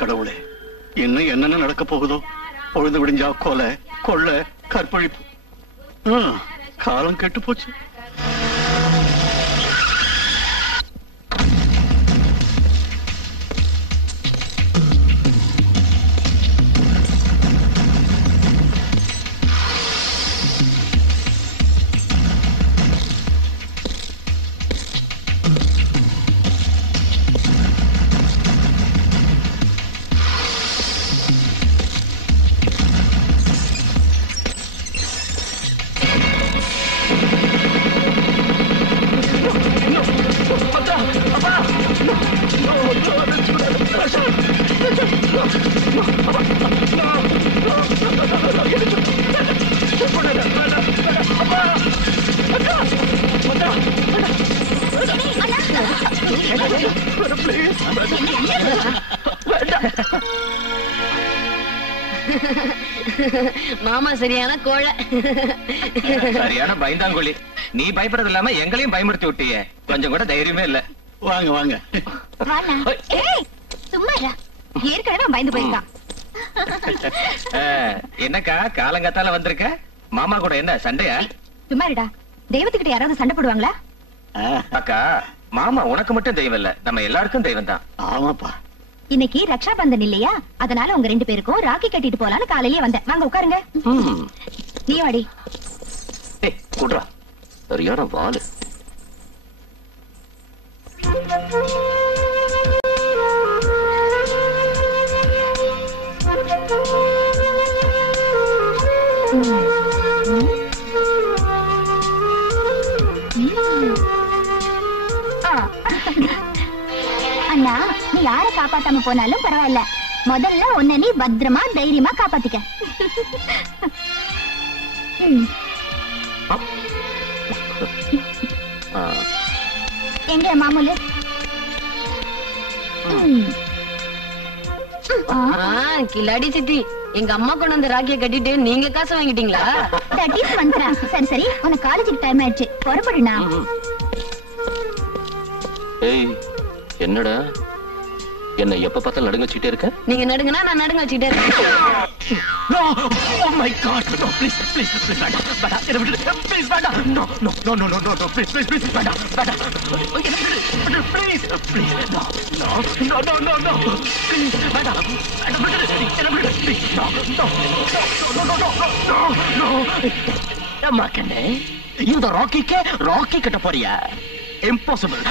கடவுளே, இன்னும் என்னென்ன நடக்க போகுதோ? பொழுது விடிஞ்சா கொலை, கொள்ளை, கற்பழிப்பு. காலம் கெட்டு போச்சு. மாமா சரியான கோழை, சரியான பயந்தாங்கொழி. நீ பயப்படுறது இல்லாம எங்களையும் பயமுறுத்தி விட்டியே, கொஞ்சம் கூட தைரியமே இல்ல. வாங்க வாங்க. சும்மா ஏற்கனவே பயந்து போயிருக்கான். என்னக்கா காலங்காத்தால வந்திருக்க? மாமா கூட என்ன சண்டையா? சும்மாடா, தெய்வத்துக்கிட்ட யாராவது சண்டை போடுவாங்களா? அக்கா, மாமா உனக்கு மட்டும் தெய்வம் இல்ல, நம்ம எல்லாருக்கும் தெய்வம் தான். ஆமாப்பா. இன்னைக்கு ரக்ஷா பந்தன் இல்லையா, அதனால உங்க 2 பேருக்கும் ராக்கி கட்டிட்டு போலான்னு காலையிலே வந்தேன். வாங்க உட்காருங்க. நீ வாடி. குடுறா, சரியான வாலு. அண்ணா, நீ யார காப்பாத்தாம போனாலும் பரவாயில்ல, முதல்ல உன்னை நீ பத்திரமா தைரியமா காப்பாத்திக்க. எங்க மாமூலு? கில்லாடி சித்தி, எங்க அம்மா கொண்டு வந்து ராக்கிய கட்டிட்டு நீங்க காசு வாங்கிட்டீங்களா? சரி சரி, உனக்கு காலேஜுக்கு டைம் ஆயிடுச்சு, புறப்படுனா. என்னடா என்ன எப்ப பார்த்தாலும் நடுங்க வச்சுட்டே இருக்க? நீங்க நடுங்கனா நான் நடுங்க வச்சுட்டே இருக்கேன். No! Oh my God! No, please, please, please, Bada, Bada, please, Bada, no, no, no, no, no, no, no, please, please, please, Bada, Bada, please, please, no, no, no, no, no, no, please, Bada, Bada, please, no, no, no, no, no, no, no, அம்மா கண்ணே, இந்த ராக்கி கட்ட போறியா? Impossible.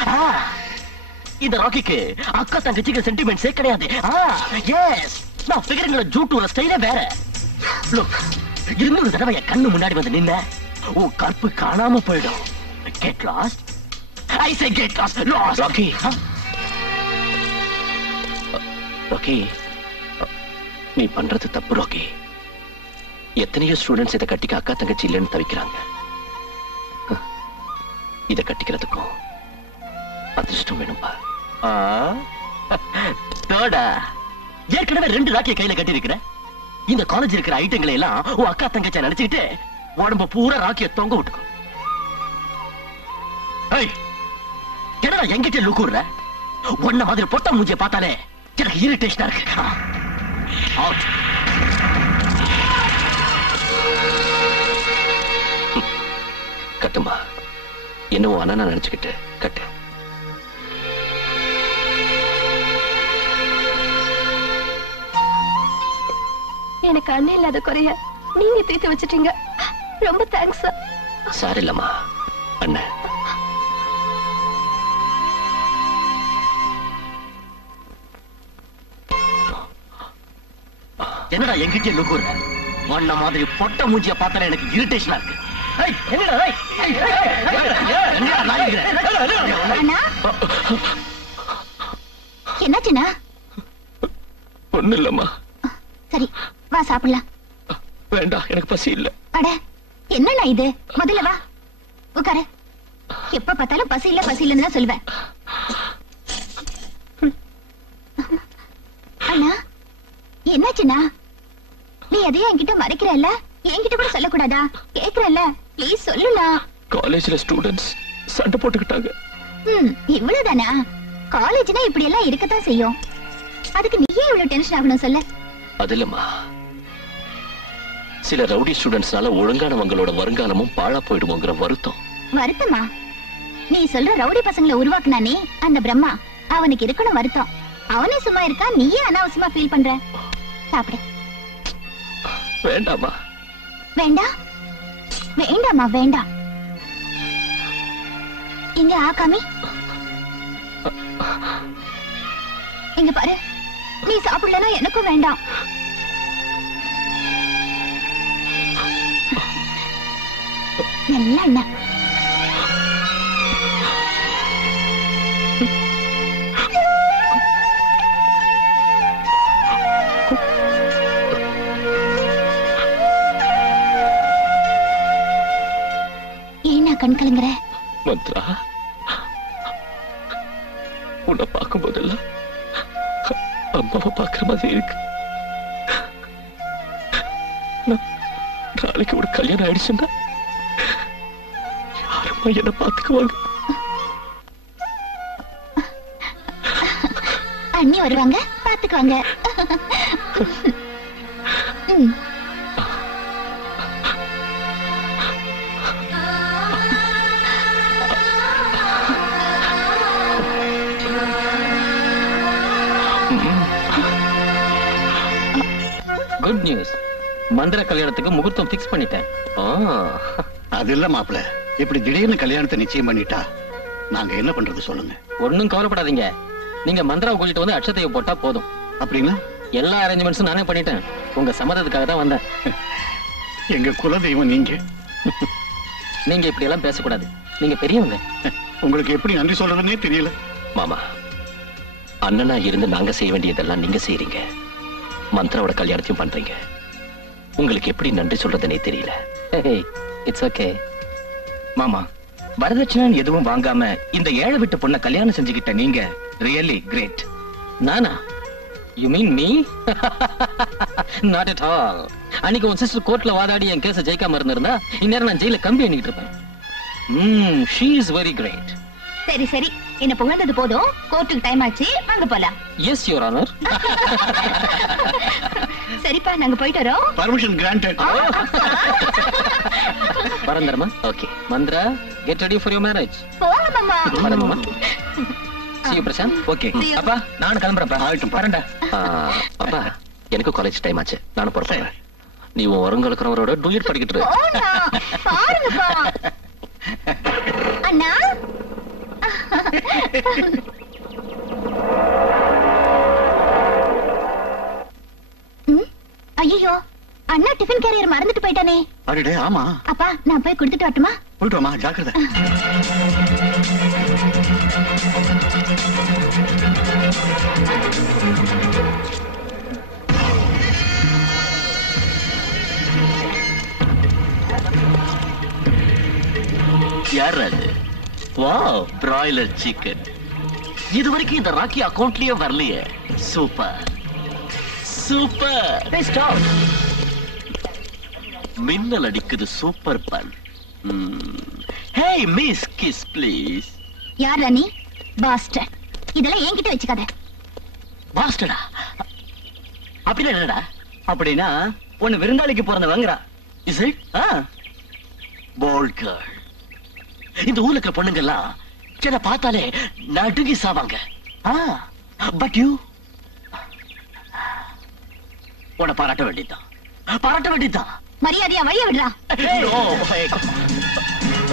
இந்த ராக்கிக்கு அக்கா தங்கச்சிக்கு சென்டிமெண்ட்ஸே கிடையாது. S, நான் ஃபிகருங்கள ஜூட்டூர ஸ்டைலே வேற. லுக், இன்னொரு தடவை என் கண்ணு முன்னாடி வந்து நின்ன உன் கற்பு காணாம போயிடும். Get lost. I say get lost. Lost. Rocky, Rocky, நீ பண்றது தப்பு ராக்கி. எத்தனையோ ஸ்டூடெண்ட்ஸ் இதை கட்டிக்க அக்கா தங்கச்சி இல்லைன்னு தவிக்கிறாங்க. இதை கட்டிக்கிறதுக்கும் அதிர்ஷ்டம் வேணும்பா. தோடா, ஏற்கனவே 2 ராக்கிய கையில கட்டி இருக்கிற. இந்த காலேஜ் இருக்கிற ஐட்டங்களை எல்லாம் உன் அக்கா தங்கச்சா நினைச்சுக்கிட்டு உடம்பு பூரா ராக்கிய தொங்க விட்டுக்கும். என்னடா எங்கிட்ட லுக்குற? ஒன்ன மாதிரி பொட்ட மூஞ்சிய பார்த்தாலே எனக்கு இரிட்டேஷனா இருக்கு. கட்டுமா, என்னவோ அண்ணா நினைச்சுக்கிட்டு கட்டு. எனக்கு அண்ணன் இல்லாத குறைய நீங்க தீர்த்து வச்சிட்டீங்க. ரொம்ப தேங்க்ஸ். சாரி இல்லம்மா, அண்ணன் என்னடா என்கிட்ட லுக்குற வண்ண மாதிரி பொட்ட மூஞ்சிய பார்த்தாலே எனக்கு இரிட்டேஷனா இருக்கு. என்னாச்சுன்னா? ஒண்ணு இல்லம்மா. சரி வா சாப்பிடலாம். வேண்டாம், எனக்கு பசி இல்ல. அட என்னண்ணா இது, முதல்ல வா உட்காரு. எப்ப பார்த்தாலும் பசி இல்லன்னு தான் சொல்லுவேன். அண்ணா என்னாச்சுண்ணா? நீ எதையும் என்கிட்ட மறைக்கிறல்ல, என்கிட்ட கூட சொல்லக்கூடாதா? கேக்குறல்ல, ப்ளீஸ் சொல்லுண்ணா. காலேஜ்ல ஸ்டூடெண்ட்ஸ் சண்டை போட்டுக்கிட்டாங்க. இவ்வளவுதானா? காலேஜ்னா இப்படி எல்லாம் இருக்கத்தான் செய்யும். அதுக்கு நீயே இவ்வளவு டென்ஷன் ஆகணும் சொல்ல? அது இல்லம்மா, சில ரவுடி ஸ்டூடெண்ட்ஸ்னால ஒழுங்கானவங்களோட வருங்காலமும் பாழா போயிடுவோங்கிற வருத்தம். வருத்தமா? நீ சொல்ற ரவுடி பசங்களை உருவாக்குனானே அந்த பிரம்மா, அவனுக்கு இருக்கணும் வருத்தம். அவனே சும்மா இருக்கா, நீயே அனாவசியமா ஃபீல் பண்ற. சாப்பிடு. வேண்டாமா? வேண்டாம் வேண்டாமா? வேண்டாம். இங்க ஆகாமி, இங்க பாரு, நீ சாப்பிடலன்னா எனக்கும் வேண்டாம். நல்ல அண்ணா. ஏன்னா கண் கலங்குற? மந்த்ரா, உன்னை பார்க்கும் போதெல்லாம் அம்மாவை பார்க்கிற மாதிரி இருக்கு. நாளைக்கு ஒரு கல்யாணம் ஆயிடுச்சுன்னா யாரம்மா என்ன பார்த்துக்குவாங்க? அண்ணி வருவாங்க, பாத்துக்குவாங்க. குட் நியூஸ், மந்திர கல்யாணத்துக்கு முகூர்த்தம் பிக்ஸ் பண்ணிட்டேன். அது இல்ல மாப்பிள்ள, இப்படி திடீர்னு கல்யாணத்தை நிச்சயம் பண்ணிட்டா நாங்க என்ன பண்றது சொல்லுங்க. ஒன்னும் கவலைப்படாதீங்க, நீங்க மந்திராவை கூட்டிட்டு வந்து அட்சதையை போட்டா போதும். அப்படின்னா எல்லா அரேஞ்ச்மெண்ட்ஸும் நானே பண்ணிட்டேன். உங்க சம்மதத்துக்காக தான் வந்தேன். எங்க குலதெய்வம் நீங்க. நீங்க இப்படி எல்லாம் பேசக்கூடாது, நீங்க பெரியவங்க. உங்களுக்கு எப்படி நன்றி சொல்றதுன்னே தெரியல. மாமா, அண்ணனா இருந்து நாங்க செய்ய வேண்டியதெல்லாம் நீங்க செய்றீங்க. மந்திராவோட கல்யாணத்தையும் பண்றீங்க. உங்களுக்கு எப்படி நன்றி சொல்றதுன்னே தெரியல. இட்ஸ் ஓகே மாமா. வரதட்சணை எதுவும் வாங்காம இந்த ஏழை விட்டு பொண்ண கல்யாணம் செஞ்சுக்கிட்ட நீங்க ரியலி கிரேட். நானா? You mean me? Not at all. அன்னைக்கு உன் சிஸ்டர் கோர்ட்ல வாதாடி என் கேஸ ஜெயிக்காம இருந்திருந்தா இந்நேரம் நான் ஜெயில கம்பி எண்ணிட்டு இருப்பேன். She is very great. சரி சரி, என்ன புகழ்ந்தது போதும், கோர்ட்டுக்கு டைம் ஆச்சு, வாங்க போலாம். Yes your honour. சரிப்பா, நாங்க போயிட்டு வரோம். Permission granted. பரந்தரமா? Okay. Mandira, get ready for your marriage. போங்க மாமா. வரமா? See you Prashanth. ஓகே அப்பா, நான் கிளம்புறேன்ப்பா. ஆகட்டும், வரேன்டா. அப்பா, எனக்கு காலேஜ் டைம் ஆச்சு, நானும் போறேன். நீ உன் வருங்காலக்கிறவரோட டூயட் படிக்கிட்டு இரு. போனா, பாருங்கப்பா. அண்ணா. ஐயோ, அண்ணா டிஃபன் கேரியர் மறந்துட்டு போயிட்டானே. அடடே, ஆமா. அப்பா, நான் போய் கொடுத்துட்டு வரட்டுமா? போயிட்டு வாமா, ஜாக்கிரதை. யார் அது? Wow, broiler chicken. இதுவரைக்கும் இந்த ராக்கி அக்கவுண்ட்லயே வரலையே. Super super. ஸ்டாப். மின்னல் அடிக்குது. Super fun. Hey miss, kiss please. யார் நீ? பாஸ்டர். இதெல்லாம் என்கிட்ட வச்சுக்காத. பாஸ்டரா? அப்படின்னா என்னடா? அப்படின்னா ஒன்னு விருந்தாளிக்கு பிறந்தவங்கறா. Is it? Bold girl. இந்த ஊர்ல இருக்கிற பொண்ணுங்கெல்லாம் என்ன பார்த்தாலே நடுங்கி சாவாங்க. பட் யூ, உன்னை பாராட்ட வேண்டியதுதான், பாராட்ட வேண்டியதுதான். மரியாதையா வழிய விடுறா.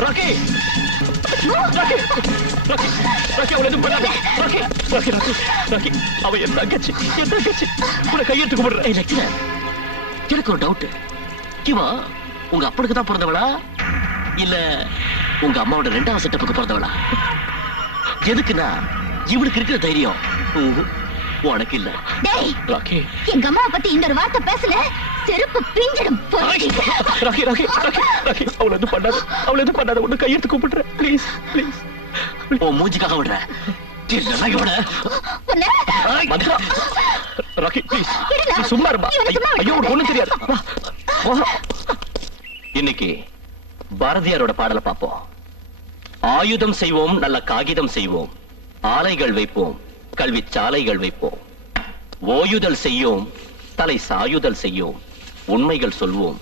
ராக்கி, ராக்கி, அவளை எதுவும் பண்ணாத. ராக்கி, ராக்கி, ராக்கி, ராக்கி, அவ என் தங்கச்சி, என் தங்கச்சி. உன்னை கையெடுத்து கும்பிடுறேன். எனக்கு ஒரு டவுட். இவா உங்க அப்பனுக்கு தான் பிறந்தவளா இல்ல உங்க அம்மாவோட 2வது செட்டப்புக்கு பிறந்தவளா? எதுக்குன்னா இவனுக்கு இருக்கிற தைரியம் உனக்கு இல்ல. டேய் ராக்கி எங்க அம்மாவை பத்தி இந்த ஒரு வார்த்தை பேசல செருப்பு பிஞ்சிடும். ராக்கி ராக்கி ராக்கி அவளை எதுவும் பண்ணாத ஒண்ணு கையெடுத்து கூப்பிடுறேன் ப்ளீஸ் ப்ளீஸ். ஓ மூஞ்சிக்காக விடுற ராக்கி ப்ளீஸ் சும்மா இருமா. ஐயோ ஒண்ணும் தெரியாது. இன்னைக்கு பாரதியாரோட பாடலை பார்ப்போம். ஆயுதம் செய்வோம், நல்ல காகிதம் செய்வோம், ஆலைகள் வைப்போம், கல்வி சாலைகள் வைப்போம், ஓயுதல் செய்யோம், தலை சாயுதல் செய்யோம், உண்மைகள் சொல்வோம்,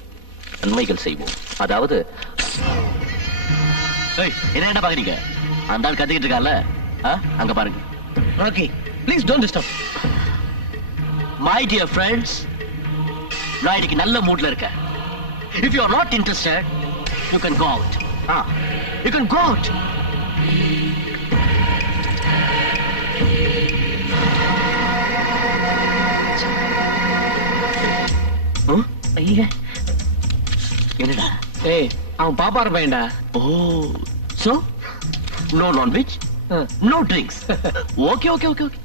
நன்மைகள் செய்வோம். அதாவது என்ன பாக்குறீங்க? அந்த ஆள் கத்திக்கிட்டு இருக்கால, அங்க பாருங்க. Rocky please don't disturb. My dear friends, நான் இன்னைக்கு நல்ல மூட்ல இருக்கேன். If you are not interested, you can go out. You can go out. என்னடா? ஏய் அவன் பாப்பார பையன்டா. ஓ so no non-veg, no drinks. Okay okay okay okay.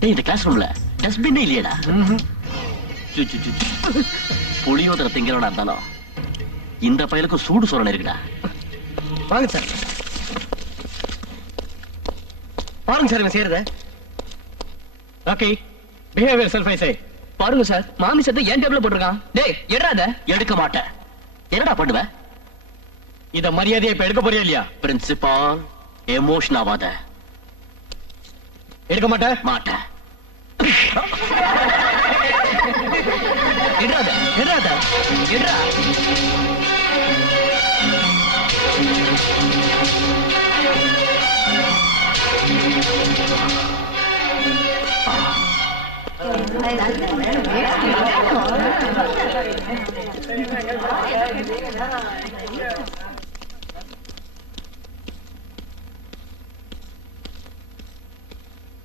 டேய் இந்த கிளாஸ் ரூம்ல டஸ்ட்பின் இல்லையடா? புளியோதரை திங்கிறவனா இருந்தாலும் இந்த பயலுக்கு சூடு சொரணை இருக்குடா. வாங்க சார். பாருங்க சார் இவன் செய்யறத. ராக்கி பிஹேவ் யுவர்செல்ஃப் ஐ சே. பாருங்க சார் மாமிசத்தை ஏன் டேபிள்ல போட்டுருக்கான். டேய் எடுறாத. எடுக்க மாட்டேன். என்னடா பண்ணுவ? இத மரியாதையை இப்ப எடுக்க போறியா இல்லையா? பிரின்சிபால் எமோஷன் ஆகாத. எடுக்க மாட்டேன். மாட்டேன். எடுறாத எடுறாத எடுறா.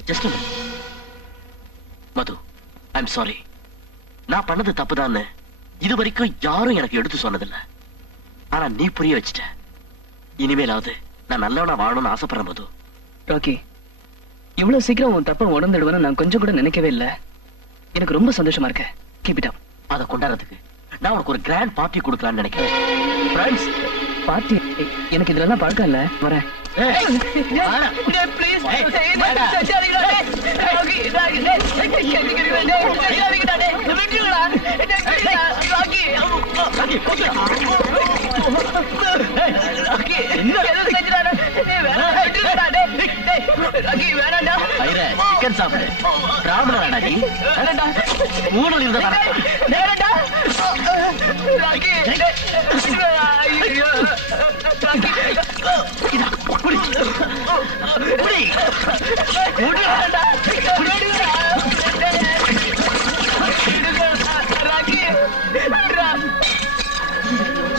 Just a minute. Madhu, I'm sorry. நான் பண்ணது தப்புதான்னு இது வரைக்கும் யாரும் எனக்கு எடுத்து சொன்னதில்ல. ஆனா நீ புரிய வச்சுட்ட. இனிமேலாவது நான் நல்லவனா வாழணும்னு ஆசைப்படுறேன் மது. ராக்கி இவ்வளவு சீக்கிரம் உன் தப்ப உணர்ந்துடுவேன்னு நான் கொஞ்சம் கூட நினைக்கவே இல்ல. எனக்கு ரொம்ப சந்தோஷமா இருக்கு. Keep it up. அதை கொண்டாடுறதுக்கு நான் உனக்கு ஒரு கிராண்ட் பார்ட்டி கொடுக்கலாம்னு நினைக்கிறேன். ஃப்ரெண்ட்ஸ் பார்ட்டி எனக்கு இதுல எல்லாம் பழக்கம் இல்ல. வரேன். சிக்கன் சாப்பிடு. பிராமணராடா நீ? ஊழல் இருந்தா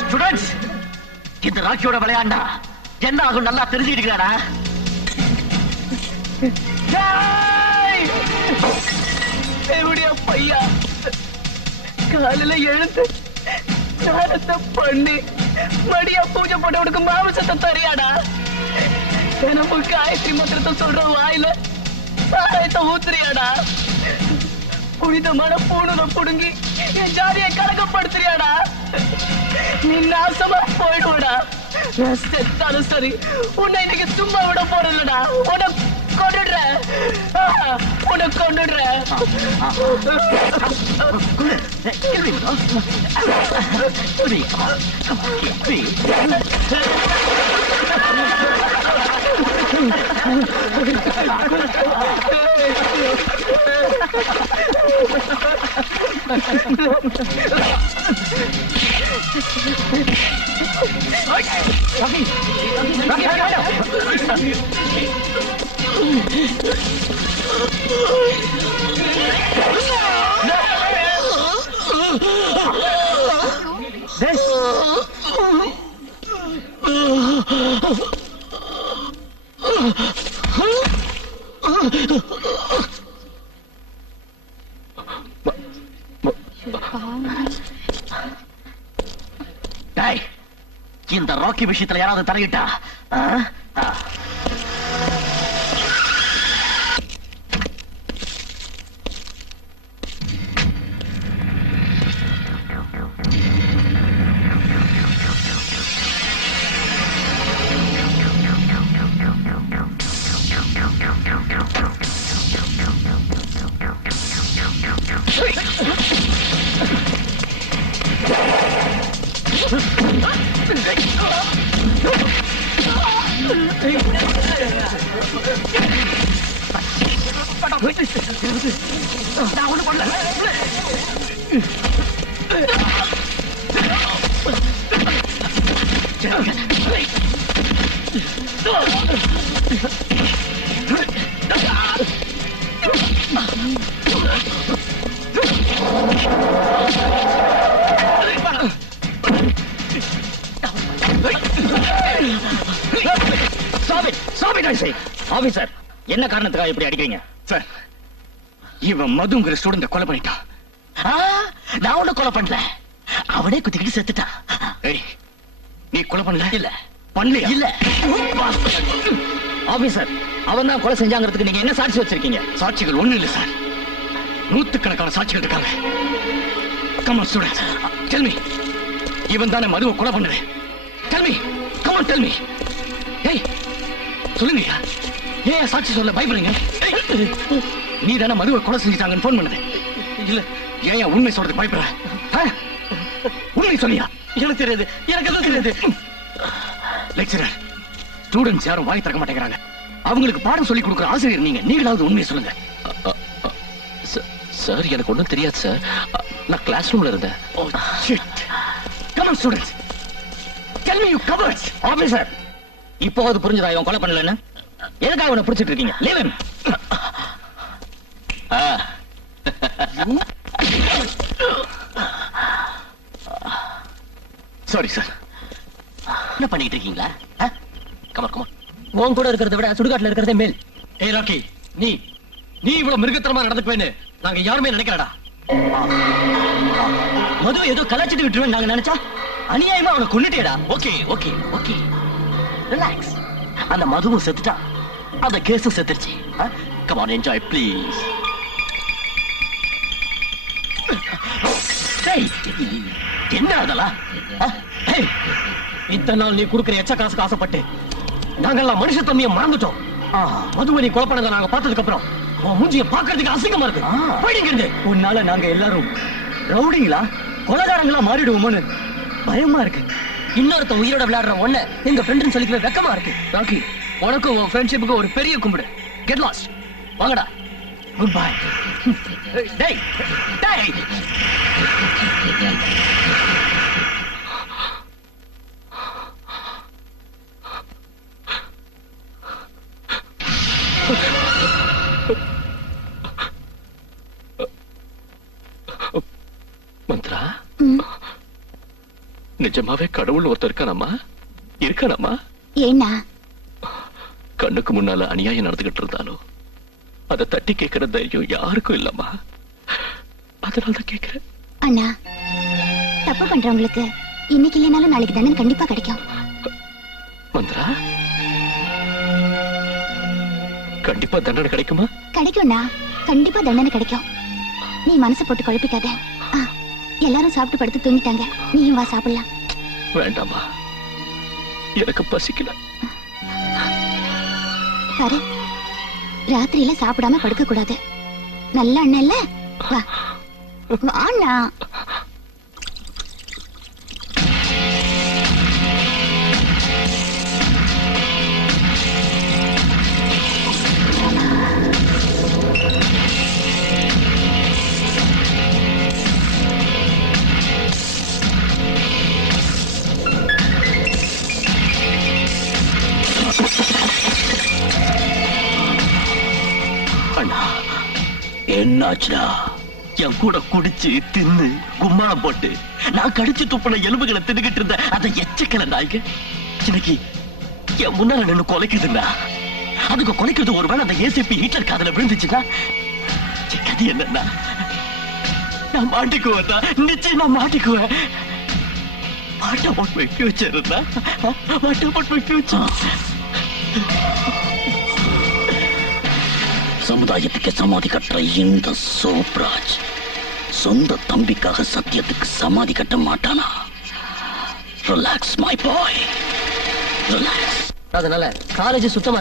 ஸ்டூடெண்ட்ஸ், இந்த ராக்கியோட விளையாண்டா என்ன ஆகும் நல்லா தெரிஞ்சுக்கிட்டீங்களாடா? பையா காலையில எழுந்து சாரத்தை பண்ணி மடியா பூஜை போட்டவனுக்கு மாமிசத்தை தரியாடா. தினமும் காயத்ரி மந்திரத்தை சொல்ற வாயில சாராயத்தை ஊத்துறியாடா. புனிதமான பூணுல புடுங்கி என் ஜாதியை கலக்கப்படுத்துறியாடா. நீ நாசமா போயிடுவடா. நான் செத்தாலும் சரி உன்னை இன்னைக்கு சும்மா விட போறதில்லடா. உன்னை கொண்டுடுறேன். உன்னை கொண்டுடுறேன். அந்த ராக்கி விஷயத்துல யாராவது தரையிட்டா நான் ஒண்ணு பண்ணல. ஆபீசர், என்ன காரணத்துக்காக இப்படி அடிக்கிறீங்க? சார், இவன் மதுங்கிற ஸ்டூடெண்ட கொலை பண்ணிட்டான். நான் ஒண்ணு கொலை பண்ணல, அவனே குத்திக்கிட்டு செத்துட்டான். நீ கொலை பண்ணல? இல்ல. பண்ணலையா? இல்ல. ஆபீசர், அவன் தான் கொலை செஞ்சாங்கிறதுக்கு நீங்க என்ன சாட்சி வச்சிருக்கீங்க? சாட்சிகள் ஒண்ணு இல்ல சார், நூத்துக்கணக்கான சாட்சிகள் இருக்காங்க. Come on students, tell me, இவன் தானே மதுவை கொலை பண்ணது? Tell me, come on tell me. ஏய், சொல்லுங்கய்யா, ஏன் சாட்சி சொல்ல பயப்படுறீங்க? நீ தானே மதுவை கொலை செஞ்சுட்டாங்கன்னு போன் பண்ணது? இல்ல. ஏன் உண்மை சொல்றதுக்கு பயப்படுற? உண்மை சொல்லியா? எனக்கு தெரியாது, எனக்கு எதுவும் தெரியாது. லெக்சரர், ஸ்டூடெண்ட்ஸ் யாரும் வாய் திறக்க மாட்டேங்கிறாங்க. அவங்களுக்கு பாடம் சொல்லி கொடுக்குற ஆசிரியர் நீங்க, நீங்களாவது உண்மையை சொல்லுங்க. சார், எனக்கு ஒண்ணும் தெரியாது சார், நான் கிளாஸ் ரூம்ல இருந்தேன். Oh shit. Come on students, tell me you cowards. Officer, இப்போ அது புரிஞ்சதா இவன் கொலை பண்ணலன்னு? எதுக்காக அவனை பிடிச்சிட்டு இருக்கீங்க? Leave him. Sorry sir. என்ன பண்ணிட்டு இருக்கீங்களா? Come on come on. உன் கூட இருக்கிறத விட சுடுகாட்டுல இருக்கிறதே மேல். ஏய் ராக்கி, நீ இவ்வளவு மிருகத்தனமா நடந்துக்குவேன்னு நாங்க யாருமே நினைக்கலடா. மது ஏதோ கலாச்சிட்டு விட்டுருவேன் நாங்க நினைச்சா அநியாயமா அவனை கொன்னுட்டேடா. Okay okay okay, relax. அந்த மதுவும் செத்துட்டா, அந்த கேஸும் செத்துருச்சு. Come on, enjoy please. என்ன அதெல்லாம்? இத்தனை நாள் நீ கொடுக்கிற எச்ச காசுக்கு ஆசைப்பட்டு நாங்கெல்லாம் மனுஷ தன்மையை மறந்துட்டோம். மதுவை நீ கொலை பண்ணதை நாங்க பார்த்ததுக்கு அப்புறம் உன் மூஞ்சியை பாக்குறதுக்கு அசிங்கமா இருக்கு. போயிடுங்க. உன்னால நாங்க எல்லாரும் ரவுடிங்களா, கொலைகாரங்களா மாறிடுவோமோன்னு பயமா இருக்கு. இன்னொருத்த உயிரோட விளையாடுற ஒண்ணு எங்க ஃப்ரெண்ட்னு சொல்லிக்கவே வெக்கமா இருக்கு. ராக்கி, உனக்கும் உன் ஃப்ரெண்ட்ஷிப்புக்கு ஒரு பெரிய கும்பிடு. Get lost. வாங்கடா. Good bye. டேய் டேய். மந்த்ரா, நிஜமாவே கடவுள் ஒருத்தர் இருக்கானம்மா? இருக்கானம்மா? ஏன்னா கண்ணுக்கு முன்னால அநியாயம் நடந்துகிட்டு இருந்தாலும் அதை தட்டி கேட்கிற தைரியம் யாருக்கும் இல்லம்மா. அதனாலதான் கேட்கிறேன். அண்ணா, தப்பு பண்றவங்களுக்கு இன்னைக்கு இல்லைனாலும் நாளைக்கு தண்டனை கண்டிப்பா கிடைக்கும். மந்த்ரா, கண்டிப்பா தண்டனை கிடைக்குமா? கிடைக்கும்ண்ணா, கண்டிப்பா தண்டனை கிடைக்கும். நீ மனசை போட்டு குழப்பிக்காத. எல்லாரும் சாப்பிட்டு படுத்து தூங்கிட்டாங்க, நீயும் வா சாப்பிடலாம். வேண்டாமா, எனக்கு பசிக்கல. பாரு, ராத்திரியில சாப்பிடாம படுக்க கூடாது. நல்ல அண்ணன் இல்ல, வா வாண்ணா. என்னாச்சுடா? என் கூட குடிச்சு தின்னு கும்மாளம் போட்டு நான் கடிச்சு துப்பின எலும்புகளை தின்னுகிட்டு இருந்த அந்த எச்சக்கலை நாய்க்கு இன்னைக்கு என் முன்னால நின்னு கொலைக்குதுன்னா, அதுக்கு கொலைக்கிறது ஒருவேளை அந்த ஏசிபி ஹிட்லர் காதுல விழுந்துச்சுன்னா என் கதி என்னன்னா, நான் மாட்டிக்குவேன். நிச்சயமா மாட்டிக்குவேன். What about my future, Rana? What about my future? சமுதாயத்துக்கு சமாதி கட்டுற இந்த சோப்ராஜ் சொந்த தம்பிக்காக சத்தியத்துக்கு சமாதி கட்ட மாட்டானா? Relax my boy, relax. அதனால காலேஜ் சுத்தமா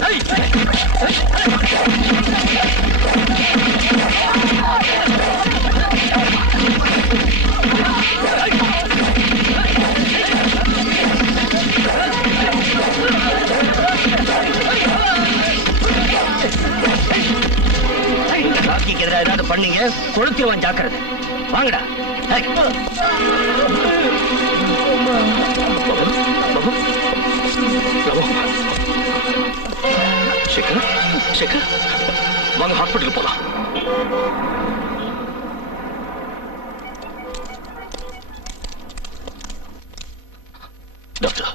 ராக்கிக்கு எதிராக ஏதாவது பண்ணீங்க கொளுத்திடுவான், ஜாக்கிரதை. வாங்கடா. சேகர், சேகர், வாங்க ஹாஸ்பிட்டல் போலாம். டாக்டர்,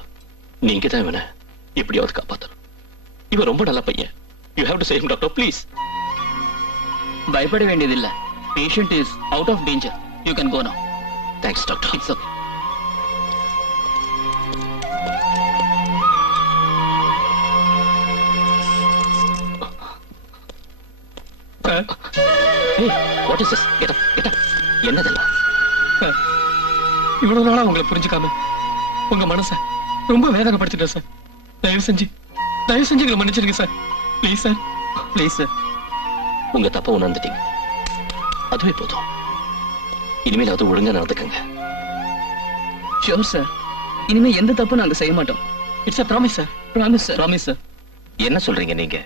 நீங்க தான் இவனை எப்படியாவது காப்பாத்தணும். இவன் ரொம்ப நல்ல பையன். You have to save him doctor, please. பயப்பட வேண்டியதில்லை. Patient is out of danger. You can go now. Thanks doctor. It's okay. Hey, what is this? Get up, get up. என்னதெல்லாம்? இவ்வளவு நாளா உங்களை புரிஞ்சுக்காம உங்க மனச ரொம்ப வேதனைப்படுத்திட்டேன் சார். தயவு செஞ்சு எங்களை மன்னிச்சிருங்க sir. Please sir, please sir. உங்க தப்ப உணர்ந்துட்டீங்க, அதுவே போதும். இனிமேல் அது ஒழுங்கா நடந்துக்கங்க. Sure sir. இனிமே எந்த தப்பு நாங்க செய்ய மாட்டோம். It's a promise sir. Promise sir. Promise sir. என்ன சொல்றீங்க நீங்க?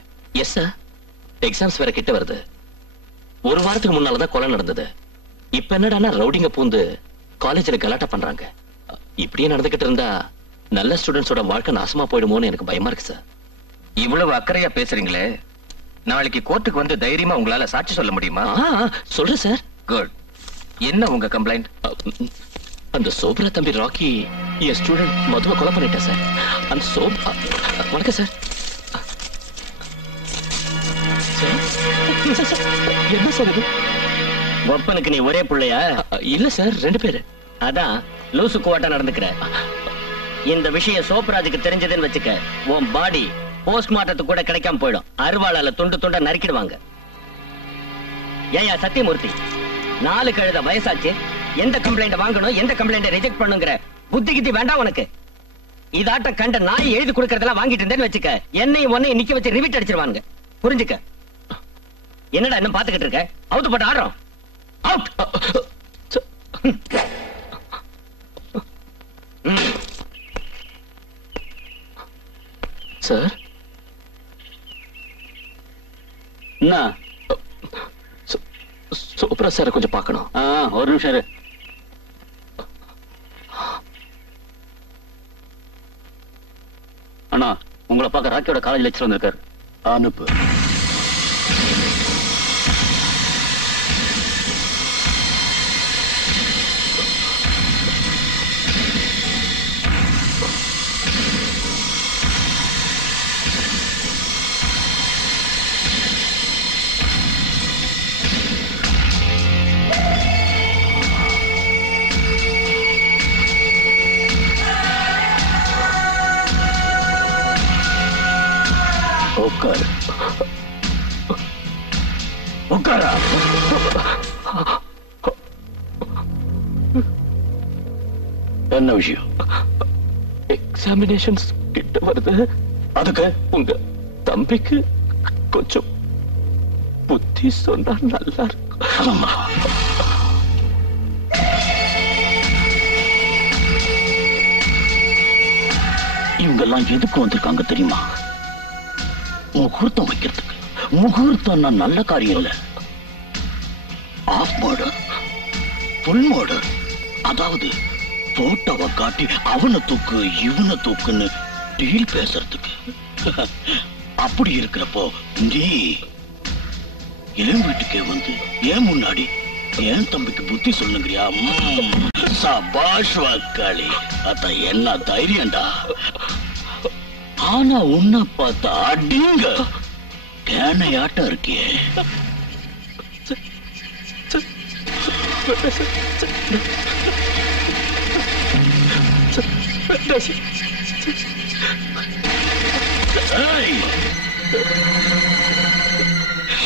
Yes sir. எக்ஸாம்ஸ் வேற கிட்ட வருது. ஒரு வாரத்துக்கு முன்னாலதான் கொலை நடந்தது. இப்ப என்னடானா ரவுடிங்க பூந்து காலேஜ்ல கலாட்டா பண்றாங்க. இப்படியே நடந்துகிட்டு இருந்தா நல்ல ஸ்டூடெண்ட்ஸோட வாழ்க்கை நாசமா போயிடுமோன்னு எனக்கு பயமா இருக்கு சார். இவ்வளவு அக்கறையா பேசுறீங்களே, நாளைக்கு கோர்ட்டுக்கு வந்து தைரியமா உங்களால சாட்சி சொல்ல முடியுமா? சொல்றேன் சார். குட். என்ன உங்க கம்ப்ளைண்ட்? அந்த சோப்ரா தம்பி ராக்கி என் ஸ்டூடெண்ட் மதுவை கொலை பண்ணிட்டேன் சார். அந்த வணக்கம் சார். என்ன சார் இது? ஒப்பனுக்கு நீ ஒரே பிள்ளையா? இல்ல சார், 2 பேரு. அதான் லூசு கோட்டா நடந்துக்கிற. இந்த விஷயம் சோப்ராஜுக்கு தெரிஞ்சதுன்னு வச்சுக்க, உன் பாடி போஸ்ட்மார்ட்டத்துக்கு கூட கிடைக்காம போயிடும். அருவாளால துண்டு துண்டா நறுக்கிடுவாங்க. ஏயா சத்தியமூர்த்தி, 4 கழுத வயசாச்சு. எந்த கம்ப்ளைண்ட் வாங்கணும், எந்த கம்ப்ளைண்ட் ரிஜெக்ட் பண்ணுங்கிற புத்தி கித்தி வேண்டாம் உனக்கு. இதாட்ட கண்ட நாய் எழுதி கொடுக்கறதெல்லாம் வாங்கிட்டு இருந்தேன்னு வச்சுக்க, என்னையும் ஒன்னையும் நிக்க வச்சு ரிவிட் அடிச்சிருவாங்க. புரிஞ்சுக்க. என்னடா என்ன பாத்துக்கிட்டு இருக்க? அவுத்து போட்டு ஆடுறோம். அவுட். சார், என்ன? சோப்ரா சார் கொஞ்சம் பார்க்கணும். ஒரு நிமிஷம் இரு. அண்ணா, உங்களை பார்க்க ராக்கியோட காலேஜ் லெக்சர் வந்திருக்காரு. அனுப்பு. உட்காரு, உட்காரா. என்ன விஷயம்? எக்ஸாமினேஷன்ஸ் கிட்ட வருது. அதுக்கு உங்க தம்பிக்கு கொஞ்சம் புத்தி சொன்னா நல்லா இருக்கும். இவங்கெல்லாம் எதுக்கு வந்திருக்காங்க தெரியுமா? முகூர்த்தம் வைக்கிறதுக்கு. முகூர்த்தம் நல்ல காரியம் இல்ல. Half murder, full murder. அதாவது போட்டோவை காட்டி அவனை தூக்கு இவனை தூக்குன்னு டீல் பேசுறதுக்கு. அப்படி இருக்கிறப்போ நீ என் வீட்டுக்கே வந்து ஏன் முன்னாடி என் தம்பிக்கு புத்தி சொல்லுங்கிறியா? சபாஷ் வாக்காளி, அத என்ன தைரியம்டா. ஆனா உன்னை பார்த்தா அடிங்க கேனையாட்டம் இருக்கியே.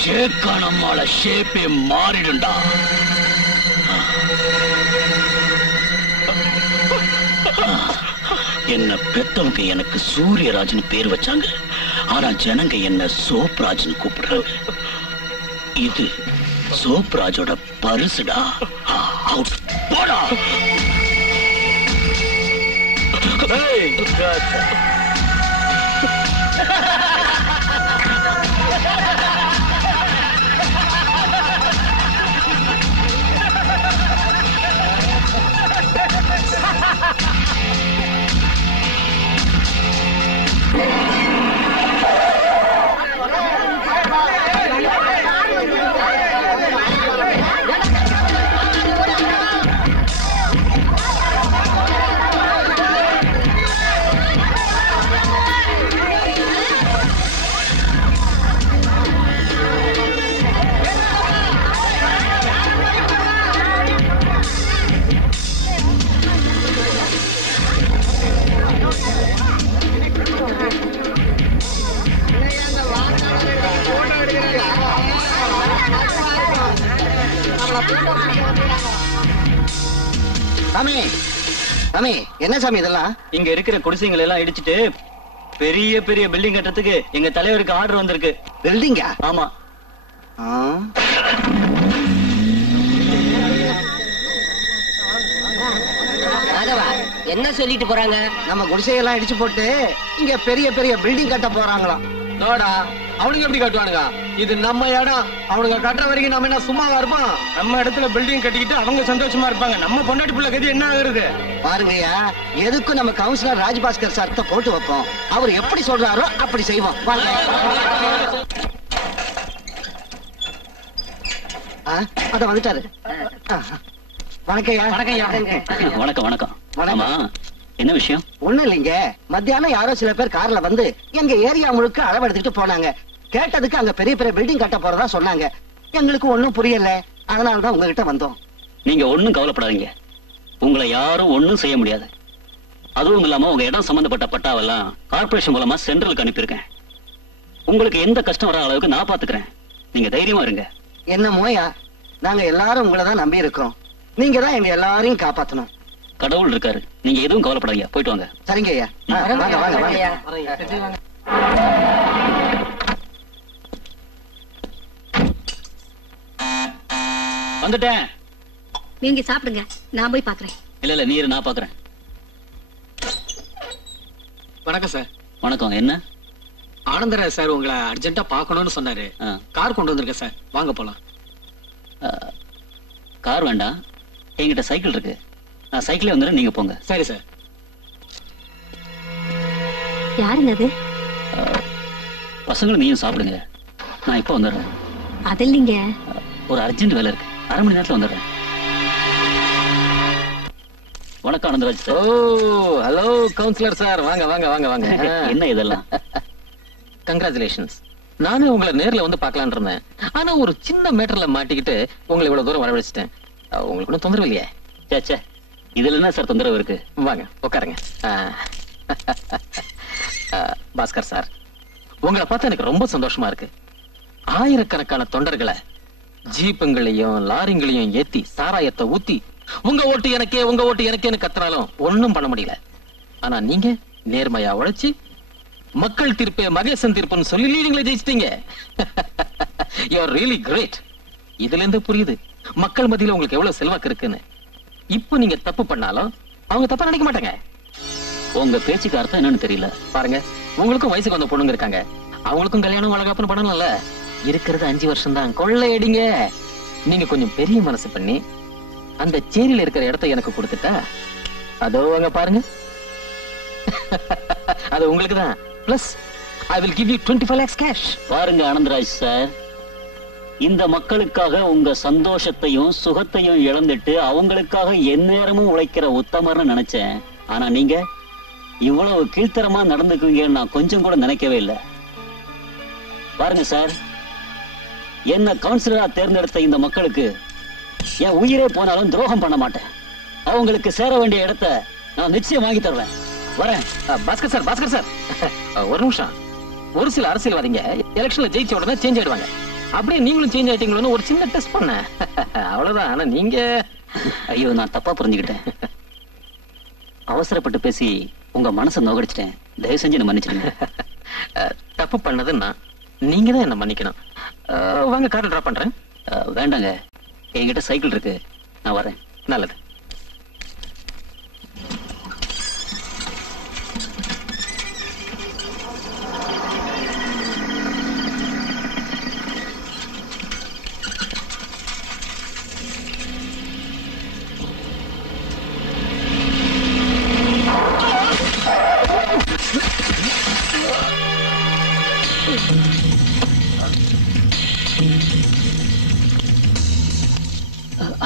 ஷேக்கானம்மாள ஷேப்பே மாறிடுண்டா. என்ன பெத்தவங்க எனக்கு சூரியராஜன் பேர் வச்சாங்க. ஆனா ஜனங்க என்ன சோப்ராஜ்னு கூப்பிடுறாங்க. இது சோப்ராஜோட பரிசுடா. அவுட் போடா. சாமி, சாமி, என்ன சாமி இதெல்லாம்? இங்க இருக்கிற குடிசைகள் எல்லாம் இடிச்சிட்டு பெரிய பெரிய பில்டிங் கட்டுறதுக்கு எங்க தலைவருக்கு ஆர்டர் வந்திருக்கு. பில்டிங்கா? ஆமா. என்ன சொல்லிட்டு போறாங்க? நம்ம குடிசையெல்லாம் இடிச்சு போட்டு இங்க பெரிய பெரிய பில்டிங் கட்ட போறாங்களாம். நோடா, அவனுங்க எப்படி கட்டுவானுங்க? இது நம்ம இடம். அவனுங்க கட்டுற வரைக்கும் நம்ம என்ன சும்மாவா இருப்போம்? நம்ம இடத்துல பில்டிங் கட்டிக்கிட்டு அவங்க சந்தோஷமா இருப்பாங்க. நம்ம பொண்டாட்டி பிள்ளை கதி என்ன ஆகுறது? பாருங்கய்யா, எதுக்கும் நம்ம கவுன்சிலர் ராஜ்பாஸ்கர் சார்த்த போட்டு வைப்போம். அவர் எப்படி சொல்றாரோ அப்படி செய்வோம். வாங்க. அத வந்துட்டாரு. வணக்கம்யா. வணக்கம் வணக்கம். ஆமா, என்ன விஷயம்? ஒண்ணும் இல்லைங்க. மத்தியானம் யாரோ சில பேர் கார்ல வந்து எங்க ஏரியா முழுக்க அளவு எடுத்துட்டு போனாங்க. கேட்டதுக்கு அங்க பெரிய பெரிய பில்டிங் கட்ட போறதா சொன்னாங்க. எங்களுக்கு ஒண்ணும் புரியல. அதனாலதான் உங்ககிட்ட வந்தோம். நீங்க ஒண்ணும் கவலைப்படாதீங்க. உங்களை யாரும் ஒண்ணும் செய்ய முடியாது. அதுவும் இல்லாம உங்க இடம் சம்பந்தப்பட்ட பட்டாவெல்லாம் கார்பரேஷன் மூலமா சென்ட்ரலுக்கு அனுப்பியிருக்கேன். உங்களுக்கு எந்த கஷ்டம் வர அளவுக்கு நான் பாத்துக்கிறேன். நீங்க தைரியமா இருங்க. என்னமோயா, நாங்க எல்லாரும் உங்களை தான் நம்பி இருக்கோம். நீங்க தான் எங்க எல்லாரையும் காப்பாத்தணும். கடவுள் இருக்காரு. நீங்க எதுவும் கவலைப்படாதீங்க. போயிட்டு வாங்க. சரிங்க ஐயா. வாங்க வாங்க வாங்க. வந்துட்டேன். நீங்க சாப்பிடுங்க, நான் போய் பாக்குறேன். இல்ல இல்ல, நீர் நான் பாக்குறேன். வணக்கம் சார். வணக்கம். என்ன? ஆனந்தராஜ் சார் உங்களை அர்ஜென்ட்டா பாக்கணும்னு சொன்னாரு. கார் கொண்டு வந்திருக்கேன் சார். வாங்க போலாம். கார் வேண்டாம், என்கிட்ட சைக்கிள் இருக்கு. நான் சைக்கிளே வந்துடுறேன், நீங்க போங்க. சரி சார். யாருங்க அது? பசங்களும் நீயும் சாப்பிடுங்க. நான் இப்ப வந்துடுறேன். அது இல்லைங்க, ஒரு அர்ஜென்ட் வேலை இருக்கு. அரை மணி நேரத்துல வந்துடுறேன். வணக்கம் ஆனந்தராஜ் சார். ஓ, ஹலோ கவுன்சிலர் சார். வாங்க வாங்க வாங்க வாங்க. என்ன இதெல்லாம்? கங்க்ராச்சுலேஷன்ஸ். நானும் உங்களை நேர்ல வந்து பார்க்கலான்னு இருந்தேன். ஆனா ஒரு சின்ன மேட்டர்ல மாட்டிக்கிட்டு உங்களை இவ்வளவு தூரம் வரவழைச்சிட்டேன். உங்களுக்கு ஒன்றும் தொந்தரவு இல்லையே? சே, இதுல என்ன சார் தொந்தரவு இருக்கு? வாங்க உட்காருங்க. பாஸ்கர் சார், உங்களை பார்த்தா எனக்கு ரொம்ப சந்தோஷமா இருக்கு. ஆயிரக்கணக்கான தொண்டர்களை ஜீப்புங்களையும் லாரிங்களையும் ஏத்தி சாராயத்தை ஊத்தி உங்க ஓட்டு எனக்கே உங்க ஓட்டு எனக்கேன்னு கத்துறாலும் ஒண்ணும் பண்ண முடியல. ஆனா நீங்க நேர்மையா உழைச்சு மக்கள் தீர்ப்பே மகேசன் தீர்ப்புன்னு சொல்லி நீங்களே ஜெயிச்சிட்டீங்க. You are really great. இதுல இருந்து புரியுது மக்கள் மத்தியில உங்களுக்கு எவ்வளவு செல்வாக்கு இருக்குன்னு. இப்போ நீங்க தப்பு பண்ணாலும் அவங்க தப்பா நினைக்க மாட்டாங்க. உங்க பேச்சுக்கு அர்த்தம் என்னன்னு தெரியல. பாருங்க, உங்களுக்கும் வயசுக்கு வந்த பொண்ணுங்க இருக்காங்க. அவங்களுக்கும் கல்யாணம் வளகாப்புன்னு பண்ணணும்ல. இருக்கிறது 5 வருஷம் தான். கொள்ளையடிங்க. நீங்க கொஞ்சம் பெரிய மனசு பண்ணி அந்த சேரியில இருக்கிற இடத்தை எனக்கு கொடுத்துட்டா, அதோ அங்க பாருங்க, அது உங்களுக்கு தான். Plus I will give you 25 lakhs cash. பாருங்க ஆனந்தராஜ் சார், இந்த மக்களுக்காக உங்க சந்தோஷத்தையும் சுகத்தையும் இழந்துட்டு அவங்களுக்காக எந்நேரமும் உழைக்கிற உத்தமர்னு நினைச்சேன். ஆனா நீங்க இவ்வளவு கீழ்த்தரமா நடந்துக்குவீங்கன்னு நான் கொஞ்சம் கூட நினைக்கவே இல்லை. பாருங்க சார், என்ன கவுன்சிலரா தேர்ந்தெடுத்த இந்த மக்களுக்கு என் உயிரே போனாலும் துரோகம் பண்ண மாட்டேன். அவங்களுக்கு சேர வேண்டிய இடத்தை நான் நிச்சயம் வாங்கி தருவேன். வரேன். பாஸ்கர் சார் ஒரு நிமிஷம். ஒரு சில அரசியல்வாதிங்க எலெக்ஷன்ல ஜெயிச்ச உடனே சேஞ்ச் ஆயிடுவாங்க. அப்படியே நீங்களும் சேஞ்ச் ஆயிட்டீங்களோன்னு ஒரு சின்ன டெஸ்ட் பண்ண, அவ்வளவுதான். ஆனா நீங்க... ஐயோ, நான் தப்பா புரிஞ்சுக்கிட்டேன். அவசரப்பட்டு பேசி உங்க மனசை நோகடிச்சிட்டேன். தயவு செஞ்சு என்ன மன்னிச்சிடுங்க. தப்பு பண்ணதுன்னா நீங்க தான் என்ன மன்னிக்கணும். வாங்க, கார்ல டிராப் பண்றேன். வேண்டாங்க, என்கிட்ட சைக்கிள் இருக்கு, நான் வரேன். நல்லது.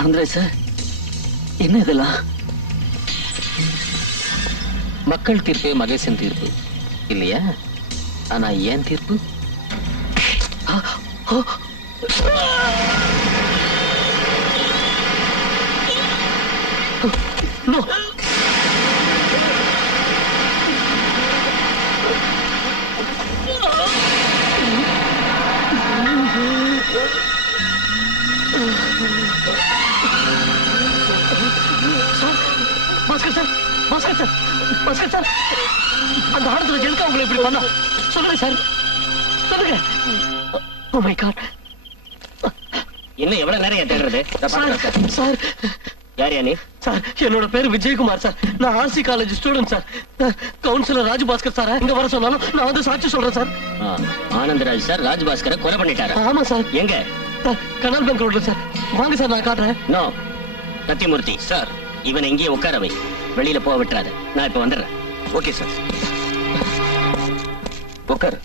ஆனந்தராஜ் சார், என்ன இதெல்லாம்? மக்கள் தீர்ப்பே மகேசன் தீர்ப்பு இல்லையா? ஆனா ஏன் தீர்ப்பு? No. பாஸ்கர் சார், அந்த ஆடத்துல எதுக்கு அவங்களை இப்படி பண்ணா? சொல்லுங்க சார், சொல்லுங்க. Oh my God. இன்னும் எவ்வளவு நேரம் தேடுறது? சார், யார் நீ? சார், என்னோட பேரு விஜயகுமார் சார். நான் RC college student sir. Councillor Rajabhaskar sir இங்க வர சொன்னாலும் நான் வந்து சாட்சி சொல்றேன் சார். ஆனந்தராஜ் சார் ராஜபாஸ்கரை கொலை பண்ணிட்டாரா? ஆமா சார். எங்க? கனால் பேங்க் ரோட்ல சார். வாங்க சார், நான் காட்டுறேன். நோ, சத்தியமூர்த்தி சார், இவனை இங்கேயே உட்கார வை, வெளியில போக விட்டுறாத. நான் இப்ப வந்துடுறேன். Okay sir. உட்காரு.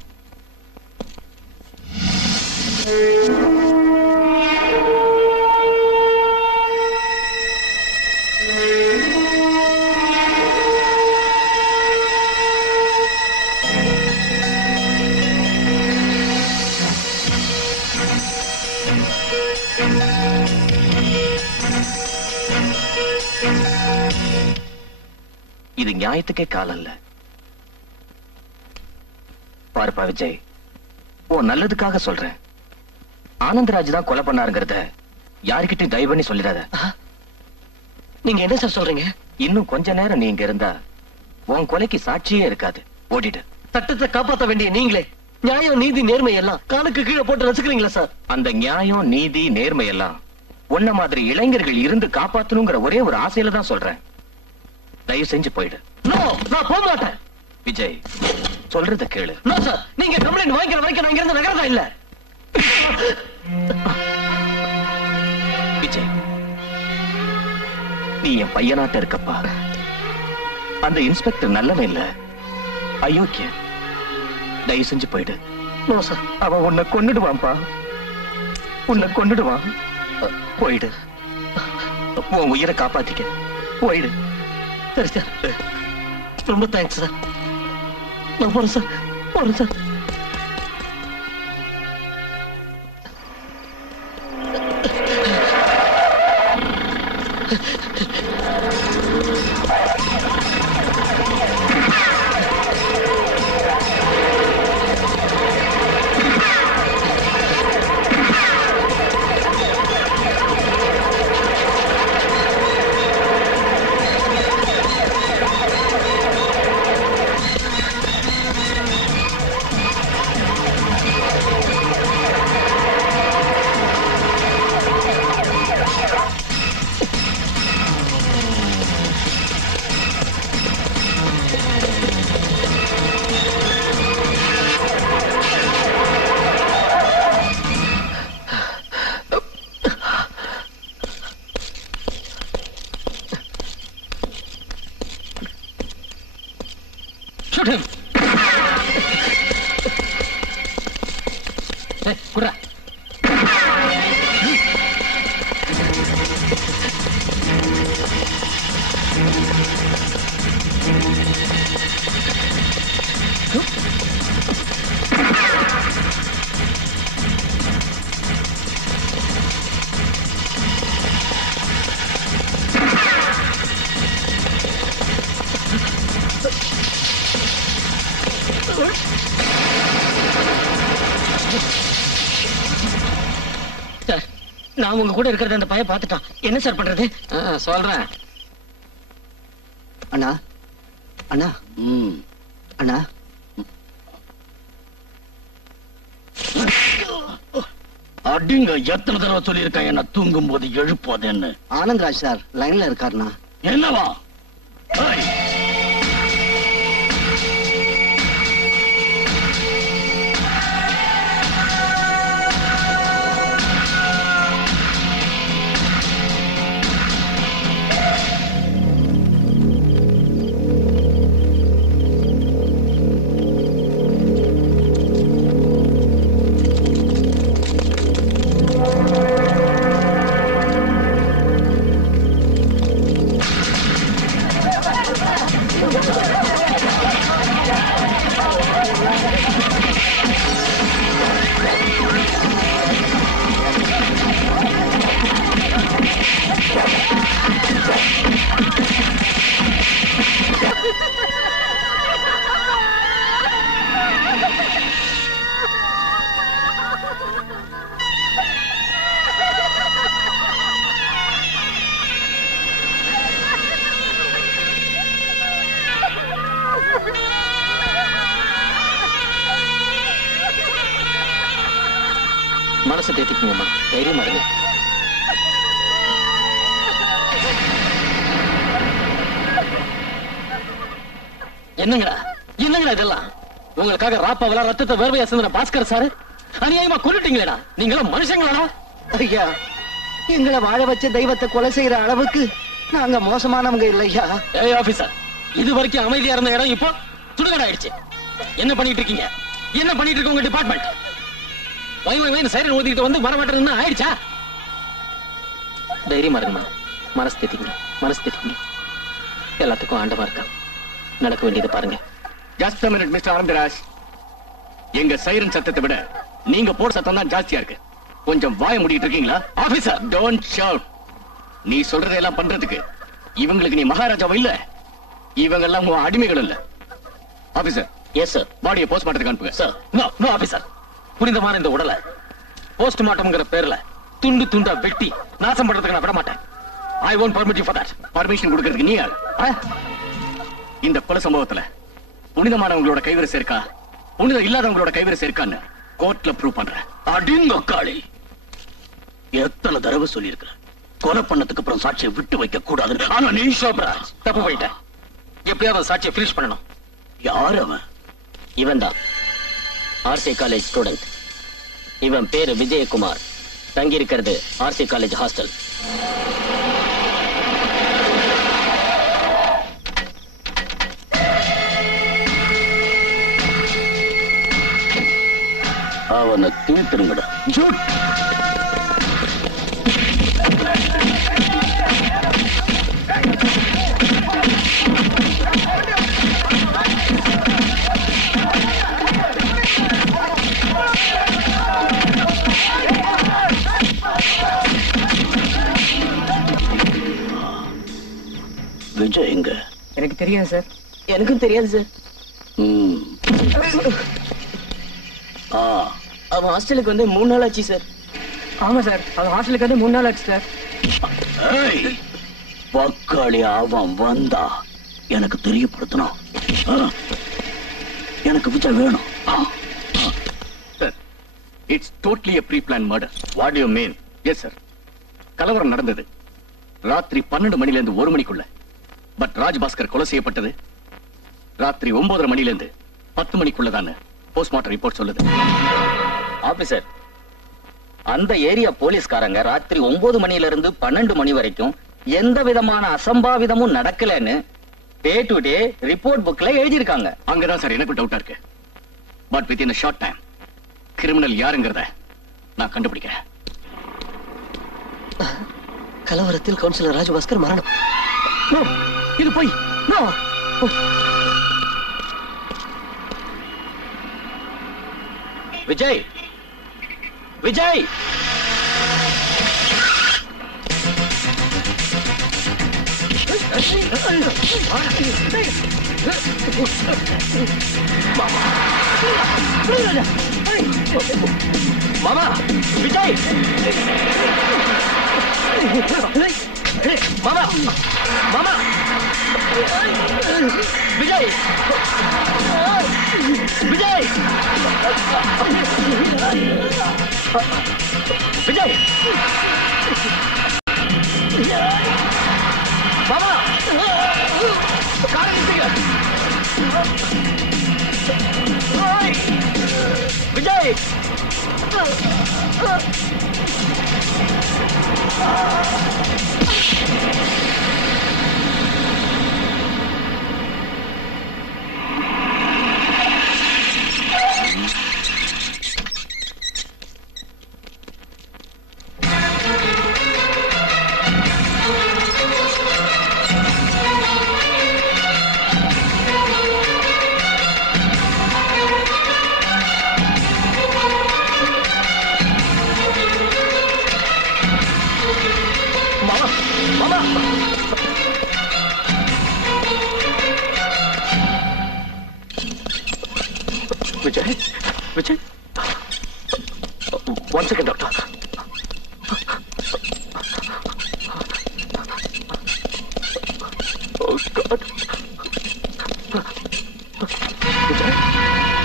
இது நியாயத்துக்கே காலம் இல்ல. பாருப்பா விஜய், உன் நல்லதுக்காக சொல்றேன். ஆனந்தராஜ் தான் கொலை பண்ணாருங்கிறத யாருக்கிட்டையும் தயவு பண்ணி சொல்லிடாத. நீங்க என்ன சார் சொல்றீங்க? இன்னும் கொஞ்ச நேரம் நீ இங்க இருந்தா உன் கொலைக்கு சாட்சியே இருக்காது. ஓடிடு. சட்டத்தை காப்பாற்ற வேண்டிய நீங்களே நியாயம், நீதி, நேர்மை எல்லாம் காலுக்கு கீழே போட்டு ரசிக்கிறீங்களா சார்? அந்த நியாயம், நீதி, நேர்மை எல்லாம் உன்ன மாதிரி இளைஞர்கள் இருந்து காப்பாத்தணுங்கிற ஒரே ஒரு ஆசையில தான் சொல்றேன். தயவு செஞ்சு போயிடு. நான் போக மாட்டேன். விஜய், சொல்றத கேளு. சார், நீங்க கம்ப்ளைண்ட் வாங்கிக்கிற வரைக்கும் நான் இருந்து நகரதா இல்ல. விஜய், நீ என் பையனாட்ட இருக்கப்பா. அந்த இன்ஸ்பெக்டர் நல்லவன் இல்ல, அயோக்கிய. தயவு செஞ்சு போயிடு. அவன் உன்னை கொன்னுடுவான்பா, உன்னை கொன்னுடுவான். போயிடு, உன் உயிரை காப்பாத்திக்க. போயிடு. சரி சார், ரொம்ப தேங்க்ஸ் சார். நான் போறேன் சார், போறேன் சார். நான் உங்க கூட இருக்கிறத அந்த பையன் பார்த்துட்டான். என்ன சார் பண்றது? சொல்றேன். அண்ணா அண்ணா அண்ணா அடிங்க. எத்தனை தடவை சொல்லியிருக்கேன் என்ன தூங்கும் போது எழுப்பாதுன்னு. ஆனந்த்ராஜ் சார் லைன்ல இருக்காருண்ணா. என்னவா? மனசை தேத்திக்குங்கம்மா, தைரியமா இருங்க. என்னங்கடா என்னங்கடா இதெல்லாம்? உங்களுக்காக ராப்பாவெல்லாம் ரத்தத்தை வேர்வையா சிந்தின பாஸ்கர் சார் அநியாயமா கொல்லிட்டீங்களேடா. நீங்களும் மனுஷங்களா? ஐயா, எங்களை வாழ வச்ச தெய்வத்தை கொலை செய்யற அளவுக்கு நாங்க மோசமானவங்க இல்லையா? ஏய் ஆபீசர், இது வரைக்கும் அமைதியா இருந்த இடம் இப்போ சுடுகாடு ஆயிடுச்சு. என்ன பண்ணிட்டு இருக்கீங்க? என்ன பண்ணிட்டு இருக்கு உங்க டிபார்ட்மெண்ட்? வயது சைரன் ஊதிக்கிட்டு வந்து வரமாட்டேன்னு ஆயிடுச்சா? தைரியமா இருங்கம்மா, மனசு தேத்திக்கங்க, மனசு தேத்திக்கங்க. எல்லாத்துக்கும் ஆண்டவா இருக்கா. நடக்க வேண்டியதை பாருங்க. Just a minute, mister Anandraj. எங்க சைரன் சத்தத்தை விட நீங்க போட சத்தம் தான் ஜாஸ்தியா இருக்கு. கொஞ்சம் வாய மூடிட்டு இருக்கீங்களா? Officer, don't shout. நீ சொல்றதெல்லாம் பண்றதுக்கு இவங்களுக்கு நீ மகாராஜாவும் இல்ல, இவங்க எல்லாம் உன் அடிமைகள் இல்ல. ஆபீசர். Yes sir. பாடியை போஸ்ட்மார்ட்டத்துக்கு அனுப்புங்க. சார். No no officer. புனிதமான இந்த உடலை போஸ்ட்மார்ட்டம்ங்கிற பேர்ல துண்டு துண்டா வெட்டி நாசம் பண்றதுக்கு நான் விட மாட்டேன். I won't permit you for that. Permission கொடுக்கிறதுக்கு நீ யார்? இந்த கொலை சம்பவத்துல புனிதமானவங்களோட கைவரிசை இருக்கா, புனிதம் இல்லாதவங்களோட கைவரிசை இருக்கான்னு கோர்ட்ல ப்ரூவ் பண்றேன். அடிங்க காளி, எத்தனை தடவை சொல்லியிருக்க கொலை பண்ணதுக்கு அப்புறம் சாட்சியை விட்டு வைக்க கூடாது. ஆனா நீ சோப்ராஜ் தப்பு போயிட்டேன். எப்படியாவது சாட்சியை ஃபினிஷ் பண்ணணும். யார் அவன்? இவன் தான் ஆர்சி காலேஜ் ஸ்டூடெண்ட். இவன் பேரு விஜயகுமார். தங்கி இருக்கிறது ஆர்சி காலேஜ் ஹாஸ்டல். அவனை தீர்த்துருங்கடா. விஜய் எங்க? எனக்கு தெரியாது சார். எனக்கும் தெரியாது சார். அவன் ஹாஸ்டலுக்கு வந்து 3 நாள் ஆச்சு சார். ஆமா சார், அவன் ஹாஸ்டலுக்கு வந்து 3 நாள் ஆச்சு சார். பக்காளி அவன் வந்தா எனக்கு தெரியப்படுத்தணும். எனக்கு விஜய் வேணும். It's totally a pre-planned murder. What do you mean? Yes sir. கலவரம் நடந்தது ராத்திரி 12 மணில இருந்து 1 மணிக்குள்ள. பட் ராஜ்பாஸ்கர் கொலை செய்யப்பட்டது ராத்திரி 9:30 மணில இருந்து 10 மணிக்குள்ளதான் போஸ்ட்மார்ட்டம் ரிப்போர்ட் சொல்லுது. ஆபீசர், அந்த ஏரியா போலீஸ்காரங்க ராத்திரி 9 மணில இருந்து 12 மணி வரைக்கும் எந்த விதமான அசம்பாவிதமும் நடக்கலன்னு டே டு டே ரிப்போர்ட் புக்ல எழுதியிருக்காங்க. அங்கதான் சார் எனக்கு டவுட்டா இருக்கு. But with in a short time criminal யாருங்கிறத நான் கண்டுபிடிக்கிறேன். கலவரத்தில் கவுன்சிலர் ராஜபாஸ்கர் மரணம். இது போய் விஜய், விஜய், மாமா விஜய் மாமா மாமா விஜய் விஜய் விஜய் மாமா Vijay Vijay, Vijay. One second, doctor. Oh God. Vijay,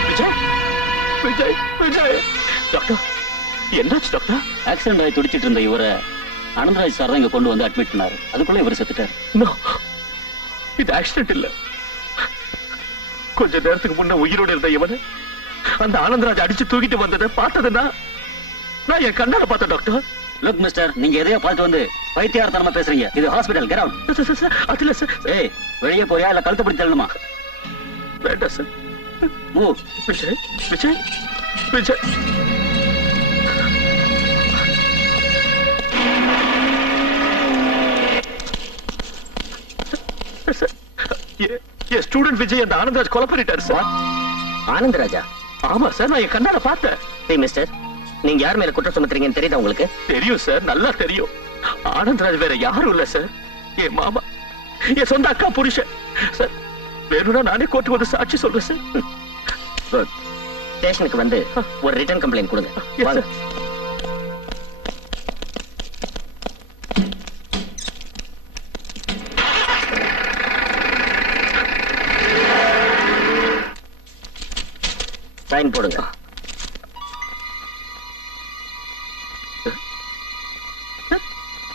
Vijay, Vijay, Vijay. Doctor, என்னாச்சு டாக்டர்? ஆக்சிடென்ட் ஆகி துடிச்சிட்டு இருந்த இவரை ஆனந்தராஜ் சார் தான் இங்க கொண்டு வந்து அட்மிட் பண்ணாரு. அதுக்குள்ள இவர் செத்துட்டாரு. நோ, இது ஆக்சிடென்ட் இல்ல. கொஞ்ச நேரத்துக்கு முன்ன உயிரோடு இருந்த இவனை அந்த ஆனந்தராஜ் அடிச்சு தூக்கிட்டு வந்ததை பார்த்ததுன்னா நான் என் கண்ணால பார்த்தேன் டாக்டர். லுக் மிஸ்டர், நீங்க எதையோ பார்த்து வந்து பைத்தியாரத்தனமா பேசுறீங்க. இது ஹாஸ்பிடல். Get out. அதுல சார். ஏய், வெளியே போறியா இல்ல கழுத்து பிடிச்சு தள்ளணுமா? வேண்டாம் sir. Move. Vijay, Vijay, Vijay. Student Vijay அந்த ஆனந்தராஜ் கொலை பண்ணிட்டாரு சார். ஆனந்தராஜா? ஆமா சார், நான் என் கண்ணால பார்த்தேன். ஏய் மிஸ்டர், நீங்க யார் மேல குற்றம் சுமத்துறீங்கன்னு தெரியுதா உங்களுக்கு? தெரியும் சார், நல்லா தெரியும். ஆனந்தராஜ் வேற யாரும் இல்ல சார், என் மாமா, என் சொந்த அக்கா புருஷன் சார். வேணும்னா நானே கோர்ட்டு வந்து சாட்சி சொல்றேன் சார். ஸ்டேஷனுக்கு வந்து ஒரு ரிட்டர்ன் கம்ப்ளைண்ட் கொடுங்க. வாங்க. சைன் போடுங்க.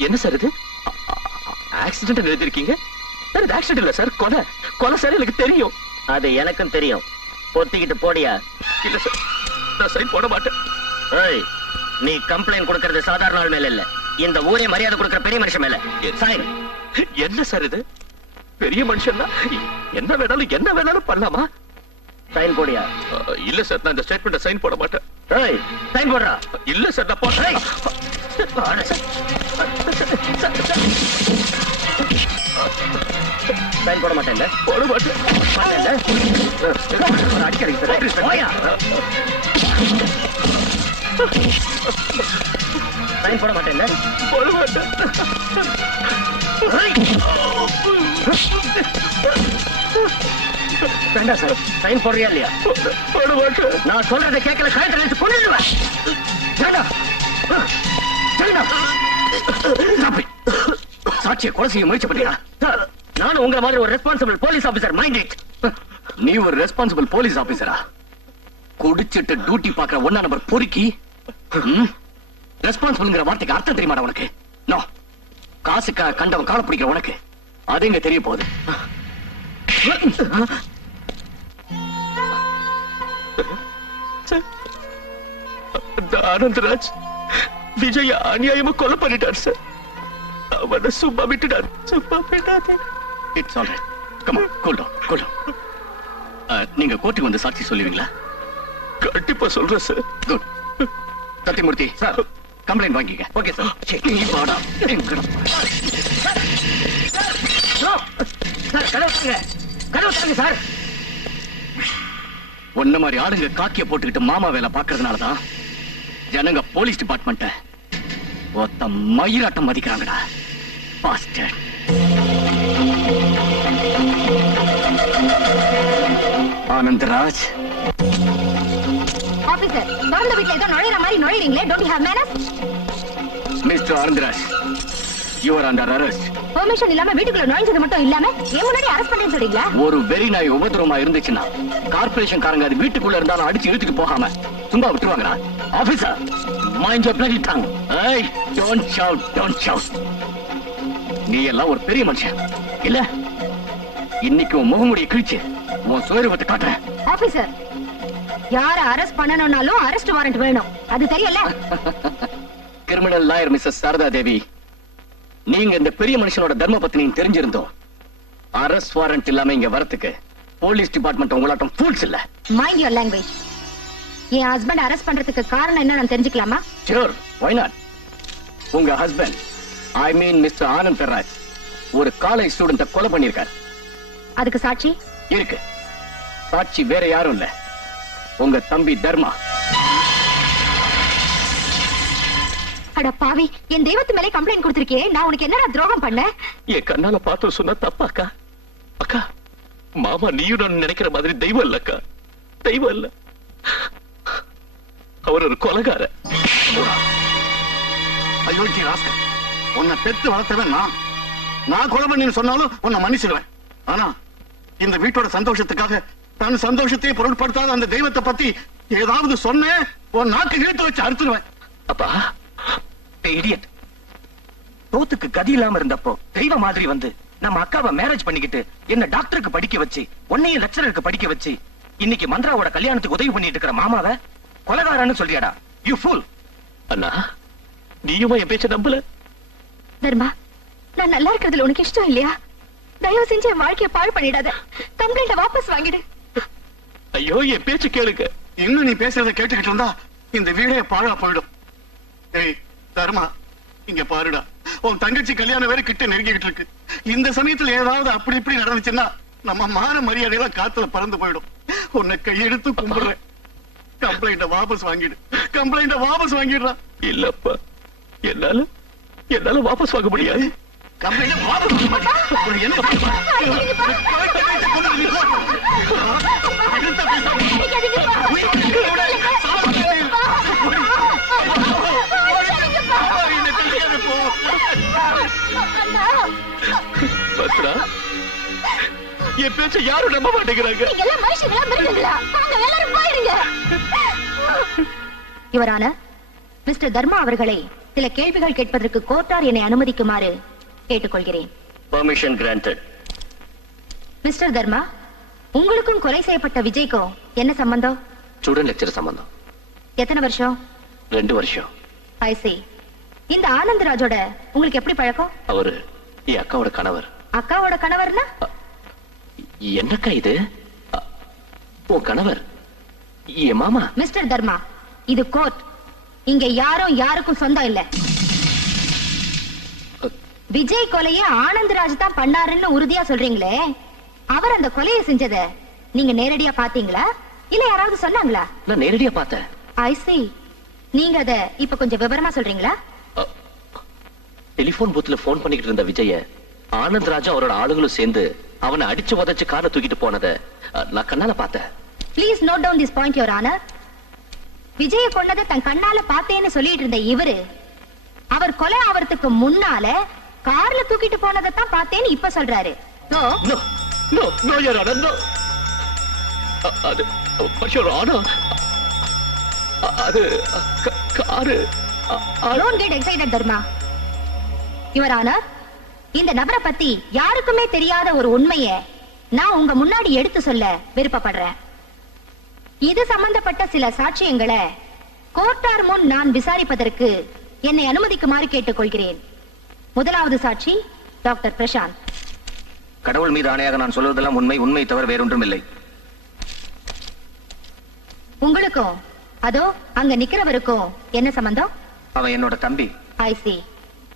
என்ன சார் இது? ஆக்சிடென்ட் எழுதிருக்கீங்க? சார் இது ஆக்சிடென்ட் இல்ல சார், கொலை. கொலை சார், எனக்கு தெரியும். அது எனக்கும் தெரியும். பொத்திக்கிட்டு போடியா? இல்ல சார், நான் சைன் போட மாட்டேன். ஏய், நீ கம்ப்ளைண்ட் கொடுக்கிறது சாதாரண ஆள் மேல இல்ல, இந்த ஊரே மரியாதை கொடுக்கிற பெரிய மனுஷன் மேல. சைன். என்ன சார் இது? பெரிய மனுஷன் என்ன வேணாலும் பண்ணலாமா? சைன் போடியா? இல்ல சார், நான் இந்த ஸ்டேட்மெண்ட சைன் போட மாட்டேன். ஏய், சைன் போடுறா. இல்ல சார், நான் போடுறேன். சைன் போட மாட்டேன். போட மாட்டேன். அடிக்கிறீங்க. சைன் போட மாட்டேன். போட மாட்டேன். வேண்டாம் சார், சைன் போடுறியா இல்லையா? போட மாட்டேன். நான் சொல்றதை கேட்கல, கழுத்தை நினைச்சு கொண்டுடுவேன். வேண்டாம். சாட்சியை கொலை செய்ய முயற்சி பண்ணியா? நானும் உங்க மாதிரி ஒரு responsible police officer. Mind it. நீ ஒரு ரெஸ்பான்சிபிள் போலீஸ் ஆபீசரா? குடிச்சிட்டு டியூட்டி பாக்குற ஒன்னா நம்பர் பொறுக்கி. ரெஸ்பான்சிபிள்ங்கிற வார்த்தைக்கு அர்த்தம் தெரியுமாடா உனக்கு? நோ. காசுக்காக கண்டவன் கால பிடிக்கிற உனக்கு அது எங்க தெரிய போகுது? ஆனந்தராஜ் விஜய் அநியாயமா கொலை பண்ணிட்டார் சார். அவனை சும்மா விட்டுட்டார். சும்மா விட்டாரு. It's all right. Come on, cool down, cool down. நீங்க கோர்ட்டுக்கு வந்து சாட்சி சொல்லுவீங்களா? கண்டிப்பா சொல்றேன் sir. Good. Sathyamoorthy sir, complaint வாங்கிக்க. Okay sir. நீ வாடா. சார், கதவு சார். ஒன்ன மாதிரி ஆளுங்க காக்கிய போட்டுக்கிட்டு மாமா வேலை பாக்குறதுனாலதான் ஜனங்க போலீஸ் டிபார்ட்மெண்ட்ட ஒத்த மயிராட்டம் மதிக்கிறாங்கடா. பாஸ்டர். ஆனந்தராஜ். ஆபீசர் திறந்த வீட்டுல ஏதோ நுழையிற மாதிரி நுழைறீங்களே. Don't you have manners? Mister Anandraj, you are under arrest. Permission இல்லாம வீட்டுக்குள்ள நுழைஞ்சது மட்டும் இல்லாம ஏன் முன்னாடி அரெஸ்ட் பண்ணேன்னு சொல்றீங்களா? ஒரு வெறி நாய் உபதிரவமா இருந்துச்சுன்னா கார்பரேஷன் காரங்க அது வீட்டுக்குள்ள இருந்தாலும் அடிச்சு இழுத்துட்டு போகாம சும்மா விட்டுருவாங்களா? Officer, mind your bloody tongue. ஏய், டோன்ட் ஷவுட், டோன்ட் ஷவுட். நீ எல்லாம் ஒரு பெரிய மனுஷன் இல்ல. இன்னைக்கு உன் முகமுடியை கிழிச்சு உன் சுயரூபத்தை காட்டுறேன். ஆபீசர், யார அரெஸ்ட் பண்ணணும்னாலும் அரெஸ்ட் வாரண்ட் வேணும், அது தெரியல? கிரிமினல் லாயர் மிஸ்ஸஸ் சாரதா தேவி, நீங்க இந்த பெரிய மனுஷனோட தர்ம பத்தினி தெரிஞ்சிருந்தோம் அரெஸ்ட் வாரண்ட் இல்லாம இங்க வரதுக்கு போலீஸ் டிபார்ட்மெண்ட் உங்களாட்டம் ஃபூல்ஸ் இல்ல. Mind your language. என் ஹஸ்பண்ட் அரெஸ்ட் பண்றதுக்கு காரணம் என்ன நான் தெரிஞ்சுக்கலாமா? Sure, why not. உங்க husband, I mean mister Anand Perraj, ஒரு காலேஜ் ஸ்டூடெண்ட கொலை பண்ணிருக்காரு. அதுக்கு சாட்சி இருக்கு. சாட்சி வேற யாரும் இல்ல, உங்க தம்பி தர்மா. அட பாவி, என் தெய்வத்து மேலே கம்ப்ளைண்ட் கொடுத்திருக்கே, நான் உனக்கு என்னடா துரோகம் பண்ண? என் கண்ணால பார்த்து சொன்ன தப்பா அக்கா? அக்கா, மாமா நீயும் நான் நினைக்கிற மாதிரி தெய்வம் இல்ல அக்கா, தெய்வம் இல்ல. அவர் ஒரு கொலைகார. ஐயோ, உன்னை பெத்து வளர்த்தவன் நான் கொலை பண்ணின்னு சொன்னாலும் உன்னை மன்னிச்சிடுவேன். ஆனா இந்த வீட்டோட சந்தோஷத்துக்காக தன் சந்தோஷத்தையே பொருட்படுத்தாத அந்த தெய்வத்தை பத்தி ஏதாவது சொன்ன உன் நாக்கு இழுத்து வச்சு அறுத்துடுவேன். அப்பா, இடியட், தோத்துக்கு கதி இல்லாம இருந்தப்போ தெய்வ மாதிரி வந்து நம்ம அக்காவை மேரேஜ் பண்ணிக்கிட்டு என்ன டாக்டருக்கு படிக்க வச்சு உன்னையும் லெக்சரருக்கு படிக்க வச்சு இன்னைக்கு மந்திராவோட கல்யாணத்துக்கு உதவி பண்ணிட்டு இருக்கிற மாமாவை கொலைகாரன்னு சொல்றியாடா? You pool. அண்ணா, நீயுமா என் பேச்ச நம்பல? தர்மா, நான் நல்லா இருக்கிறதுல உனக்கு இஷ்டம் இல்லையா? தயவு செஞ்சு என் வாழ்க்கைய பாழ் பண்ணிடாத. கம்ப்ளைண்ட வாபஸ் வாங்கிடு. ஐயோ, என் பேச்சு கேளுங்க. இன்னும் நீ பேசுறத கேட்டுக்கிட்டு இருந்தா இந்த வீடே பாழா போயிடும். ஏய் தர்மா, இங்க பாருடா, உன் தங்கச்சி கல்யாணம் வேற கிட்ட நெருங்கிக்கிட்டு இருக்கு. இந்த சமயத்துல ஏதாவது அப்படி இப்படி நடந்துச்சுன்னா நம்ம மான மரியாதையெல்லாம் காத்துல பறந்து போயிடும். உன்னை கையெடுத்து கும்பிடுறேன், கம்ப்ளைண்ட வாபஸ் வாங்கிடு, கம்ப்ளைண்ட வாபஸ் வாங்கிடுறா. இல்லப்பா, என்னால வாபஸ் வாங்க முடியாது. கம்ப்ளைண்ட வாபஸ் வாங்க மாட்டேன். என்ன பத்ரா, என் பேச்ச யாரும் நம்ப மாட்டேங்கிறாங்க. யுவரான, மிஸ்டர் தர்மா அவர்களை சில கேள்விகள் கேட்பதற்கு கோர்ட்டார் என்னை அனுமதிக்குமாறு கேட்டுக்கொள்கிறேன். Permission granted. மிஸ்டர் தர்மா, உங்களுக்கும் கொலை செய்யப்பட்ட விஜய்க்கும் என்ன சம்பந்தம்? ஸ்டூடெண்ட் லெக்சர் சம்பந்தம். எத்தனை வருஷம்? 2 வருஷம். I see. இந்த ஆனந்தராஜோட உங்களுக்கு எப்படி பழக்கம்? அவரு என் அக்காவோட கணவர். அக்காவோட கணவர்னா? என்னக்கா இது? உன் கணவர் என் மாமா. மிஸ்டர் தர்மா, இது கோர்ட். இங்க யாரும் யாருக்கும் சொந்தம் இல்ல. விஜய் கொலையை ஆனந்தராஜ் தான் பண்ணாருன்னு உறுதியா சொல்றீங்களே, அவர் அந்த கொலையை செஞ்சத நீங்க நேரடியா பாத்தீங்களா இல்ல யாராவது சொன்னாங்களா? நான் நேரடியா பார்த்தேன். I see. நீங்க அத இப்ப கொஞ்சம் விவரமா சொல்றீங்களா? டெலிபோன் பூத்ல போன் பண்ணிக்கிட்டு இருந்த விஜய ஆனந்தராஜா அவரோட ஆளுங்களும் சேர்ந்து அவனை அடிச்சு உதைச்சு காரை தூக்கிட்டு போனத நான் கண்ணால பார்த்தேன். Please note down this point, Your Honor. Vijaya கொன்னதை தன் கண்ணால பார்த்தேன்னு சொல்லிட்டு இருந்த இவரு, அவர் கொலை ஆவறதுக்கு முன்னால கார்ல தூக்கிட்டு போனதை தான் பார்த்தேன்னு இப்ப சொல்றாரு. No, Your Honor, no. அது Your Honor, அது car. Don't get excited, Dharma. Your Honor, இந்த நபரை பத்தி யாருக்குமே தெரியாத ஒரு உண்மையை நான் உங்க முன்னாடி எடுத்து சொல்ல விருப்பப்படுறேன். இது சம்பந்தப்பட்ட சில சாட்சியங்களை கோர்ட்டார் முன் நான் விசாரிப்பதற்கு என்னை அனுமதிக்குமாறு கேட்டுக்கொள்கிறேன். முதலாவது சாட்சி டாக்டர் பிரசாந்த். கடவுள் மீது ஆணையாக நான் சொல்வதெல்லாம் உண்மை, உண்மை தவிர வேறொன்றும் இல்லை. உங்களுக்கும் அதோ அங்க நிக்கிறவருக்கும் என்ன சம்பந்தம்? அவன் என்னோட தம்பி. I see.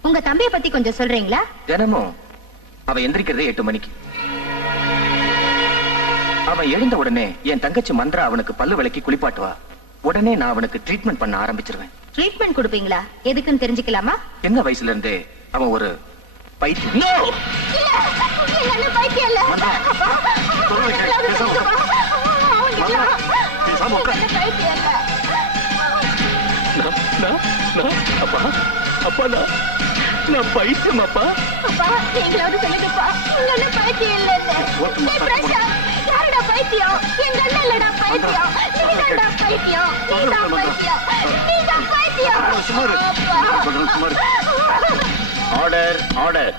உங்க தம்பியை பத்தி கொஞ்சம் சொல்றீங்களா? தினமும் அவன் எந்திரிக்கிறதே 8 மணிக்கு. அவன் எழுந்த உடனே என் தங்கச்சி மந்திரா அவனுக்கு பல்லு விளக்கி குளிப்பாட்டுவா. உடனே நான் அவனுக்கு ட்ரீட்மெண்ட் பண்ண ஆரம்பிச்சிருவேன். ட்ரீட்மெண்ட் கொடுப்பீங்களா? எதுக்குன்னு தெரிஞ்சுக்கலாமா? சின்ன வயசுல இருந்தே அவன் ஒரு பைத்தியம். பேசாம உட்கார். அப்பா அப்பா நான் பைத்தியம் அப்பா. அப்பா நீங்களாவது சொல்லுங்கப்பா, உங்க அண்ணன் பைத்தியம் இல்ல. யாருடா பைத்தியம்? எங்க அண்ணன் இல்லடா பைத்தியம், நீதான்டா பைத்தியம், நீதான் பைத்தியம், நீதான் பைத்தியம். Order order.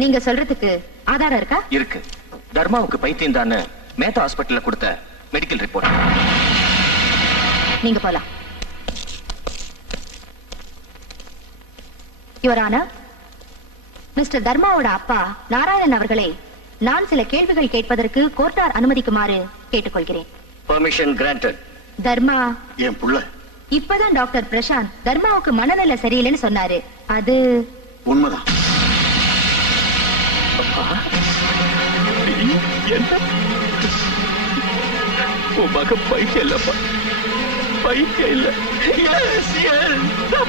நீங்க சொல்றதுக்கு ஆதாரம் இருக்கா? இருக்கு. தர்மாவுக்கு பைத்தியம் தானே மேத்தா ஹாஸ்பிட்டல்ல கொடுத்த மெடிக்கல் ரிப்போர்ட். நீங்க போலாம். யுவர் ஆனர், மிஸ்டர் தர்மாவோட அப்பா நாராயணன் அவர்களை நான் சில கேள்விகள் கேட்பதற்கு கோர்ட்டார் அனுமதிக்குமாறு கேட்டுக்கொள்கிறேன். Permission granted. தர்மா என் புள்ள இப்பதான் டாக்டர் பிரசாந்த் தர்மாவுக்கு மனநல சரியில்லைன்னு சொன்னாரு. அது உண்மைதான். உன் மக பைத்தியம் இல்லப்பா, பைத்தியம் இல்ல.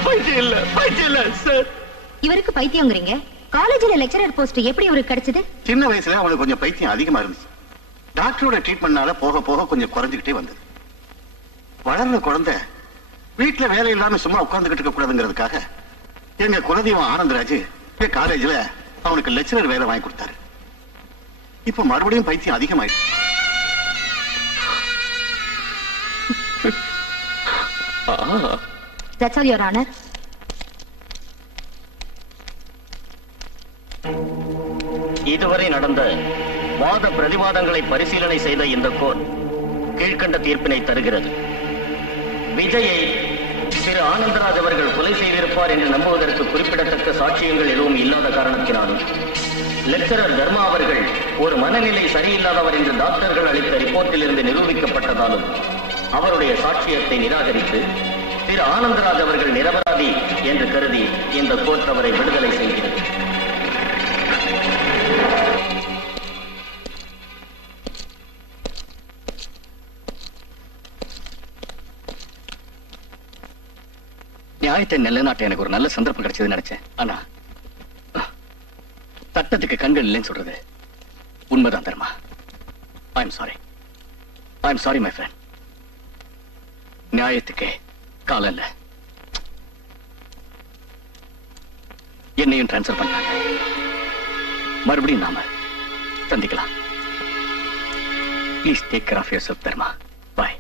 பைத்தியம் இல்ல, பைத்தியம் இல்ல சார். இவருக்கு பைத்தியங்கிறீங்க? காலேஜ்ல லெக்சரர் போஸ்ட் எப்படி இவருக்கு கிடைச்சது? சின்ன வயசுல அவனுக்கு கொஞ்சம் பைத்தியம் அதிகமா இருந்துச்சு. டாக்டரோட ட்ரீட்மெண்ட்னால போக போக கொஞ்சம் குறைஞ்சுக்கிட்டே வந்தது. வளர்ந்த குழந்தை வீட்டுல வேலை இல்லாம சும்மா உட்கார்ந்துகிட்டு இருக்க கூடாதுங்கிறதுக்காக எங்க குலதெய்வம் ஆனந்தராஜ் காலேஜ்ல அவனுக்கு லெக்சரர் வேலை வாங்கி கொடுத்தாரு. இப்ப மறுபடியும் பைத்தியம் அதிகமாயிடுச்சு. That's all, Your Honor. இதுவரை நடந்த வாத பிரதிவாதங்களை பரிசீலனை செய்த இந்த கோர்ட் கீழ்கண்ட தீர்ப்பினை தருகிறது. விஜயை திரு ஆனந்தராஜ் அவர்கள் கொலை செய்திருப்பார் என்று நம்புவதற்கு குறிப்பிடத்தக்க சாட்சியங்கள் எதுவும் இல்லாத காரணத்தினாலும், லெக்சரர் தர்மா அவர்கள் ஒரு மனநிலை சரியில்லாதவர் என்று டாக்டர்கள் அளித்த ரிப்போர்ட்டில் இருந்து நிரூபிக்கப்பட்டதாலும் அவருடைய சாட்சியத்தை நிராகரித்து திரு ஆனந்தராஜ் அவர்கள் நிரபராதி என்று கருதி இந்த கோர்ட் அவரை விடுதலை செய்கிறது. நியாயத்தை நிலைநாட்ட எனக்கு ஒரு நல்ல சந்தர்ப்பம் கிடைச்சதுன்னு நினைச்சேன். ஆனா சட்டத்துக்கு கண்கள் இல்லைன்னு சொல்றது உண்மைதான் Dharma. I am sorry my friend. நியாயத்துக்கே காலம் இல்ல. என்னையும் டிரான்ஸ்ஃபர் பண்ணாங்க. மறுபடியும் நாம சந்திக்கலாம். Please take care of yourself Dharma. Bye.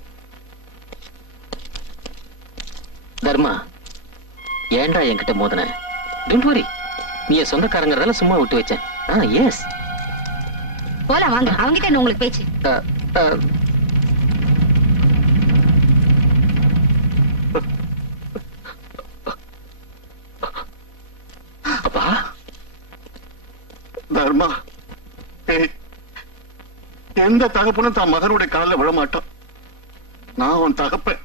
Dharma, ஏன்டா என்கிட்ட மோதன? டோன்ட் வரி, நீ சொந்தக்காரங்கிறதால சும்மா விட்டு வச்சேன். எஸ், போலாம் வாங்க. அவங்கிட்ட என்ன உங்களுக்கு பேச்சு? அப்பா தர்மா, எந்த தகப்பனும் தான் மகனுடைய காலில் விழமாட்டான். நான் உன் தகப்ப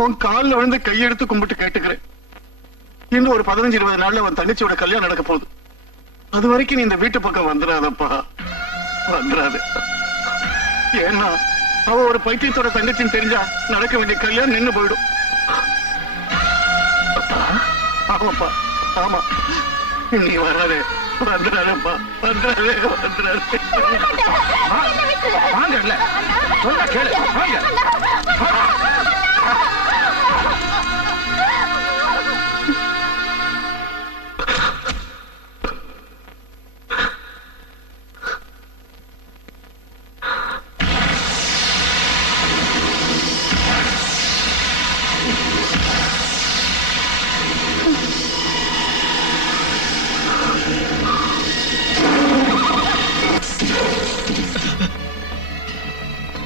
உன் காலில் விழுந்து கையெடுத்து கும்பிட்டு கேட்டுக்கிறேன். இன்னும் ஒரு 15-20 நாள்ல உன் தங்கச்சியோட கல்யாணம் நடக்க போகுது. அது வரைக்கும் நீ இந்த வீட்டு பக்கம் வந்துடாதப்பா, வந்துடாது. ஏன்னா அவ ஒரு பைத்தியத்தோட தங்கச்சின்னு தெரிஞ்சா நடக்க வேண்டிய கல்யாணம் நின்னு போயிடும். ஆமாப்பா, ஆமா. நீ வராதே, வந்துடாதப்பா, வந்துடாதே, வந்துடாதே. வாங்கல சொல்ல கேளு. வாங்க.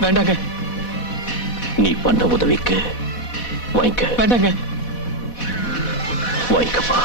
வேண்டாங்க. நீ பண்ண உதவிக்கு வாங்கிக்க. வேண்டாங்க. வாங்கிக்கப்பா.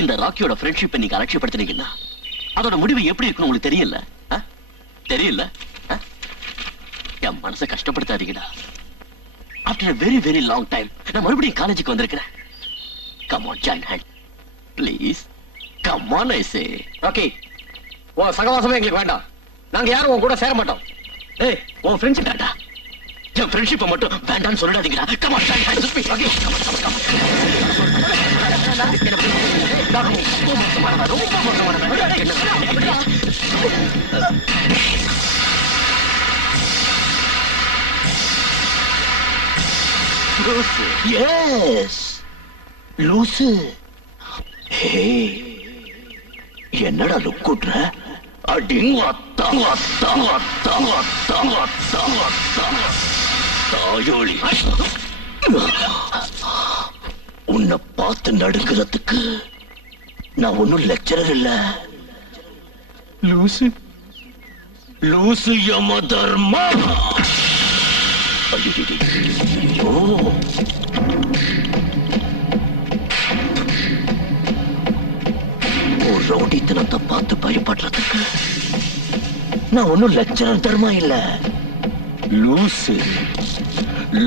இந்த ராக்கியோட ஃப்ரெண்ட்ஷிப்பை நீங்க அலட்சியப்படுத்தினீங்கன்னா அதோட முடிவு எப்படி இருக்குன்னு உங்களுக்கு தெரியல தெரியல என் மனசை கஷ்டப்படுத்தாதீங்கடா. After very very long time நான் மறுபடியும் காலேஜுக்கு வந்திருக்கிறேன். Come on join hand please. Come on I say. Rocky, உன் சகவாசமே எங்களுக்கு வேண்டாம். நாங்க யாரும் உன் கூட சேர மாட்டோம். ஏய், உன் ஃப்ரெண்ட்ஸ் டாடா, என் ஃப்ரெண்ட்ஷிப்பை மட்டும் வேண்டாம்னு சொல்லிடாதீங்கடா. Come on join hand with me. Rocky, come on come லூசு. எஸ் லூசு. ஹே, என்னடா லுக் கூட்ற? அடிங் வத்தா வத்தா வத்தா வத்தா வத்தா வத்தா தாயோளி. உன்னை பார்த்து நடுக்கிறதுக்கு நான் ஒன்னும் லெக்சரர் இல்ல. லூசு லூசு யம தர்மா. ஓ, ரவுடித்தனத்தை பார்த்து பயப்படுறதுக்கு நான் ஒன்னும் லெக்சரர் தர்மா இல்ல. லூசு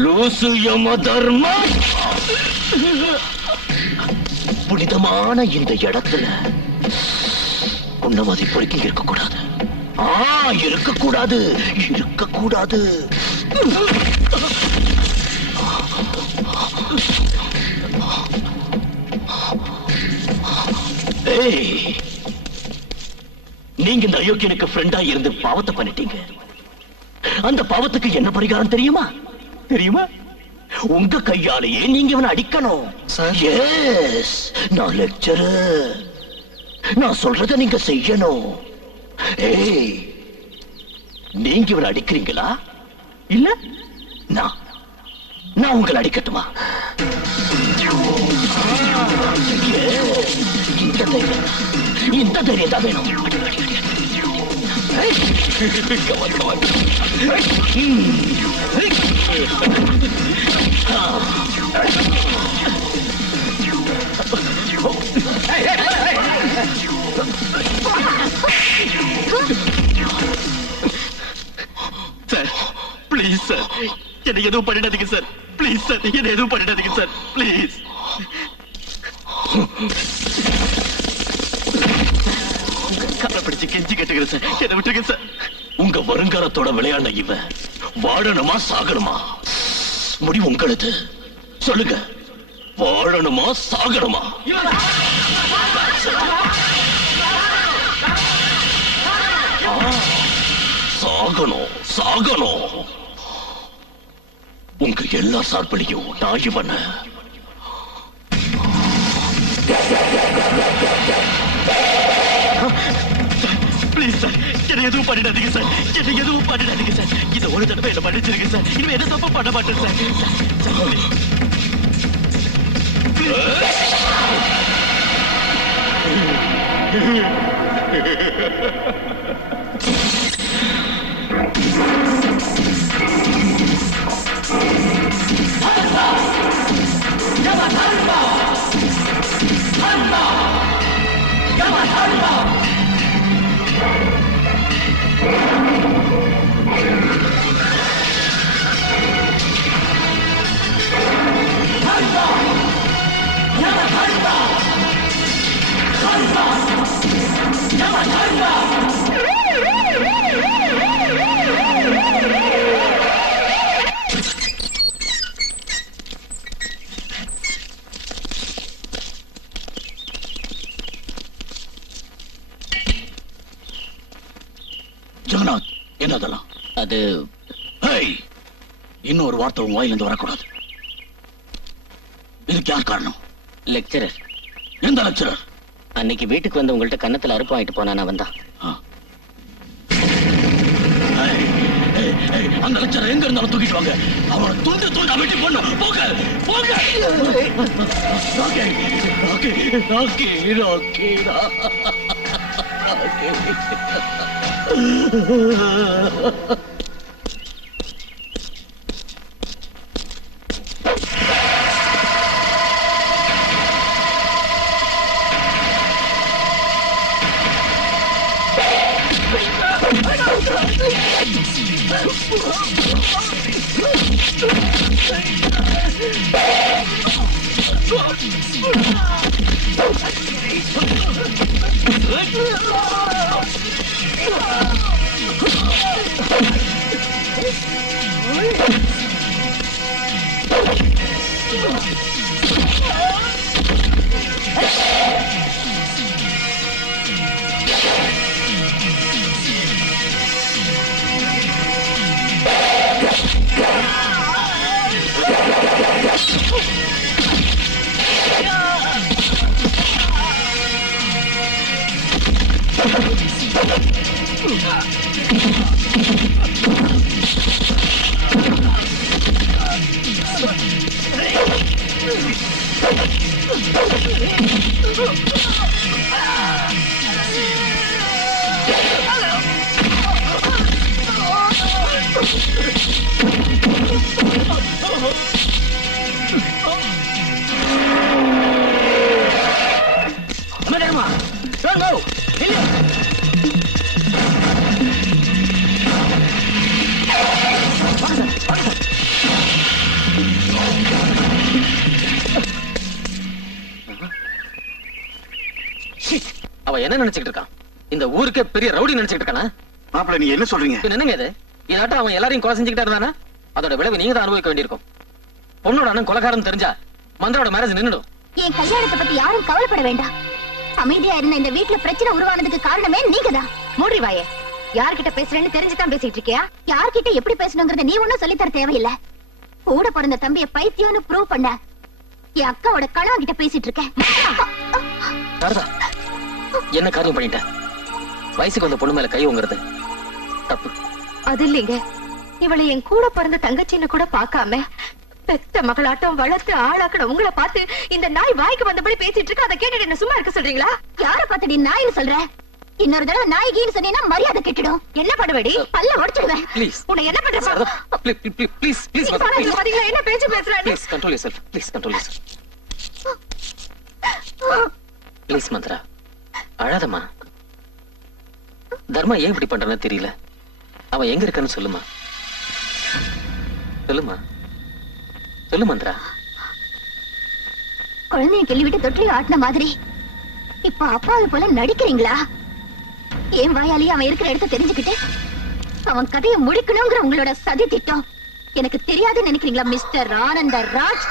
லூசு யம தர்மா. புனிதமான இந்த இடத்துல உன்ன மதிப்பொழிக்க இருக்கக்கூடாது. இருக்கக்கூடாது, இருக்கக்கூடாது. நீங்க இந்த அயோக்கியனுக்கு ஃப்ரெண்டா இருந்து பாவத்தை பண்ணிட்டீங்க. அந்த பாவத்துக்கு என்ன பரிகாரம் தெரியுமா? தெரியுமா? உங்க கையாலேயே நீங்க இவனை அடிக்கணும். எஸ், நான் லெக்சரர். நான் சொல்றத நீங்க செய்யணும். ஏய், நீங்க இவனை அடிக்கிறீங்களா இல்ல நான் உங்களை அடிக்கட்டுமா? இந்த தைரியம் தான் வேணும். சார், பிளீஸ் சார், என்னை எதுவும் பண்ணிடாதீங்க சார். பிளீஸ் சார், என்னை எதுவும் பண்ணிடாதீங்க சார். பிளீஸ். காலை பிடிச்சு கெஞ்சி கேட்டுக்கிறேன் சார், என்னை விட்டுருங்க சார். உங்க வருங்காலத்தோட விளையாட இவன் வாழணுமா சாகணுமா? முடிவு உங்களது. சொல்லுங்க, வாழணுமா சாகணுமா? சாகணும் சாகணும். உங்க எல்லா சார்பிலையும் நான் இவன பிளீஸ் சார், என்னை எதுவும் பண்ணிடாதீங்க சார். என்னை எதுவும் பண்ணிடாதீங்க சார். இதை ஒரு தடவை என்ன பண்ணிச்சிருங்க சார். இனிமே என்ன தப்பு பண்ண மாட்டேன் சார். ஜெகநாத், என்னதெல்லாம்? அது இன்னொரு வார்த்தை உன் வாயிலிருந்து வரக்கூடாது. இதுக்கு யார் காரணம்? லெக்சரர். எந்த லெக்சரர்? அன்னைக்கு வீட்டுக்கு வந்து உங்கள்ட்ட கன்னத்துல அறுப்பு ஆயிட்டு போனா நான் வந்தா. அந்த லெக்சரர் எங்க இருந்தாலும் தூக்கிட்டு வாங்க. அவனை துண்டு துண்டு வெட்டி பண்ணு. போங்க போங்க. ராக்கி ராக்கி ராக்கி ராக்கி ராக்கி அவன் என்ன நினைச்சிட்டு இருக்கான்? இந்த ஊருக்கே பெரிய ரவுடி நினைச்சிட்டு இருக்கானா? மாப்பிள்ள நீங்க என்ன சொல்றீங்க? என்னங்க இது? இதாட்டம் அவன் எல்லாரையும் கொலை செஞ்சுக்கிட்டே இருந்தானா அதோட விளைவு நீங்க தான் அனுபவிக்க வேண்டியிருக்கும். பொண்ணோட அண்ணன் கொலைகாரன் தெரிஞ்சா மந்திரோட மேரேஜ் நின்னுடும். என் கல்யாணத்தை பத்தி யாரும் கவலைப்பட வேண்டாம். அமைதியா இருந்த இந்த வீட்டுல பிரச்சனை உருவானதுக்கு காரணமே நீங்கதான். மூடி வாயே. யார்கிட்ட பேசுறேன்னு தெரிஞ்சுதான் பேசிட்டு இருக்கியா? யார்கிட்ட எப்படி பேசணுங்கிறத நீ ஒன்னும் சொல்லித்தர தேவையில்லை. கூட பிறந்த தம்பிய பைத்தியம்னு ப்ரூவ் பண்ண என் அக்காவோட கணவன் கிட்ட பேசிட்டு இருக்கேன். என்ன காரியம் பண்ணிட்ட? வயசுக்கு வந்த பொண்ணு மேல கை உங்கிறது தப்பு. அது இல்லைங்க, இவளை என் கூட பிறந்த தங்கச்சின்னு கூட பாக்காம பெத்த மகளாட்டம் வளர்த்து ஆளாக்கணும் உங்களை பார்த்து இந்த நாய் வாய்க்கு வந்தபடி பேசிட்டு இருக்கு. அதை கேட்டுட்டு என்ன சும்மா இருக்க சொல்றீங்களா? யார பார்த்து நீ நாயின்னு சொல்ற? இன்னொரு தடவை நாய்கின்னு சொன்னீங்கன்னா மரியாதை கெட்டுடும். என்ன பண்ணுவடி? பல்ல உடைச்சிடுவேன். உன்னை என்ன பண்ற? பாத்தீங்களா என்ன பேச்சு பேசுறாரு? Please control yourself. Please control yourself. Please Mantra அழாதம்மா. தர்மா ஏன் இப்படி பண்றன்னு தெரியல. அவன் எங்க இருக்கான்னு சொல்லுமா. சொல்லுமா சொல்லு மந்த்ரா. குழந்தைய கிள்ளி விட்டு தொற்றி ஆட்டின மாதிரி இப்ப அப்பாவை போல நடிக்கிறீங்களா? ஏன் வாயாலேயே அவன் இருக்கிற இடத்த தெரிஞ்சுக்கிட்டு அவன் கதையை முடிக்கணுங்கிற உங்களோட சதி திட்டம் எனக்கு தெரியாதுன்னு நினைக்கிறீங்களா மிஸ்டர் ஆனந்த ராஜ்?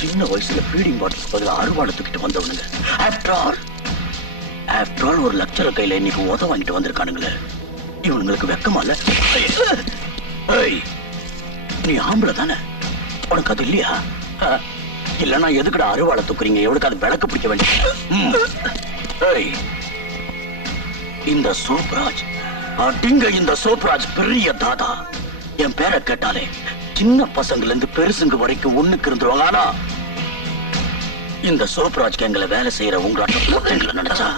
சின்ன வயசுல ஃபீடிங் பாட்டில் பதில் அறுவாடை தூக்கிட்டு வந்தவனுங்க. ஆஃப்டர் ஆல் ஒரு லெக்சரர் கையில இன்னைக்கு உத வாங்கிட்டு வந்திருக்கானுங்களே. இவனுங்களுக்கு வெக்கமா இல்ல? நீ ஆம்பளை தானே, உனக்கு அது இல்லையா? இல்லன்னா எதுக்குடா அறுவாடை தூக்குறீங்க? எவனுக்கு அது விளக்கு பிடிக்க வேண்டிய இந்த சோப்ராஜ் அடிங்க. இந்த சோப்ராஜ் பெரிய தாதா. என் பேரை கேட்டாலே சின்ன பசங்கள்ல இருந்து பெருசுங்க வரைக்கும் ஒண்ணுக்கு இருந்துருவாங்க. ஆனா இந்த சோப்ராஜ் எங்களை வேலை செய்யற உங்களாட்ட நினைச்சா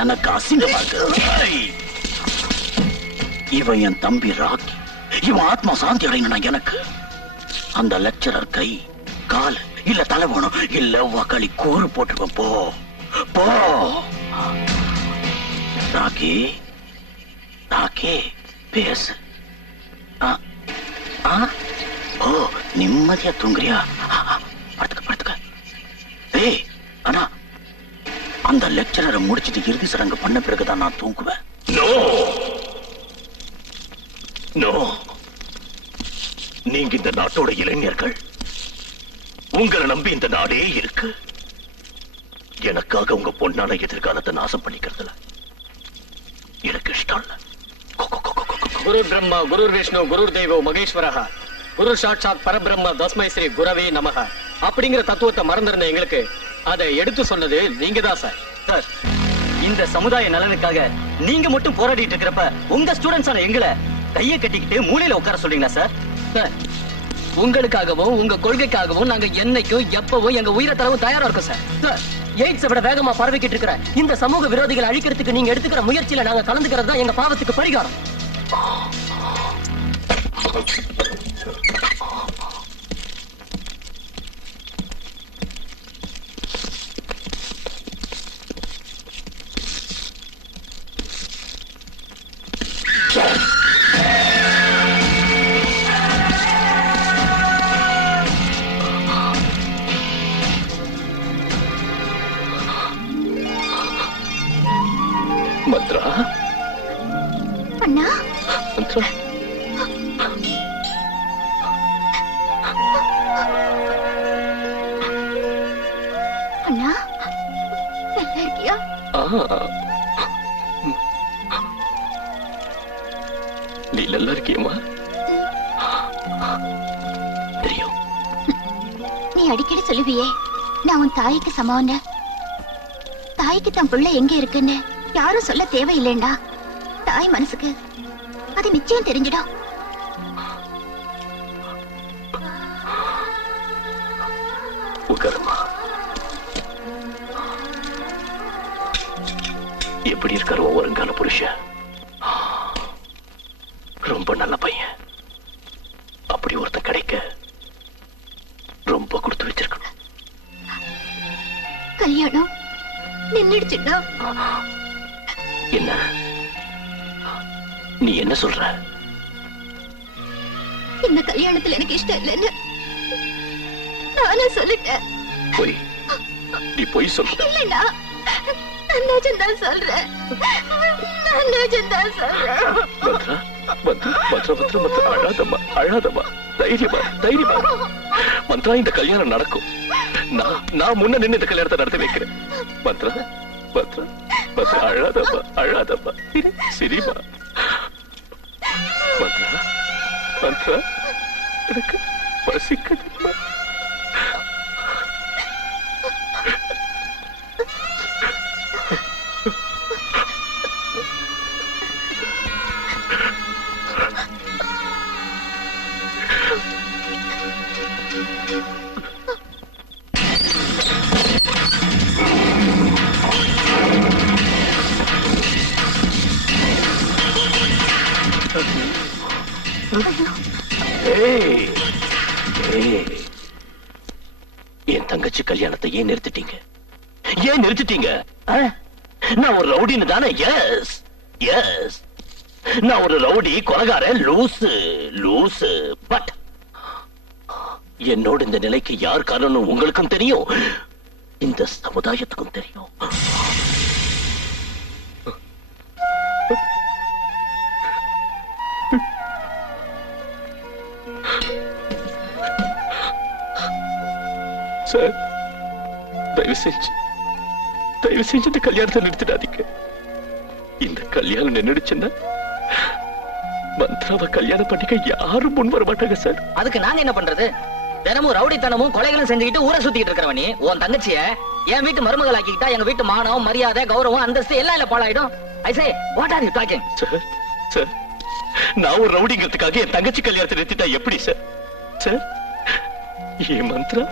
எனக்கு அசிங்கமா இருக்கு. இவன் என் தம்பி ராக்கி. இவன் ஆத்மா சாந்தி அடையணும். எனக்கு அந்த லெக்சரர் கை கால் இல்ல தலை வேணும், இல்ல வக்காளி கூறு போட்டுருவேன். போ போ ராக்கி. ராக்கி பேசு. ஓ நிம்மதியா தூங்குறியா? படுத்துக்க படுத்துக்க. ஏய் ஆனா அந்த லெக்சரரை முடிச்சிட்டு இறுதி சடங்கு பண்ண பிறகுதான் நான் தூங்குவேன். நோ, நீங்க இந்த நாட்டோட இளைஞர்கள். உங்களை நம்பி இந்த நாடே இருக்கு. எனக்காக உங்க பொண்ணான எதிர்காலத்தை நாசம் பண்ணிக்கிறதுல எனக்கு இஷ்டம் இல்ல. குரு பிரம்மா குரு விஷ்ணு குரு தேவோ மகேஸ்வரஹா குரு சாட்சாத் பரபிரம்ம தஸ்மை ஸ்ரீ குரவே நமஹ அப்படிங்கிற தத்துவத்தை மறந்திருந்த எங்களுக்கு அதை எடுத்து சொன்னது நீங்க தான் சார். சார், இந்த சமுதாய நலனுக்காக நீங்க மட்டும் போராடிட்டு இருக்கிறப்ப உங்க ஸ்டூடெண்ட்ஸான எங்களை கையை கட்டிக்கிட்டு மூலையில உட்கார சொல்றீங்களா சார்? சார், உங்களுக்காகவும் உங்க கொள்கைக்காகவும் நாங்க என்னைக்கும் எப்பவும் எங்க உயிரை தரவும் தயாரா இருக்கோம் சார். சார், எய்ட்ஸை விட வேகமா பரவிக்கிட்டு இருக்கிற இந்த சமூக விரோதிகளை அழிக்கிறதுக்கு நீங்க எடுத்துக்கிற முயற்சியில நாங்க கலந்துக்கிறது தான் எங்க பாவத்துக்கு பரிகாரம். மந்த்ரா அண்ணா மந்த்ரா அண்ணா நல்லா இருக்கியா? நீ நல்லா இருக்கியம்மா? தெரியும். நீ அடிக்கடி சொல்லுவியே நான் உன் தாய்க்கு சமம்னு. தாய்க்கு தன் பிள்ளை எங்க இருக்குன்னு யாரும் சொல்ல தேவையில்லைண்டா. தாய் மனசுக்கு அது நிச்சயம் தெரிஞ்சிடும். உட்காருமா. எப்படி இருக்காரு வருங்கால புருஷன்? ரொம்ப நல்ல பையன். அப்படி ஒருத்தன் கிடைக்க ரொம்ப கொடுத்து வச்சிருக்கணும். கல்யாணம் நின்னுடுச்சுடா. என்ன நீ என்ன சொல்ற? இந்த கல்யாணத்துல எனக்கு இஷ்டம் இல்லைன்னு நானே சொல்லிட்டேன். போய் நீ போய் சொல்ற? இல்லைண்ணா, நான் நிஜம்தான் சொல்றேன். நான் நிஜம்தான் சொல்றேன். மந்த்ரா மந்த்ரா மந்த்ரா மந்த்ரா மந்த்ரா அழாதம்மா அழாதம்மா. தைரியமா தைரியமா. மந்த்ரா இந்த கல்யாணம் நடக்கும். நான் முன்ன நின்று இந்த கல்யாணத்தை நடத்தி வைக்கிறேன். மந்த்ரா மந்த்ரா மந்த்ரா அழாதம்மா அழாதம்மா. சரிமா மந்த்ரா மந்த்ரா எனக்கு பசிக்குதும்மா. என் தங்கச்சி கல்யாணத்தை ஏன் நிறுத்திட்டீங்க? ஏன் நிறுத்திட்டீங்க? நான் ஒரு ரவுடின்னு தானே? எஸ் எஸ், நான் ஒரு rowdy, Kolaikaran, loose loose. But என்னோட இந்த நிலைக்கு யார் காரணம் உங்களுக்கும் தெரியும், இந்த சமுதாயத்துக்கும் தெரியும். சார், தயவு செஞ்சு இந்த கல்யாணத்தை நிறுத்திடாதீங்க. இந்த கல்யாணம் நின்றுடுச்சுன்னா மந்த்ராவை கல்யாணம் பண்ணிக்க யாரும் முன் வர மாட்டாங்க சார். அதுக்கு நாங்க என்ன பண்றது? தினமும் ரவுடித்தனமும் கொலைகளும் செஞ்சுக்கிட்டு ஊரை சுத்திட்டு இருக்கிறவனி உன் தங்கச்சிய என் வீட்டு மருமகள் ஆக்கிக்கிட்டா எங்க வீட்டு மானம், மரியாதை, கௌரவம், அந்தஸ்து எல்லாம் இல்ல பாழாயிடும். I say, what are you talking? Sir, நான் ஒரு ரவுடிங்கிறதுக்காக என் தங்கச்சி கல்யாணத்தை நிறுத்திட்டா எப்படி சார்? சார், என் மந்த்ரா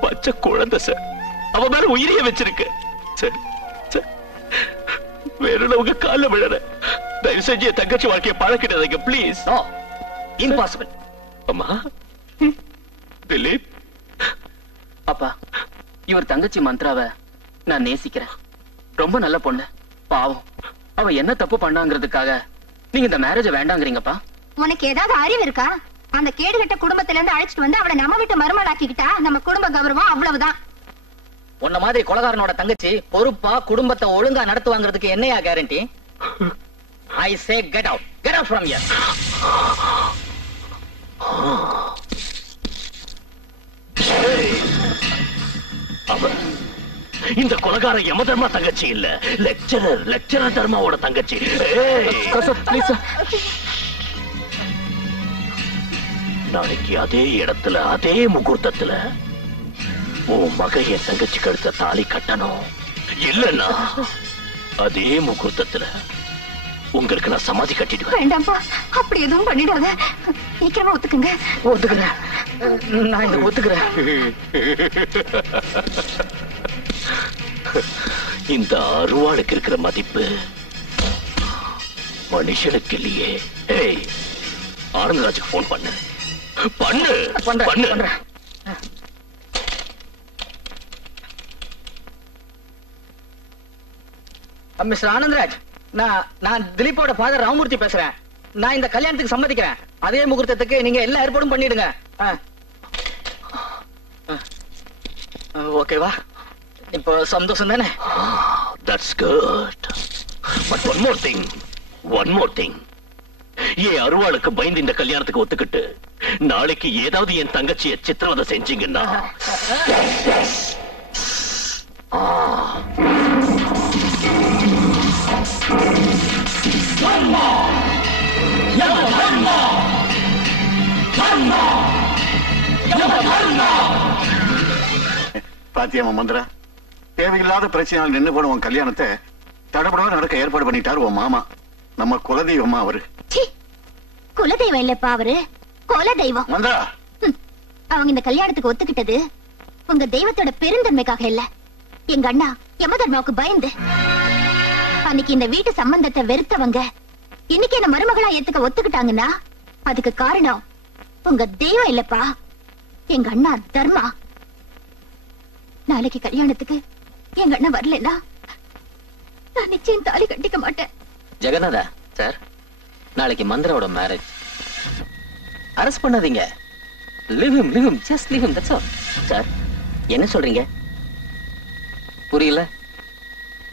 பச்சை குழந்தை சார், அவ மேல உயிரிய வச்சிருக்கு சார். சார், வேற உங்க கால விழற, தயவு செஞ்சு என் தங்கச்சி வாழ்க்கையை பழக்கிடாதீங்க பிளீஸ். No, impossible. அம்மா, திலீப், அப்பா, இவர் தங்கச்சி மந்த்ராவை நான் நேசிக்கிறேன். ரொம்ப நல்ல பொண்ணு. பாவம், அவ என்ன தப்பு பண்ணாங்கிறதுக்காக நீங்க இந்த மேரேஜ வேண்டாங்கிறீங்கப்பா. உனக்கு ஏதாவது அறிவு இருக்கா? அந்த கேடுகட்ட குடும்பத்துல இருந்து அழைச்சிட்டு வந்து அவளை நம்ம வீட்டு மருமலாக்கிக்கிட்டா நம்ம குடும்ப கௌரவம் அவ்வளவுதான். உன்ன மாதிரி கொலகாரனோட தங்கச்சி பொறுப்பா குடும்பத்தை ஒழுங்கா நடத்துவாங்கிறதுக்கு என்னையா guarantee? I say get out from here. அவன் இந்த கொலகார யம தர்மா தங்கச்சி இல்ல, லெக்சரர் தர்மாவோட தங்கச்சி. நாளைக்கு அதே இடத்துல அதே முகூர்த்தத்துல உன் மக என் தங்கச்சி கழுத்த தாலி கட்டணும். இல்லன்னா அதே முகூர்த்தத்துல உங்களுக்கு நான் சமாதி கட்டிடுவேன். வேண்டாம்ப்பா, அப்படி எதுவும் பண்ணிடாத. சீக்கிரமா ஒத்துக்குங்க. ஒத்துக்கிறேன், நான் இங்க ஒத்துக்கிறேன். இந்த அருவாளுக்கு இருக்கிற மதிப்பு மனுஷனுக்கு இல்லையே. ஏய், ஆனந்தராஜுக்கு போன் பண்ணு. மிஸ்டர் ஆனந்தராஜ், நான் திலீப்போட ஃபாதர் ராமமூர்த்தி பேசுறேன். நான் இந்த கல்யாணத்துக்கு சம்மதிக்கிறேன். அதே முகூர்த்தத்துக்கு நீங்க எல்லா ஏற்பாடும் பண்ணிடுங்க. ஓகேவா? இப்போ சந்தோஷம் தானே? That's good. But one more thing ஏன் அருவாளுக்கு பயந்து இந்த கல்யாணத்துக்கு ஒத்துக்கிட்டு நாளைக்கு ஏதாவது என் தங்கச்சியை சித்திரவதை செஞ்சீங்கன்னா பாத்தியம்மா மந்திரா, தேவையில்லாத பிரச்சனையால் நின்று போன உன் கல்யாணத்தை தடபடாத நடக்க ஏற்பாடு பண்ணிட்டாரு உன் மாமா. நம்ம குலதெய்வமா அவரு. குலதெய்வம் இல்லப்பா அவரு, குலதெய்வம். மந்திரா, அவங்க இந்த கல்யாணத்துக்கு ஒத்துக்கிட்டது உங்க தெய்வத்தோட பெருந்தன்மைக்காக இல்ல, எங்க அண்ணா யமதர்மாவுக்கு பயந்து. அன்னைக்கு இந்த வீட்டு சம்பந்தத்தை வெறுத்தவங்க இன்னைக்கு என்ன மருமகளா ஏத்துக்க ஒத்துக்கிட்டாங்கன்னா அதுக்கு காரணம் உங்க தெய்வம் இல்லப்பா, எங்க அண்ணா தர்மா. நாளைக்கு கல்யாணத்துக்கு எங்க அண்ணா வரலன்னா நான் நிச்சயம் தாலி கட்டிக்க மாட்டேன். ஜெகநாதா சார், நாளைக்கு மந்திராவோட மேரேஜ். அரஸ்ட் பண்ணாதீங்க. live him, just leave him, that's all. Sir, என்ன சொல்றீங்க? புரியல?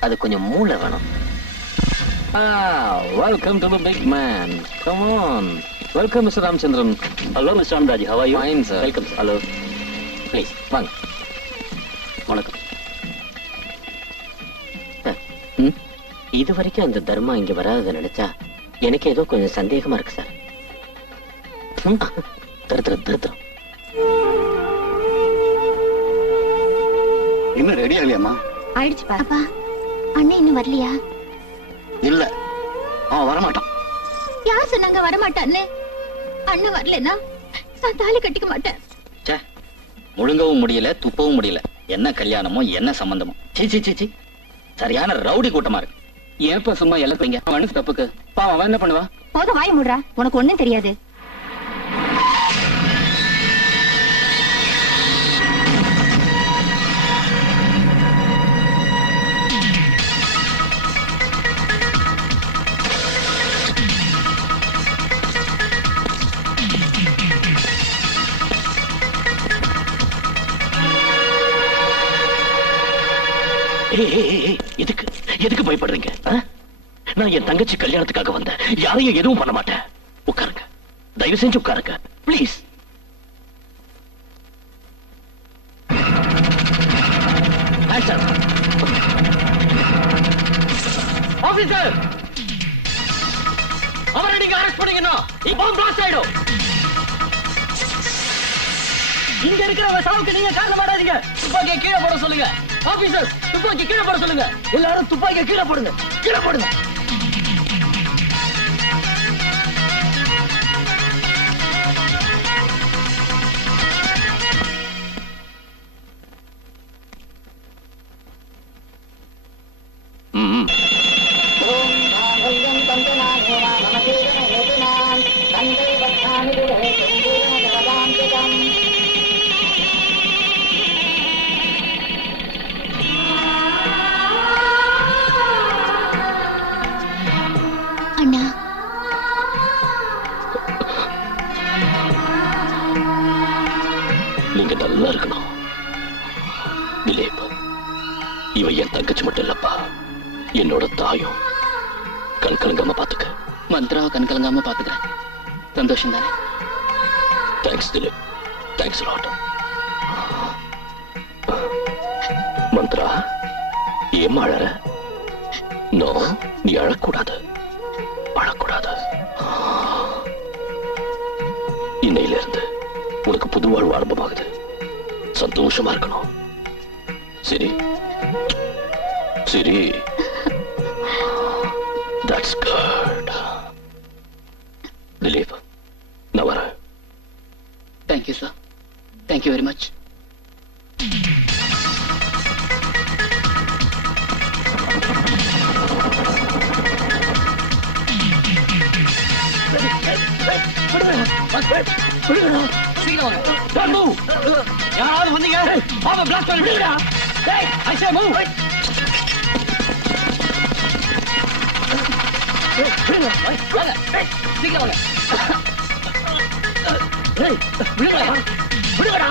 அது கொஞ்சம் மூளை வேணும். Welcome to the big man. Come on. Welcome, Mr. Ramchandran. Hello, Mr. Amdaji. How are you? Fine, sir. Welcome, sir. Hello. Please, வாங்க. வணக்கம். இது வரைக்கும் அந்த தர்மா இங்க வராத நினைச்சா எனக்கு ஏதோ கொஞ்சம் சந்தேகமா இருக்கு சார். தருத்திரம். இன்னும் ரெடி ஆகலையாமா? ஆயிடுச்சு பாப்பா. அண்ணன் இன்னும் வரலையா? இல்ல, அவன் வரமாட்டான். யார் சொன்னாங்க வரமாட்டான்னு? அண்ணன் வரலன்னா நான் தாலி கட்டிக்க மாட்டேன். முழுங்கவும் முடியல, துப்பவும் முடியல. என்ன கல்யாணமோ என்ன சம்பந்தமோ? சீ, சரியான ரவுடி கூட்டமா இருக்கு. ஏப்ப சும்மா எல்லாத்தையும் அவனு தப்புக்கு பாவம் அவன் என்ன பண்ணுவா? போதும் வாய மூடுறா, உனக்கு ஒண்ணும் தெரியாது. எதுக்கு பயப்படுறீங்க? நான் என் தங்கச்சி கல்யாணத்துக்காக வந்தேன். யாரையும் எதுவும் பண்ண மாட்டேன். உட்காருங்க, தயவு செஞ்சு உட்காருங்க பிளீஸ். ஆபீசர், அவரை நீங்க அரெஸ்ட் பண்ணீங்கன்னா இப்போ பிளாஸ்ட் ஆயிடும். இங்க இருக்கிற சாவுக்கு நீங்க காரணமாடாதீங்க. துப்பாக்கியை கீழே போட சொல்லுங்க. ஆபீசர், துப்பாக்கி கீழே போட சொல்லுங்க. எல்லாரும் துப்பாக்கியை கீழே போடுங்க. நீங்க நல்லா இருக்கணும். திலீப், இவ என் தங்கச்சி மட்டும் இல்லப்பா, என்னோட தாயும். கண் கலங்காம பாத்துக்க. மந்திராவை கண் கலங்காம பாத்துக்கிறேன். சந்தோஷம் தானே? Thanks Dileep, thanks lot. Mantra, ஏன் அழற? நோ, நீ அழக்கூடாது. இன்னையில இருந்து உனக்கு புது வாழ்வு ஆரம்பமாகுது. சந்தோஷமா இருக்கணும். சரி, that's good. திலீப், நான் வரேன். Thank you, sir. Thank you very much. யாராவது வந்தீங்க? பாப்பா பிளாஸ்ட் பண்ணி விடுடா. டேய், I say move. விடுங்க. வாங்க. சீக்கிரம் வாங்க. டேய், விடுங்கடா. விடுங்கடா.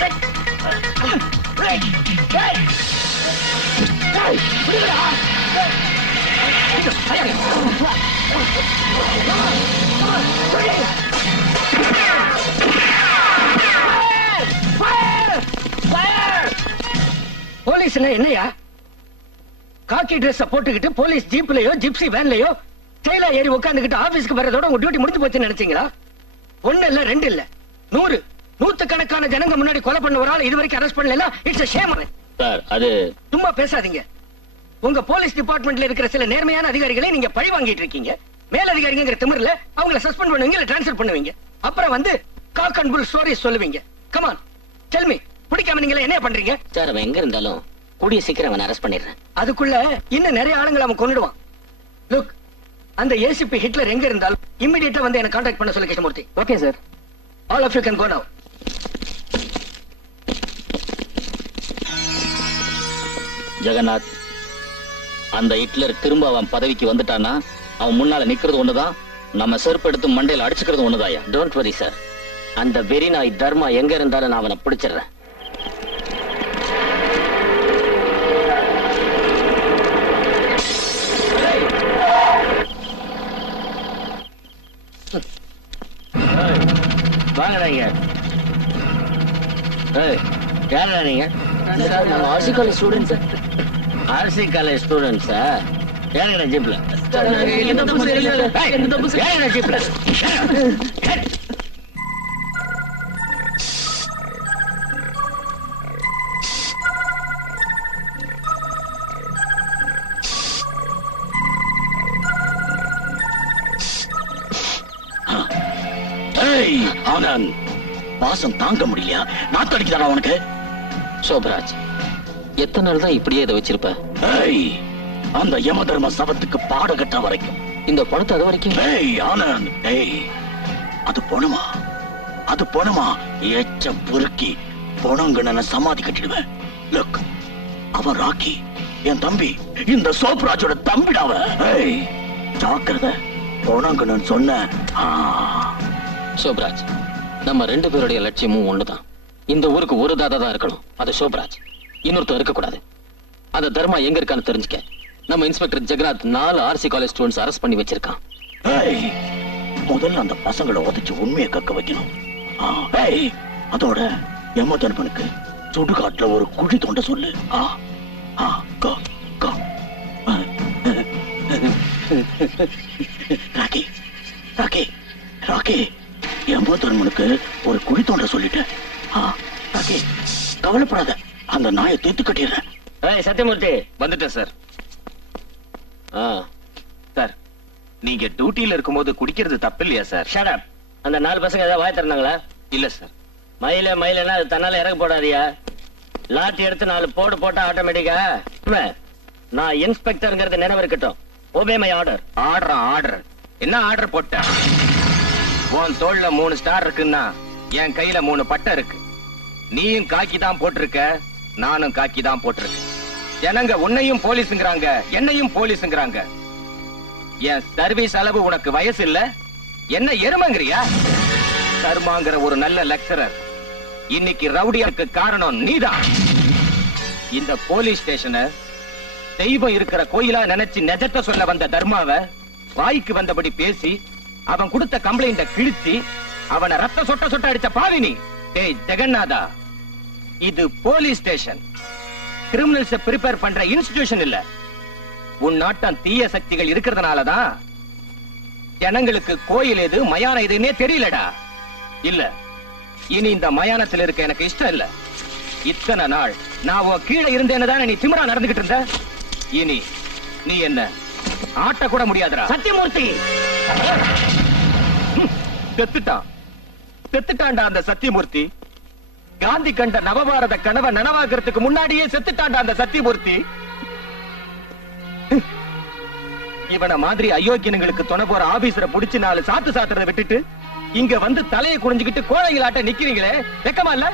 டேய். டேய். டேய். டேய், விடுங்கடா. போலீஸ்னா என்னையா? காக்கி ட்ரெஸ் போட்டுக்கிட்டு போலீஸ் ஜீப்லயோ ஜிப்சி வேன்லயோ ஸ்டைலா ஏறி உட்காந்துக்கிட்டு ஆபீஸ்க்கு வர்றதோட உங்க டியூட்டி முடிஞ்சு போச்சுன்னு நினைச்சீங்களா? ஒண்ணு இல்ல, ரெண்டு இல்ல, 100 நூத்துக்கணக்கான ஜனங்க முன்னாடி கொலை பண்ண ஒரு ஆள் இது வரைக்கும் அரெஸ்ட் பண்ணல. It's a shame. சார் அது சும்மா பேசாதீங்க. உங்க போலீஸ் டிபார்ட்மெண்ட்ல இருக்கிற சில நேர்மையான அதிகாரிகளை நீங்க பழி வாங்கிட்டு இருக்கீங்க. மேல் அதிகாரிங்கிற திமிர்ல அவங்கள சஸ்பெண்ட் பண்ணுவீங்க, இல்ல ட்ரான்ஸ்ஃபர் பண்ணுவீங்க. அப்புறம் வந்து காக் அண்ட் புல் ஸ்டோரிஸ் சொல்லுவீங்க. கம் ஆன் டெல் மீ, பிடிக்காம நீங்க என்ன பண்றீங்க? சார் அவன் எங்க இருந்தாலும் கூடிய சீக்கிரம் அவன் அரெஸ்ட் பண்ணிடுறேன். அதுக்குள்ள இன்னும் நிறைய ஆளுங்களை அவன் கொன்னுடுவான். லுக், அந்த ஏசிபி ஹிட்லர் எங்க இருந்தாலும் இமிடியேட்டா வந்து என்ன கான்டாக்ட் பண்ண சொல்லு Krishnamurthy. Okay sir. All of you can go now. Jagannath, அந்த ஹிட்லர் திரும்ப அவன் பதவிக்கு வந்துட்டானா அவன் முன்னால நிக்கிறது ஒண்ணுதான், நம்ம செருப்பு எடுத்து மண்டையில அடிச்சுக்கிறது ஒண்ணுதாயா. டோன்ட் வரி சார், அந்த வெறி நாய் தர்மா எங்க இருந்தாலும் நான் அவனை பிடிச்சிடுறேன். வாங்கடா இங்க. யாரா நீங்க? நம்ம RC college student sir. RC college ஸ்டூடெண்ட்ஸா? ஏங்கடா ஜீப்ல? ஏங்கடா ஜீப்ல? ஆனந்த், வாசம் தாங்க முடியலையா? நாத்தடிக்குதாடா உனக்கு? சோபராஜ், எத்தனை நாள் தான் இப்படியே இதை வச்சிருப்ப? அந்த யமதர்ம சவத்துக்கு பாட கட்ட வரைக்கும். இந்த பணத்தை அது வரைக்கும்? ஆனந்த், அது பணமா? அது பணமா? எச்ச பொறுக்கி பணங்கன சமாதி கட்டிடுவேன். லுக், அவன் ராக்கி என் தம்பி, இந்த சோப்ராஜோட தம்பிடாவ. ஜாக்கிரதை, பணங்கன்னு சொன்ன. சோப்ராஜ், நம்ம 2 பேருடைய லட்சியமும் ஒண்ணுதான். இந்த ஊருக்கு ஒரு தாதா தான் இருக்கணும், அது சோப்ராஜ். இன்னொருத்தர் இருக்கக்கூடாது. அந்த தர்மா எங்க இருக்கான்னு தெரிஞ்சுக்க நம்ம inspector Jagannath 4 RC college students arrest பண்ணி வச்சிருக்கான். முதல்ல அந்த பசங்களை உதைச்சு உண்மையை கக்க வைக்கணும். அதோட யமதர்மனுக்கு சுடுகாட்டுல ஒரு குழி தோண்ட சொல்லு. ராக்கி, ராக்கி, ராக்கி, யமதர்மனுக்கு ஒரு குழி தோண்ட சொல்லிட்டேன். ராக்கி, கவலைப்படாத, அந்த நாயை தீர்த்து கட்டிடுறேன். சத்தியமூர்த்தி வந்துட்டேன் சார். சார், நீங்க டியூட்டில இருக்கும்போது குடிக்கிறது தப்பு இல்லையா சார்? Shut up. அந்த 4 பசங்க ஏதாவது வாய் திறந்தாங்களா? இல்ல சார். மயிலனா அது தன்னால இறங்க போடாதியா. லாட்டி எடுத்து 4 போடு போட்டா ஆட்டோமேட்டிக்கா. நான் இன்ஸ்பெக்டர்ங்கிறது நினைவு இருக்கட்டும். Obey my order. ஆர்டர் என்ன ஆர்டர் போட்ட? உன் தோள்ல 3 ஸ்டார் இருக்குன்னா என் கையில 3 பட்டை இருக்கு. நீயும் காக்கி தான் போட்டிருக்க, நானும் காக்கி தான் போட்டிருக்கேன். ஜனங்க உன்னையும் போலீஸ்ங்கறாங்க, என்னையும் போலீஸ்ங்கறாங்க. என் சர்வீஸ் அளவு உனக்கு வயசு இல்ல, என்ன எருமங்கறியா? தர்மாங்கிற ஒரு நல்ல லெக்சரர் இன்னைக்கு ரவுடியாக்கு காரணம் நீதான். இந்த போலீஸ் ஸ்டேஷனை தெய்வம் இருக்கிற கோயிலா நினைச்சு நெஜத்தை சொல்ல வந்த தர்மாவை வாய்க்கு வந்தபடி பேசி அவன் கொடுத்த கம்ப்ளைண்ட கிழிச்சி அவனை ரத்த சொட்ட சொட்ட அடிச்ச பாவினி. டேய் ஜெகநாதா, இது போலீஸ் ஸ்டேஷன், கிரிமினல்ஸ் பிரிப்பேர் பண்ற இன்ஸ்டிடியூஷன் இல்ல. உன் நாட்டம் தீய சக்திகள் இருக்கிறதுனாலதான் ஜனங்களுக்கு கோயில் எது மயான எதுன்னே தெரியலடா. இல்ல, இனி இந்த மயானத்தில் இருக்க எனக்கு இஷ்டம் இல்ல. இத்தனை நாள் நான் உன் கீழே இருந்தேன்னு நீ திமிரா நடந்துகிட்டு இருந்த. இனி நீ என்ன ஆட்ட கூட முடியாதுடா. சத்தியமூர்த்தி செத்துட்டான்டா அந்த சத்தியமூர்த்தி. காந்தி கண்ட நவபாரத கனவை நனவாகிறதுக்கு முன்னாடியே செத்துட்டான்டா அந்த சத்தியமூர்த்தி. இவன மாதிரி அயோக்கியனுங்களுக்கு துணை போற ஆபீசரை புடிச்சு 4 சாத்து சாத்துறதை விட்டுட்டு இங்க வந்து தலையை குனிஞ்சுக்கிட்டு கோழைகளாட்ட நிக்கிறீங்களே, வெக்கமா இல்ல?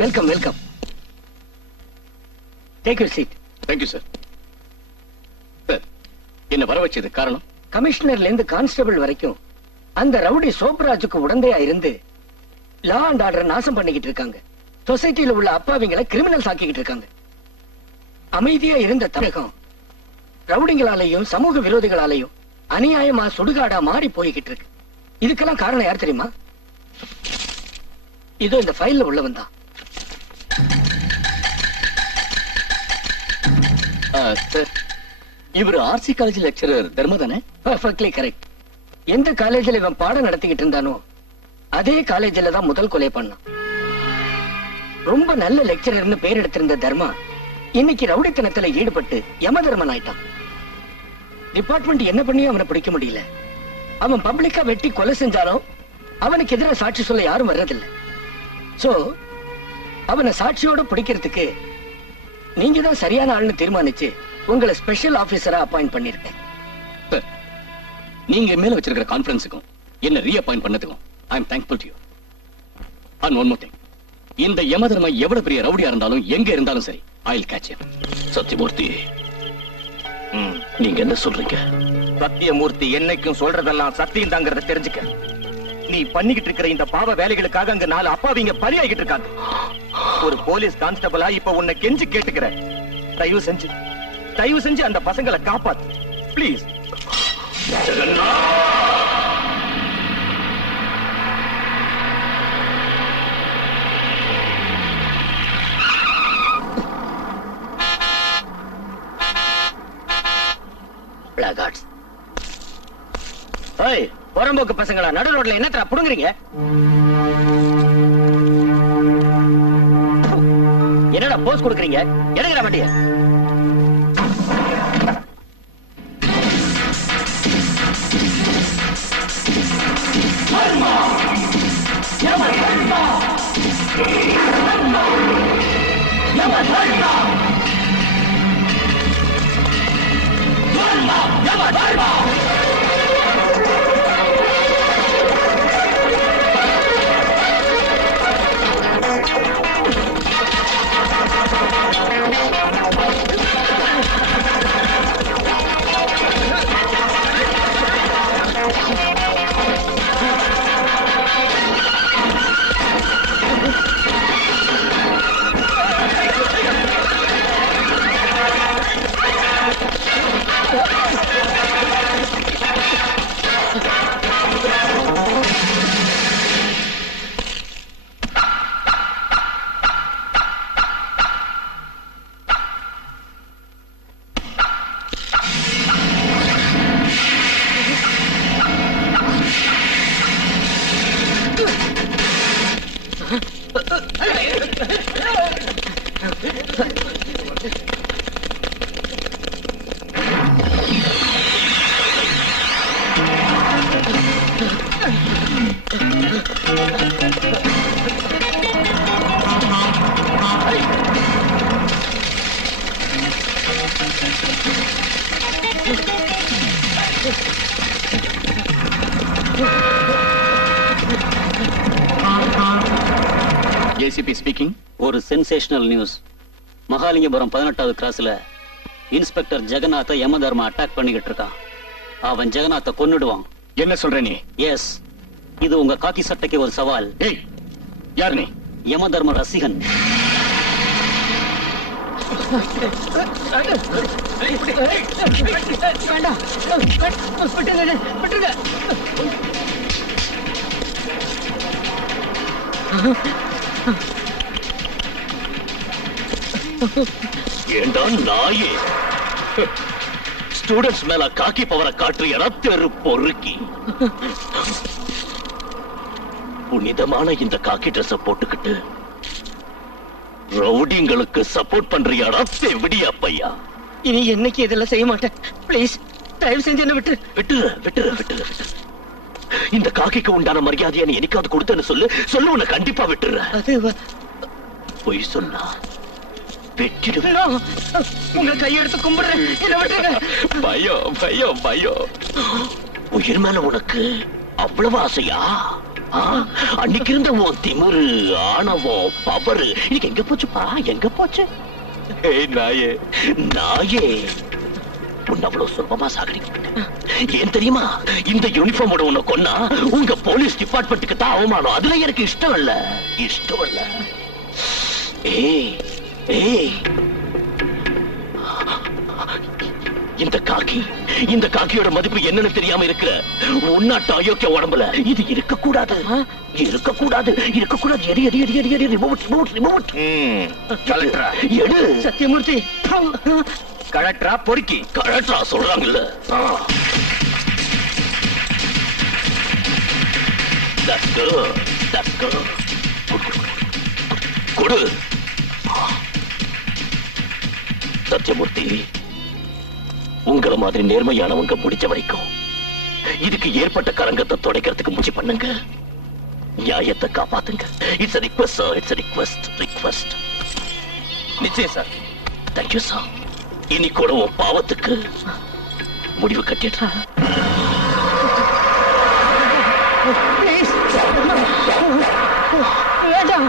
Welcome welcome. Take you seat. Thank you sir. Sir, என்ன வர வச்சது காரணம்? கமிஷனர்ல இருந்து கான்ஸ்டபிள் வரைக்கும் அந்த ரவுடி சோப்ராஜுக்கு உடந்தையா இருந்து லா அண்ட் ஆர்டர் நாசம் பண்ணிக்கிட்டு இருக்காங்க. சொசைட்டில உள்ள அப்பாவிங்களை கிரிமினல்ஸ் ஆக்கிக்கிட்டு இருக்காங்க. அமைதியா இருந்த தமிழகம் ரவுடிங்களாலையும் சமூக விரோதிகளாலையும் அநியாயமா சுடுகாடா மாறி போய்கிட்டு இருக்கு. இதுக்கெல்லாம் காரணம் யார் தெரியுமா? இதோ இந்த ஃபைல்ல உள்ளவன் தான். சார், இவர் ஆர்சி காலேஜ் லெக்சரர் தர்மா தானே? Perfectly correct. எந்த காலேஜில் இவன் பாடம் நடத்திக்கிட்டு இருந்தானோ அதே காலேஜில் தான் முதல் கொலை பண்ணான். ரொம்ப நல்ல லெக்சரர்னு பேர் எடுத்திருந்த தர்மா இன்னைக்கு ரவுடித்தனத்துல ஈடுபட்டு யமதர்மன் ஆயிட்டான். டிபார்ட்மெண்ட் என்ன பண்ணியும் அவனை பிடிக்க முடியல. அவன் பப்ளிக்கா வெட்டி கொலை செஞ்சாலும் அவனுக்கு எதிராக சாட்சி சொல்ல யாரும் வர்றதில்லை. சோ அவனை சாட்சியோட பிடிக்கிறதுக்கு நீங்க தான் சரியான ஆள்னு தீர்மானிச்சு உங்களை ஸ்பெஷல் ஆபீசரா அப்பாயிண்ட் பண்ணிருக்கேன். சார், நீங்க மேல வச்சிருக்கிற கான்ஃபரன்ஸுக்கும் என்ன ரீஅப்பாயிண்ட் பண்ணதுக்கும் I am thankful to you. And one more thing, இந்த யமதர்மா எவ்வளவு பெரிய ரவுடியா இருந்தாலும் எங்க இருந்தாலும் சரி, I will catch him. Sathyamoorthy, நீங்க என்ன சொல்றீங்க? சத்தியமூர்த்தி என்னைக்கும் சொல்றதெல்லாம் சத்தியம் தாங்கிறத தெரிஞ்சுக்க. நீ பண்ணிக்கிட்டு இருக்கிற இந்த பாவ வேலைகளுக்காக அங்க 4 அப்பாவிங்க பலியாகிட்டு இருக்காங்க. ஒரு போலீஸ் கான்ஸ்டபிளா இப்ப உன்னை கெஞ்சி கேட்டுக்கிற, தயவு செஞ்சு அந்த பசங்களை காப்பாத்து பிளீஸ். புறம்போக்கு பசங்களா நடு ரோட்ல என்னத்தா புடுங்குறீங்க? என்னடா போஸ் கொடுக்குறீங்க? எடுங்கடா வண்டிய. ACP speaking. ஒரு சென்சேஷனல் நியூஸ். மகாலிங்கபுரம் 18வது கிராஸ்ல இன்ஸ்பெக்டர் ஜெகநாத யமதர்மா அட்டாக் பண்ணிக்கிட்டு இருக்கான். அவன் ஜெகநாத கொன்னுடுவான். என்ன சொல்ற நீ? எஸ், இது உங்க காக்கி சட்டைக்கு ஒரு சவால். ஏய், யார் நீ? யமதர்ம ரசிகன். ஏண்டா நாயே, ஸ்டூடெண்ட்ஸ் மேல காக்கி பவரை காட்டுறியடா தெரு பொறுக்கி. புனிதமான இந்த காக்கி ட்ரெஸ் போட்டுக்கிட்டு ரவுடிங்களுக்கு சப்போர்ட் பண்றியாடா செவிடியா பையா? இனி என்னைக்கு இதெல்லாம் செய்ய மாட்டேன். பிளீஸ் தயவு செஞ்சு என்ன விட்டுரு. விட்டுரு. இந்த காக்கிக்கு உண்டான மரியாதையை நீ என்னைக்காவது கொடுத்தேன்னு சொல்லு உன்னை கண்டிப்பா விட்டுற. பொய் சொன்னா வெட்டிடுவேன். உங்க கையெடுத்து கும்பிடுறேன். என்ன விட்டுருங்க. பயம். உயிர் மேல உனக்கு அவ்வளவு ஆசையா? அன்னைக்கு இருந்த உன் திமிரு, ஆணவம், பவரு இன்னைக்கு எங்க போச்சுப்பா? எங்க போச்சு? நாயே நாயே உன்னை அவ்வளவு சுலபமா சாகடிக்க ஏன் தெரியுமா? இந்த யூனிஃபார்மோட உன்னை கொன்னா உங்க போலீஸ் டிபார்ட்மெண்ட்டுக்கு தான் அவமானம். அதுல எனக்கு இஷ்டம் இல்ல. ஏய் ஏய் இந்த காக்கியோட மதிப்பு என்னன்னு தெரியாம இருக்கிற உன்னாட்ட அயோக்கிய உடம்புல இது இருக்கக்கூடாது. எடி எடி எடி எடி எடி ரிமோட் கலெக்டரா எடு. சத்தியமூர்த்தி கலெக்டரா பொறுக்கி கலெக்டரா சொல்றாங்கல்ல. கொடு. சத்தியமூர்த்தி உங்களை மாதிரி நேர்மையானவங்க முடிச்ச வரைக்கும் இதுக்கு ஏற்பட்ட கலங்கத்தை துடைக்கிறதுக்கு முயற்சி பண்ணுங்க. நியாயத்தை காப்பாத்துங்க. It's a request sir. It's a request. நிச்சயம் சார். Thank you sir. இனி கூட உன் பாவத்துக்கு முடிவு கட்டிடுறா. வேண்டாம்,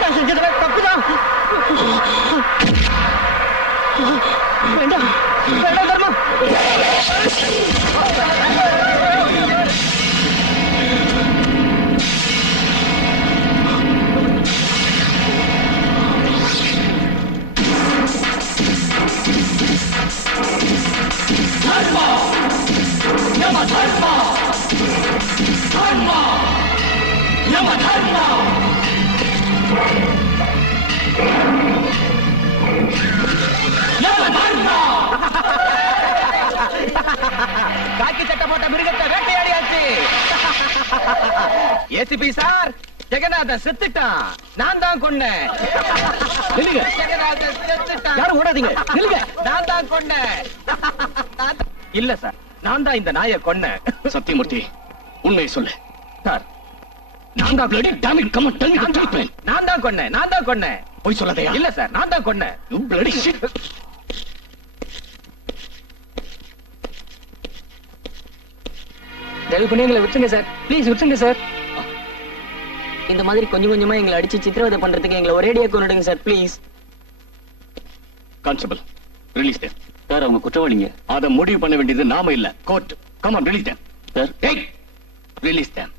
நான் செஞ்சதுல தப்புதான். வேண்டாம் வேண்டாம் தர்மா. காக்கி சட்டை போட்ட மிருகத்தை வேட்டையாடியாச்சு. ஏசிபி சார், ஜெகநாதன் செத்துட்டான். நான் தான் கொன்னேன். ஜெகநாதன் செத்துட்டான். யாரும் ஓடாதீங்க, நில்லுங்க. நான் தான் கொன்னேன். இல்ல சார், நான் தான் இந்த நாயை கொன்னேன். சத்தியமூர்த்தி உண்மையை சொல்லு. சார், நான் தான் bloody damn it, come on, tell me the truth, man. நான் தான் கொன்னேன். போய் சொல்லாதயா? இல்ல சார், நான் தான் கொன்னேன். You bloody shit. தயவு பண்ணி எங்களை விட்டுருங்க சார், ப்ளீஸ் விட்டுருங்க சார். இந்த மாதிரி கொஞ்சம் கொஞ்சமா எங்களை அடிச்சு சித்திரவதை பண்றதுக்கு எங்களை ஒரேடியா கொண்டுடுங்க sir, please. Constable, release them. Sir, அவங்க குற்றவாளிங்க. அதை முடிவு பண்ண வேண்டியது நாம இல்ல, court. Come on, release them. Sir, take release them.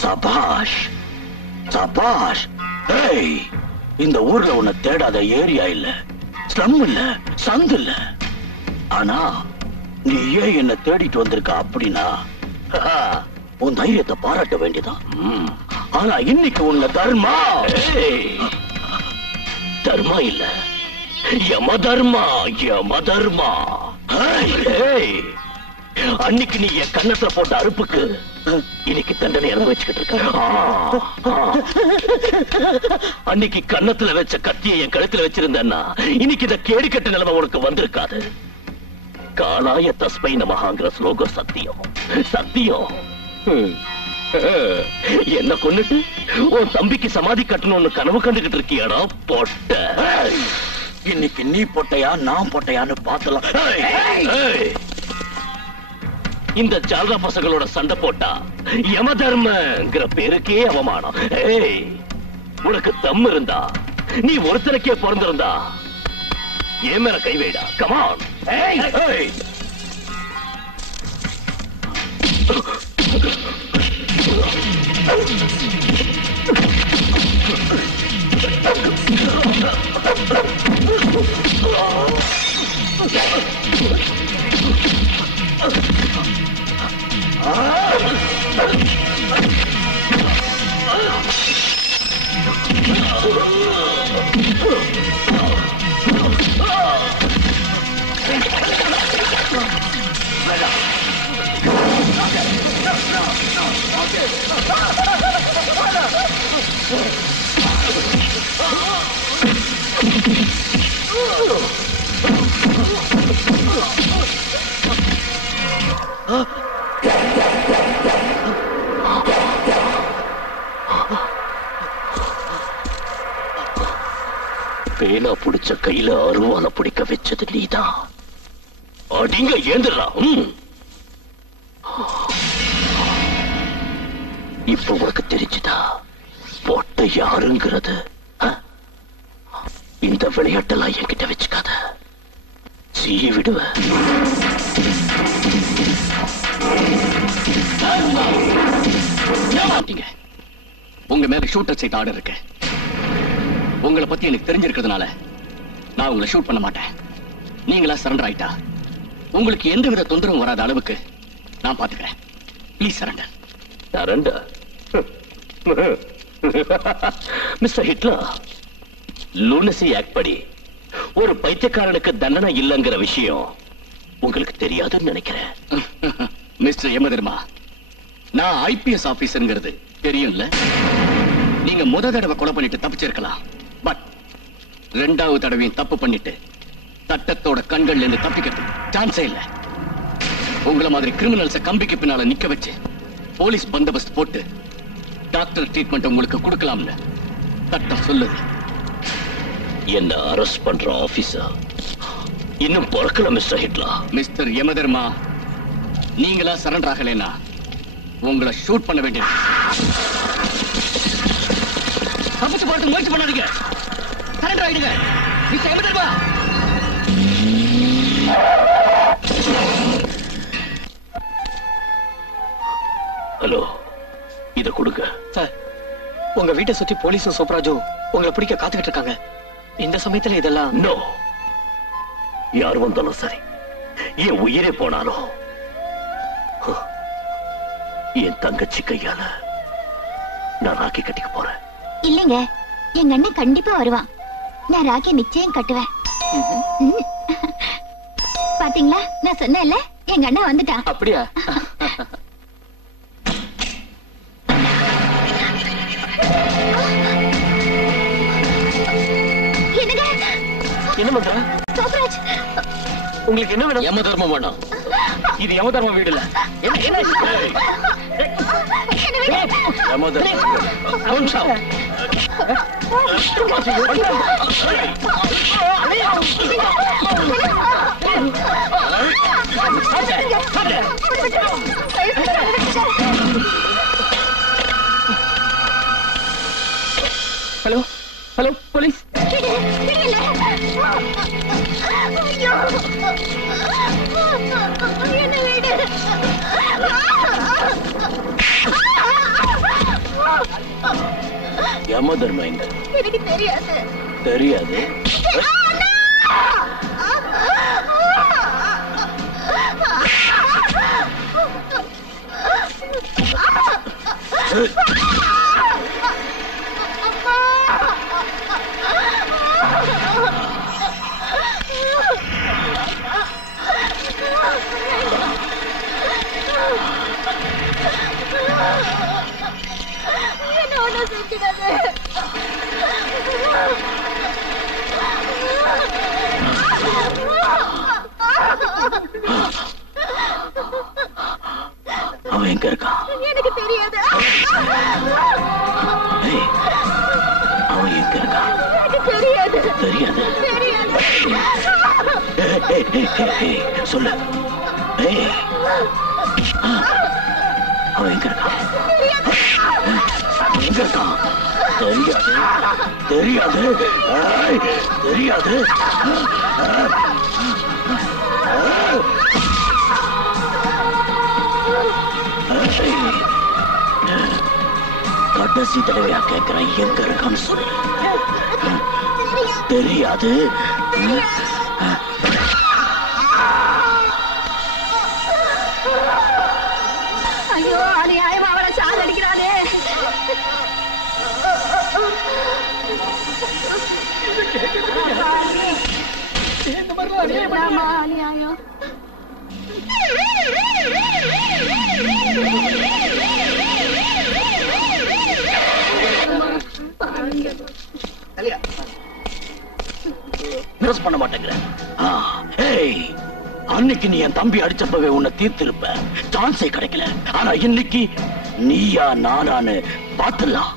சபாஷ் சபாஷ். ஏய், இந்த ஊர்ல உன்னை தேடாத ஏரியா இல்ல, ஸ்லம் இல்ல, சந்து இல்ல. ஆனா நீ ஏன் என்ன தேடிட்டு வந்திருக்க அப்படின்னா உன் தைரியத்தை பாராட்ட வேண்டியதான். ஆனா இன்னைக்கு உன்னை தர்மா தர்மா இல்ல, யம தர்மா. அன்னைக்கு நீ என் கன்னத்துல போட்ட அறுப்புக்கு இன்னைக்கு தண்டனை அனுபவிச்சுக்கிட்டு இருக்க. அன்னைக்கு கன்னத்துல வச்ச கத்தியை என் கழுத்துல வச்சிருந்தேன்னா இன்னைக்கு இத கேடு கட்ட நிலைமை உனக்கு வந்திருக்காது. காலாய தஸ்மை நமஹாங்கிற ஸ்லோகம் சத்தியம். என்ன கொன்னுட்டு உன் தம்பிக்கு சமாதி கட்டணும்னு கனவு கண்டுகிட்டு இருக்கியாடா பொட்ட. இன்னைக்கு நீ பொட்டையா நான் பொட்டையான்னு பாத்தலாம். இந்த ஜால்ரா பசங்களோட சண்டை போட்டா யம தர்மங்கிற பேருக்கே அவமானம். உனக்கு தம் இருந்தா நீ ஒருத்தருக்கே பிறந்திருந்தா ஏன் மேல கை வைடா. கமான். பேனா புடிச்ச பச்சை கையில அருவால பிடிக்க வச்சது நீதான். அடிங்க ஏந்துடலாம். இப்ப உனக்கு தெரிஞ்சுதா போட்ட யாருங்கிறது? இந்த விளையாட்டெல்லாம் என்கிட்ட வச்சுக்காத, சீறி விடுவேன். உங்க மேல ஷூட்டர் சைட் ஆர்டர் இருக்கு. உங்களை பத்தி எனக்கு தெரிஞ்சிருக்கிறதுனால நான் உங்களை ஷூட் பண்ண மாட்டேன். நீங்களா சரண்டர் ஆயிட்டா உங்களுக்கு எந்தவித தொந்தரவும் வராத அளவுக்கு நான் பாத்துக்கிறேன். Please surrender. Surrender? Mister Hitler, lunacy act படி ஒரு பைத்தியக்காரனுக்கு தண்டனை இல்லைங்கிற விஷயம் உங்களுக்கு தெரியாதுன்னு நினைக்கிறேன். மிஸ்டர் யமதர்மா, நான் ஐபிஎஸ் ஆபீசர்ங்கிறது தெரியும்ல. நீங்க முத தடவை கொலை பண்ணிட்டு தப்பிச்சிருக்கலாம். பட் ரெண்டாவது தடவையும் தப்பு பண்ணிட்டு சட்டத்தோட கண்கள்ல இருந்து தப்பிக்கிறதுக்கு சான்ஸே இல்ல. உங்களை மாதிரி கிரிமினல்ஸ கம்பிக்கு பின்னால நிக்க வச்சு போலீஸ் பந்தோபஸ்து போட்டு டாக்டர் ட்ரீட்மெண்ட் உங்களுக்கு கொடுக்கலாம்ல சட்டம் சொல்லுது. என்ன அரெஸ்ட் பண்ற ஆபீசர் இன்னும் பிறக்கல மிஸ்டர் ஹிட்லர். மிஸ்டர் யமதர்மா, நீங்களா சரண்டர் ஆகலைன்னா உங்களை ஷூட் பண்ண வேண்டியது. தப்பிச்சு போட்டு முயற்சி பண்ணாதீங்க. சரண்டர் ஆயிடுங்க மிஸ்டர் யமதர்மா. ஹலோ, இத கொடுங்க. சார், உங்க வீட்டை சுத்தி போலீஸும் சோப்ராஜும் உங்களை பிடிக்க காத்துக்கிட்டு இருக்காங்க. இந்த சமயத்துல இதெல்லாம் நோ. யார் வந்தாலும் சரி, என் உயிரே போனாலும் என் தங்கச்சி கையால நான் ராக்கி கட்டிக்க போறேன். இல்லைங்க, எங்க அண்ணன் கண்டிப்பா வருவான். நான் ராக்கி நிச்சயம் கட்டுவேன். பாத்தீங்களா, நான் சொன்னேன்ல எங்க அண்ணன் வந்துட்டான். அப்படியா? என்ன பண்ற சோப்ராஜ்? உங்களுக்கு என்ன வேணும்? யமதர்மம் வேணும். இது யமதர்ம வீடு இல்ல. Hello hello, police. என்ன வீடு? யமதர்மா எங்க? எனக்கு தெரியாது. தெரியாது? என்ன ஒண்ணு செஞ்சிடாது. அவன் எங்க இருக்கான்? எனக்கு தெரியாது. அவன் எங்க இருக்கான்? எனக்கு தெரியாது. தெரியாது? சொல்லு. அவன் எங்க இருக்கான்? எங்க இருக்கான்? தெரியாது. தெரியாது. தெரியாது. கடைசி தடவையா கேட்கிறேன், எங்க இருக்கான்னு சொல்லு. தெரியாது. ஐயோ, அநியாயமா அவளை சால் அடிக்கிறானே. அநியாயம். நிரஸ் பண்ண மாட்டேங்கிறேன். அன்னைக்கு நீ என் தம்பி அடிச்சப்பவே உன்னை தீர்த்திருப்ப, சான்ஸே கிடைக்கல. ஆனா இன்னைக்கு நீயா நானான்னு பாத்துலாம்.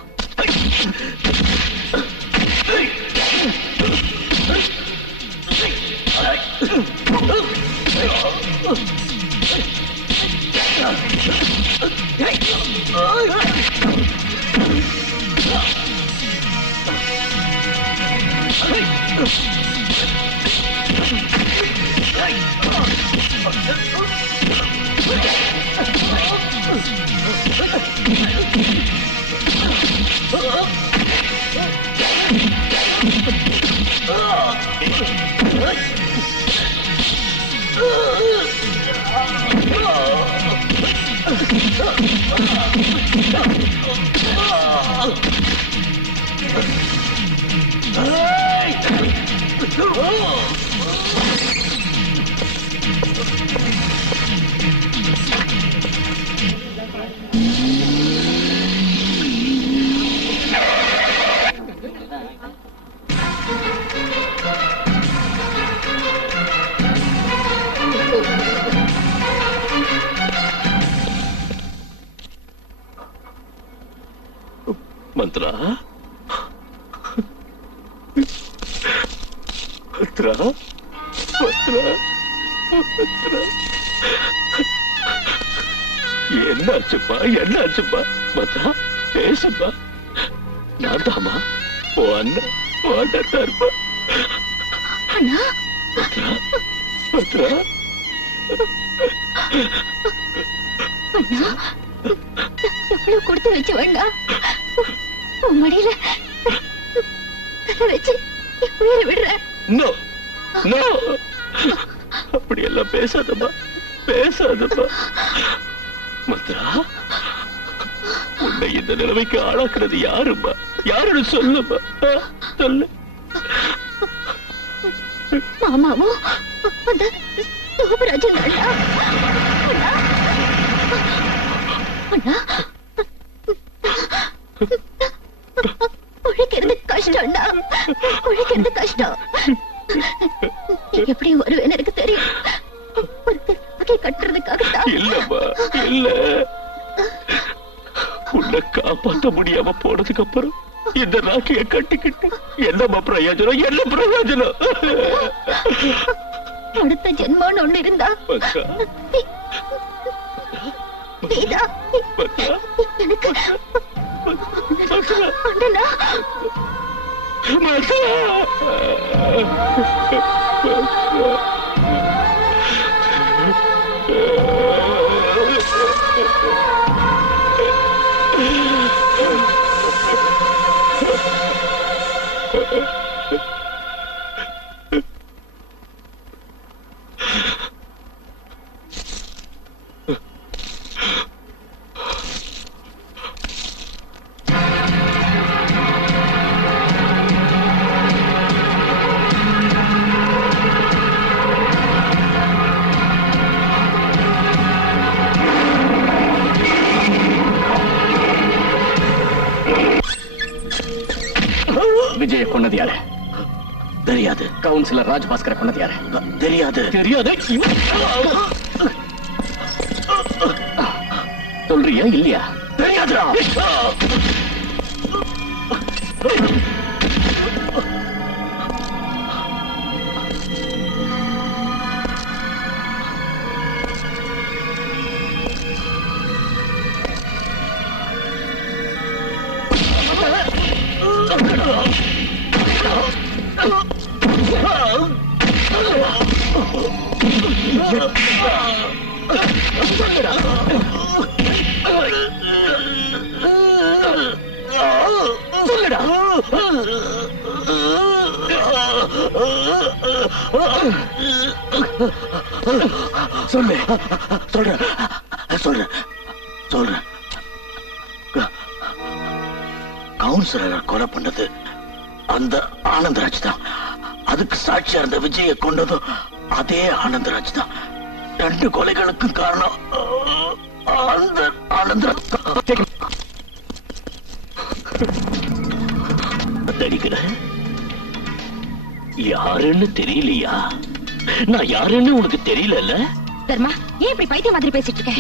मंत्रा मंत्रा मंत्रा मंत्रा என்னாச்சுப்பா என்னாச்சுப்பா மத்ரா பேசுப்பா நான் தாமா ஓ அண்ணன் ஓ அண்ணன் தருப்பா மத்ரா மத்ரா எவ்வளவு கொடுத்து வச்சு வேண்டாம் உன் மடியில வச்சு உயிரை விடுற. நோ நோ அப்படி எல்லாம் பேசாதம்மா பேசாதம்மா மத்ரா உன்னை இந்த நிலைமைக்கு ஆளாக்குறது யாருமா யாருன்னு சொல்லுமா சொல்லு. மாமாவும் அந்த சோபராஜன் உழைக்கிறது கஷ்டம்டா உழைக்கிறது கஷ்டம். எப்படி வருவேன்னு எனக்கு தெரியும். கட்டுறதுக்காகத்தான் இல்லம்மா இல்ல உன்னை காப்பாற்ற முடியாம போனதுக்கு அப்புறம் இந்த ராக்கிய கட்டிக்கிட்டு என்னம்மா பிரயோஜனம் என்ன பிரயோஜனம். அடுத்த ஜென்மம்னு ஒண்ணு இருந்தா எனக்கு விஜய கொன்னது யாரு தெரியாது. கவுன்சிலர் ராஜ்பாஸ்கரை கொன்னது யாரு தெரியாது. தெரியாது சொல்றியா இல்லையா? தெரியாதுடா. சொல்லு சொல்றேன் சொல்றேன் சொல்றேன். கவுன்சிலரை கொலை பண்ணது அந்த ஆனந்தராஜ் தான். அதுக்கு சாட்சியா இருந்த விஜய கொண்டதும் அதே ஆனந்தராஜ் தான். ரெண்டு கொலைகளுக்கும் காரணம் அந்த ஆனந்தராஜ் தான். அடிக்கிற யாருன்னு தெரியலையா? நான் யாருன்னு உனக்கு தெரியல. தர்மா ஏன் இப்படி பைத்திய மாதிரி பேசிட்டு இருக்க?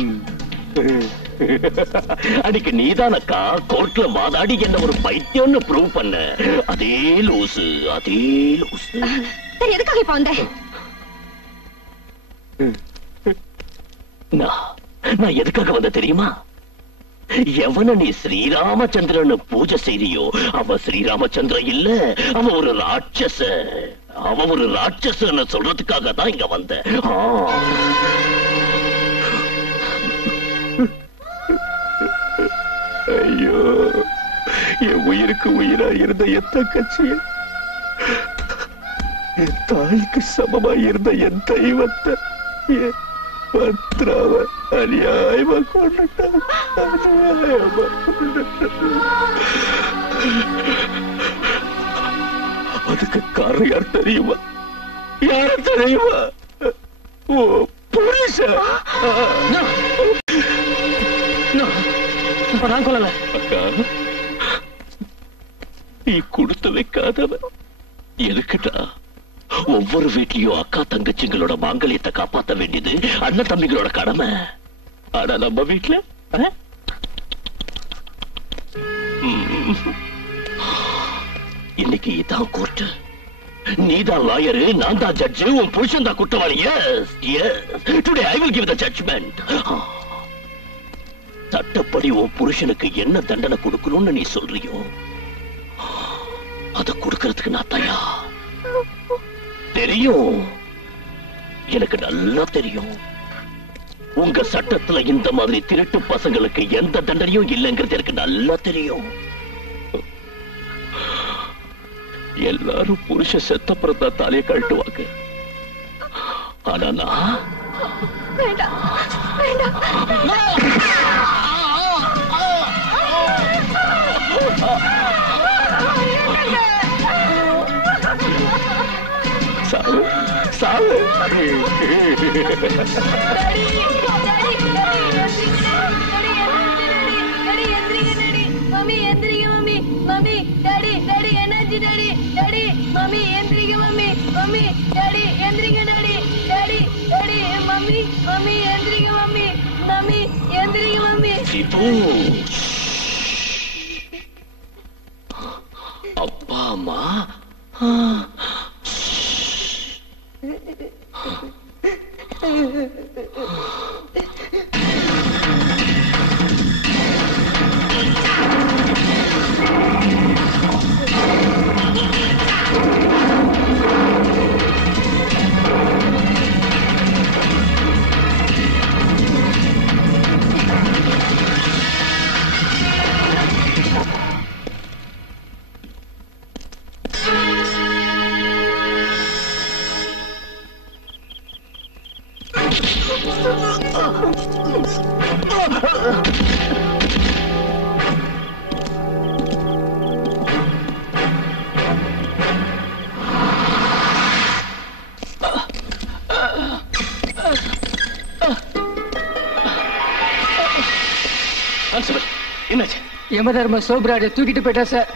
அன்னைக்கு நீதானக்கா கோர்ட்ல வாதாடி என்ன ஒரு பைத்தியம்னு ப்ரூவ் பண்ண. அதே லூசு அதே லூசு. சரி எதுக்காக இப்ப வந்த? நான் எதுக்காக வந்த தெரியுமா? எவன நீ ஸ்ரீராமச்சந்திரன் பூஜை செய்தியோ அவ ஸ்ரீராமச்சந்திரன் இல்ல, அவன் ஒரு ராட்சச. அவன் ஒரு ராட்சசன்னு சொல்றதுக்காக தான் இங்க வந்த. ஐயோ, என் உயிருக்கு உயிரா இருந்த என் தங்கச்சிய, என் தாய்க்கு சமமா இருந்த என் தெய்வத்தை பத்ராவ அநியாயமா கொண்டுட்டான். அதுக்கு காரணம் யார் தெரியுமா? யார தெரியுமா? ஓ புருஷன். நான் கொள்ளல. அக்கா, நீ கொடுத்து வைக்காதவன் எதுக்குடா? ஒவ்வொரு வீட்லயும் அக்கா தங்கச்சிங்களோட மாங்கல்யத்தை காப்பாற்ற வேண்டியது அண்ணன் தம்பிகளோட கடமை. ஆனா நம்ம வீட்டுல இன்னைக்கு இதான் கோர்ட்டு, நீதான் லாயரு, நான் தான் ஜட்ஜு, உன் புருஷன் தான் குற்றவாளி. Yes yes, today I will give the judgement. சட்டப்படி உன் புருஷனுக்கு என்ன தண்டனை கொடுக்கணும்னு நீ சொல்றியோ அதை கொடுக்கறதுக்கு நான் தயார். தெரியும், எனக்கு நல்லா தெரியும். உங்க சட்டத்துல இந்த மாதிரி திருட்டு பசங்களுக்கு எந்த தண்டனையும் இல்லைங்கிறது எனக்கு நல்லா தெரியும். எல்லாரும் புருஷ செத்தப்புறம் தான் தலையை கழட்டுவாங்க. ஆனா நான் சாவு சாவு. அப்பா அம்மா என்னாச்சு? யமதர்ம சோப்ராஜை தூக்கிட்டு போயிட்டா சார்.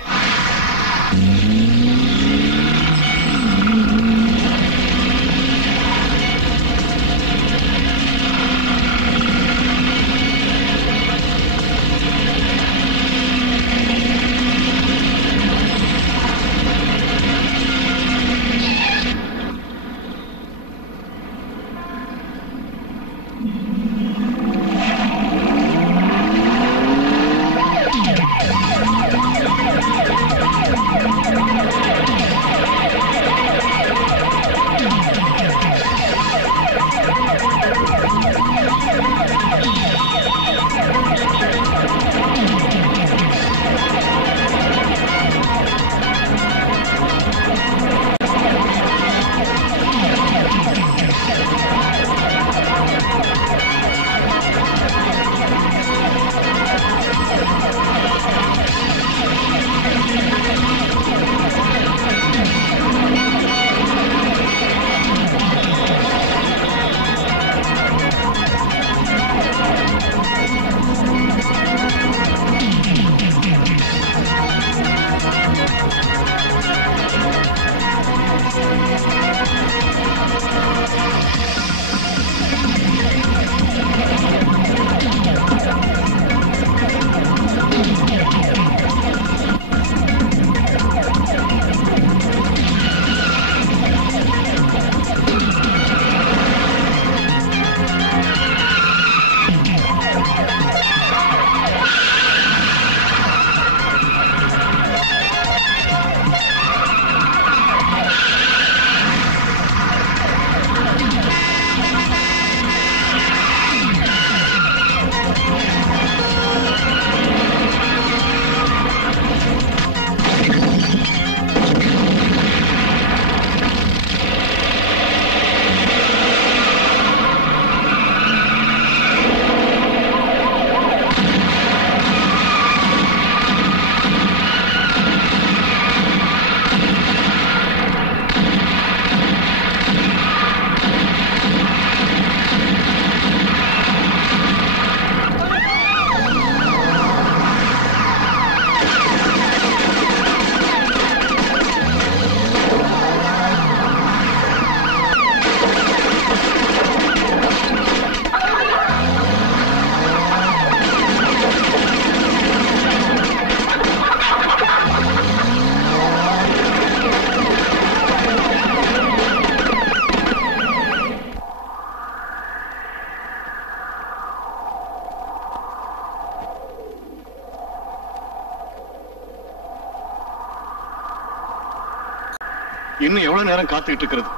இன்னும் எவ்வளவு நேரம் காத்துக்கிட்டு இருக்கிறது?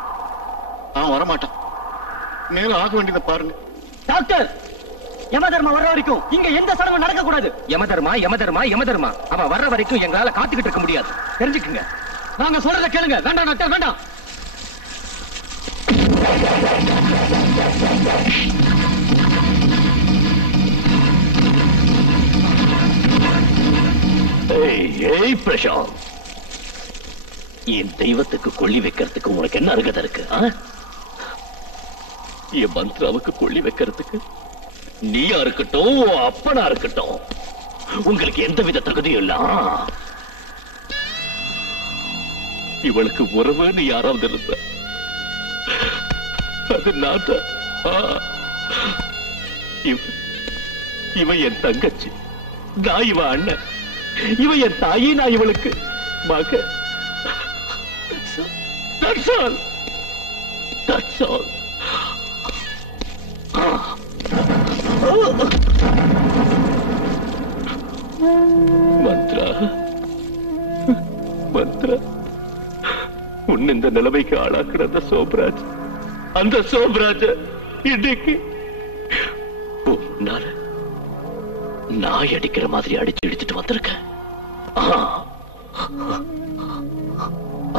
அவன் வரமாட்டான். மேல ஆக வேண்டியதை பாருங்க. டாக்டர், யமதர்மா வர்ற வரைக்கும் இங்க எந்த சடங்கும் நடக்க கூடாது. யமதர்மா யமதர்மா யமதர்மா அவன் வர்ற வரைக்கும் எங்களால காத்துக்கிட்டு இருக்க முடியாது. தெரிஞ்சுக்குங்க. நாங்க சொல்றத கேளுங்க. வேண்டாம் டாக்டர், வேண்டாம். ஏய் பிரசாந்த், என் தெய்வத்துக்கு கொள்ளி வைக்கிறதுக்கு உனக்கு என்ன அருகதை இருக்கு? என் மந்த்ராவுக்கு கொள்ளி வைக்கிறதுக்கு நீயா இருக்கட்டும், அப்பனா இருக்கட்டும், உங்களுக்கு எந்தவித தகுதியும் இல்ல. இவளுக்கு உறவுன்னு யாராவது இருந்த அது நான் தான். இவன் என் தங்கச்சி, நான் இவன் அண்ணன், இவன் என் தாயி, நான் இவளுக்கு மக. That's all. That's all. Mantra, Mantra, உன் இந்த நிலைமைக்கு ஆளாக்குற அந்த சோப்ராஜ் இன்னைக்கு நாய் அடிக்கிற மாதிரி அடிச்சு எடுத்துட்டு வந்திருக்க.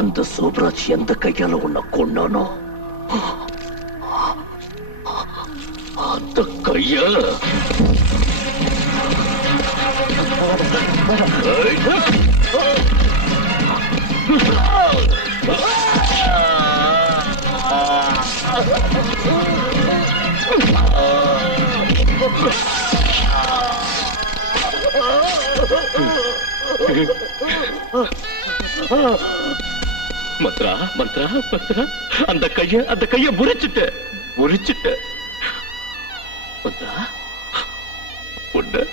அந்த சோப்ராஜ் எந்த கையால உன்னை கொண்டானோ அந்த கைய மந்த்ரா, மந்த்ரா, மந்த்ரா, அந்த கைய முறிச்சிட்ட. மந்த்ரா, உன்ன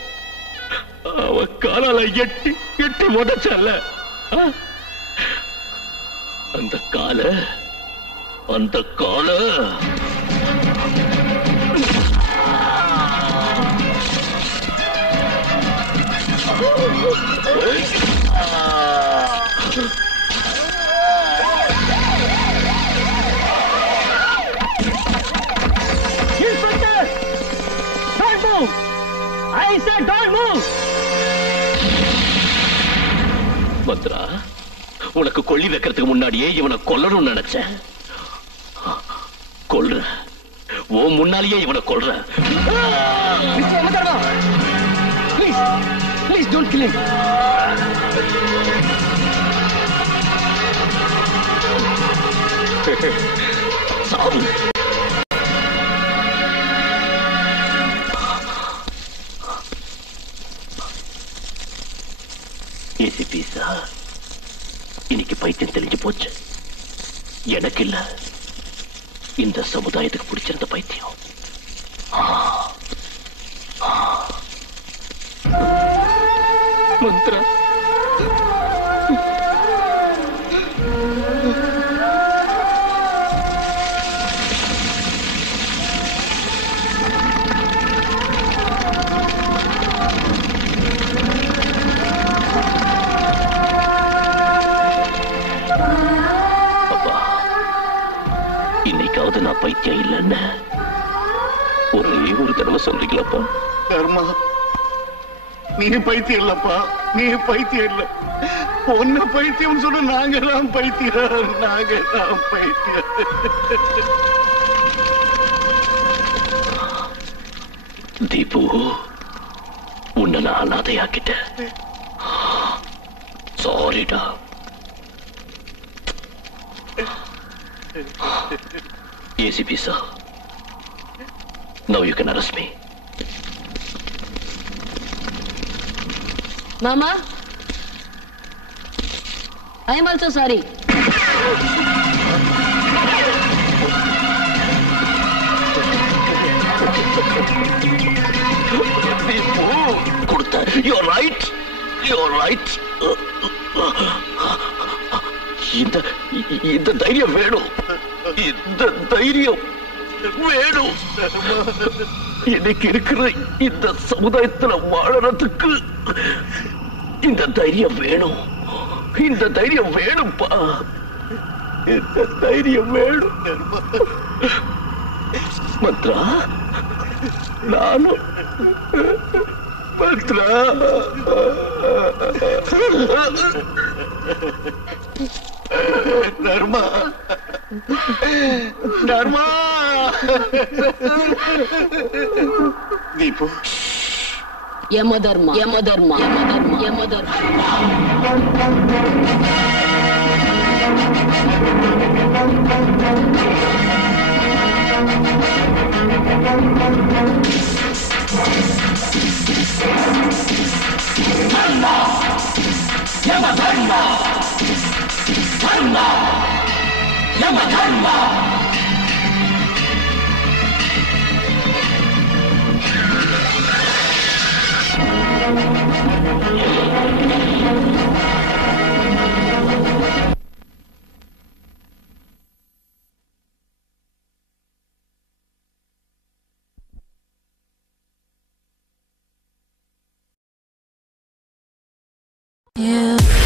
அவ காலால எட்டி உடைச்சல்ல, அந்த கால I said don't move. Mantra, உனக்கு கொள்ளி வைக்கிறதுக்கு முன்னாடியே இவனை கொல்லணும்னு நினைச்சேன். கொல்ற, ஓ முன்னாலேயே இவனை கொல்ற. Please don't kill him. சாவு. ஏசிபி சார், இன்னைக்கு பைத்தியம் தெளிஞ்சு போச்சு. எனக்கு இல்ல, இந்த சமுதாயத்துக்கு பிடிச்சிருந்த பைத்தியம். மந்த்ரா, இன்னைக்காவது நான் பைத்தியம் இல்லைன்னு ஒரே ஒரு தடவை சொல்றீங்களப்பா? தர்மா, நீ பைத்தியம் இல்லப்பா, நீ பைத்தியம் இல்ல. ஒன்ன பைத்தியம் சொன்ன நாங்கெல்லாம் பைத்தியம். தீபு, உன்னை நான் அனாதையாக்கிட்டேன். சாரிடா. ACP sir, now you can arrest me. Mama, I am also sorry. Kurta, you're right. இந்த தைரியம் வேணும். எனக்கு இருக்கிற இந்த சமுதாயத்துல வாழறதுக்கு இந்த தைரியம் வேணும்பா. இந்த தைரியம் வேணும். மந்த்ரா, நானும் மந்த்ரா. தர்மா, தர்மா. Deepu, Yamadharma Yamadharma Yamadharma Yamadharma. Dharma! Yamadharma! Dharma! Yamadharma! Yeah.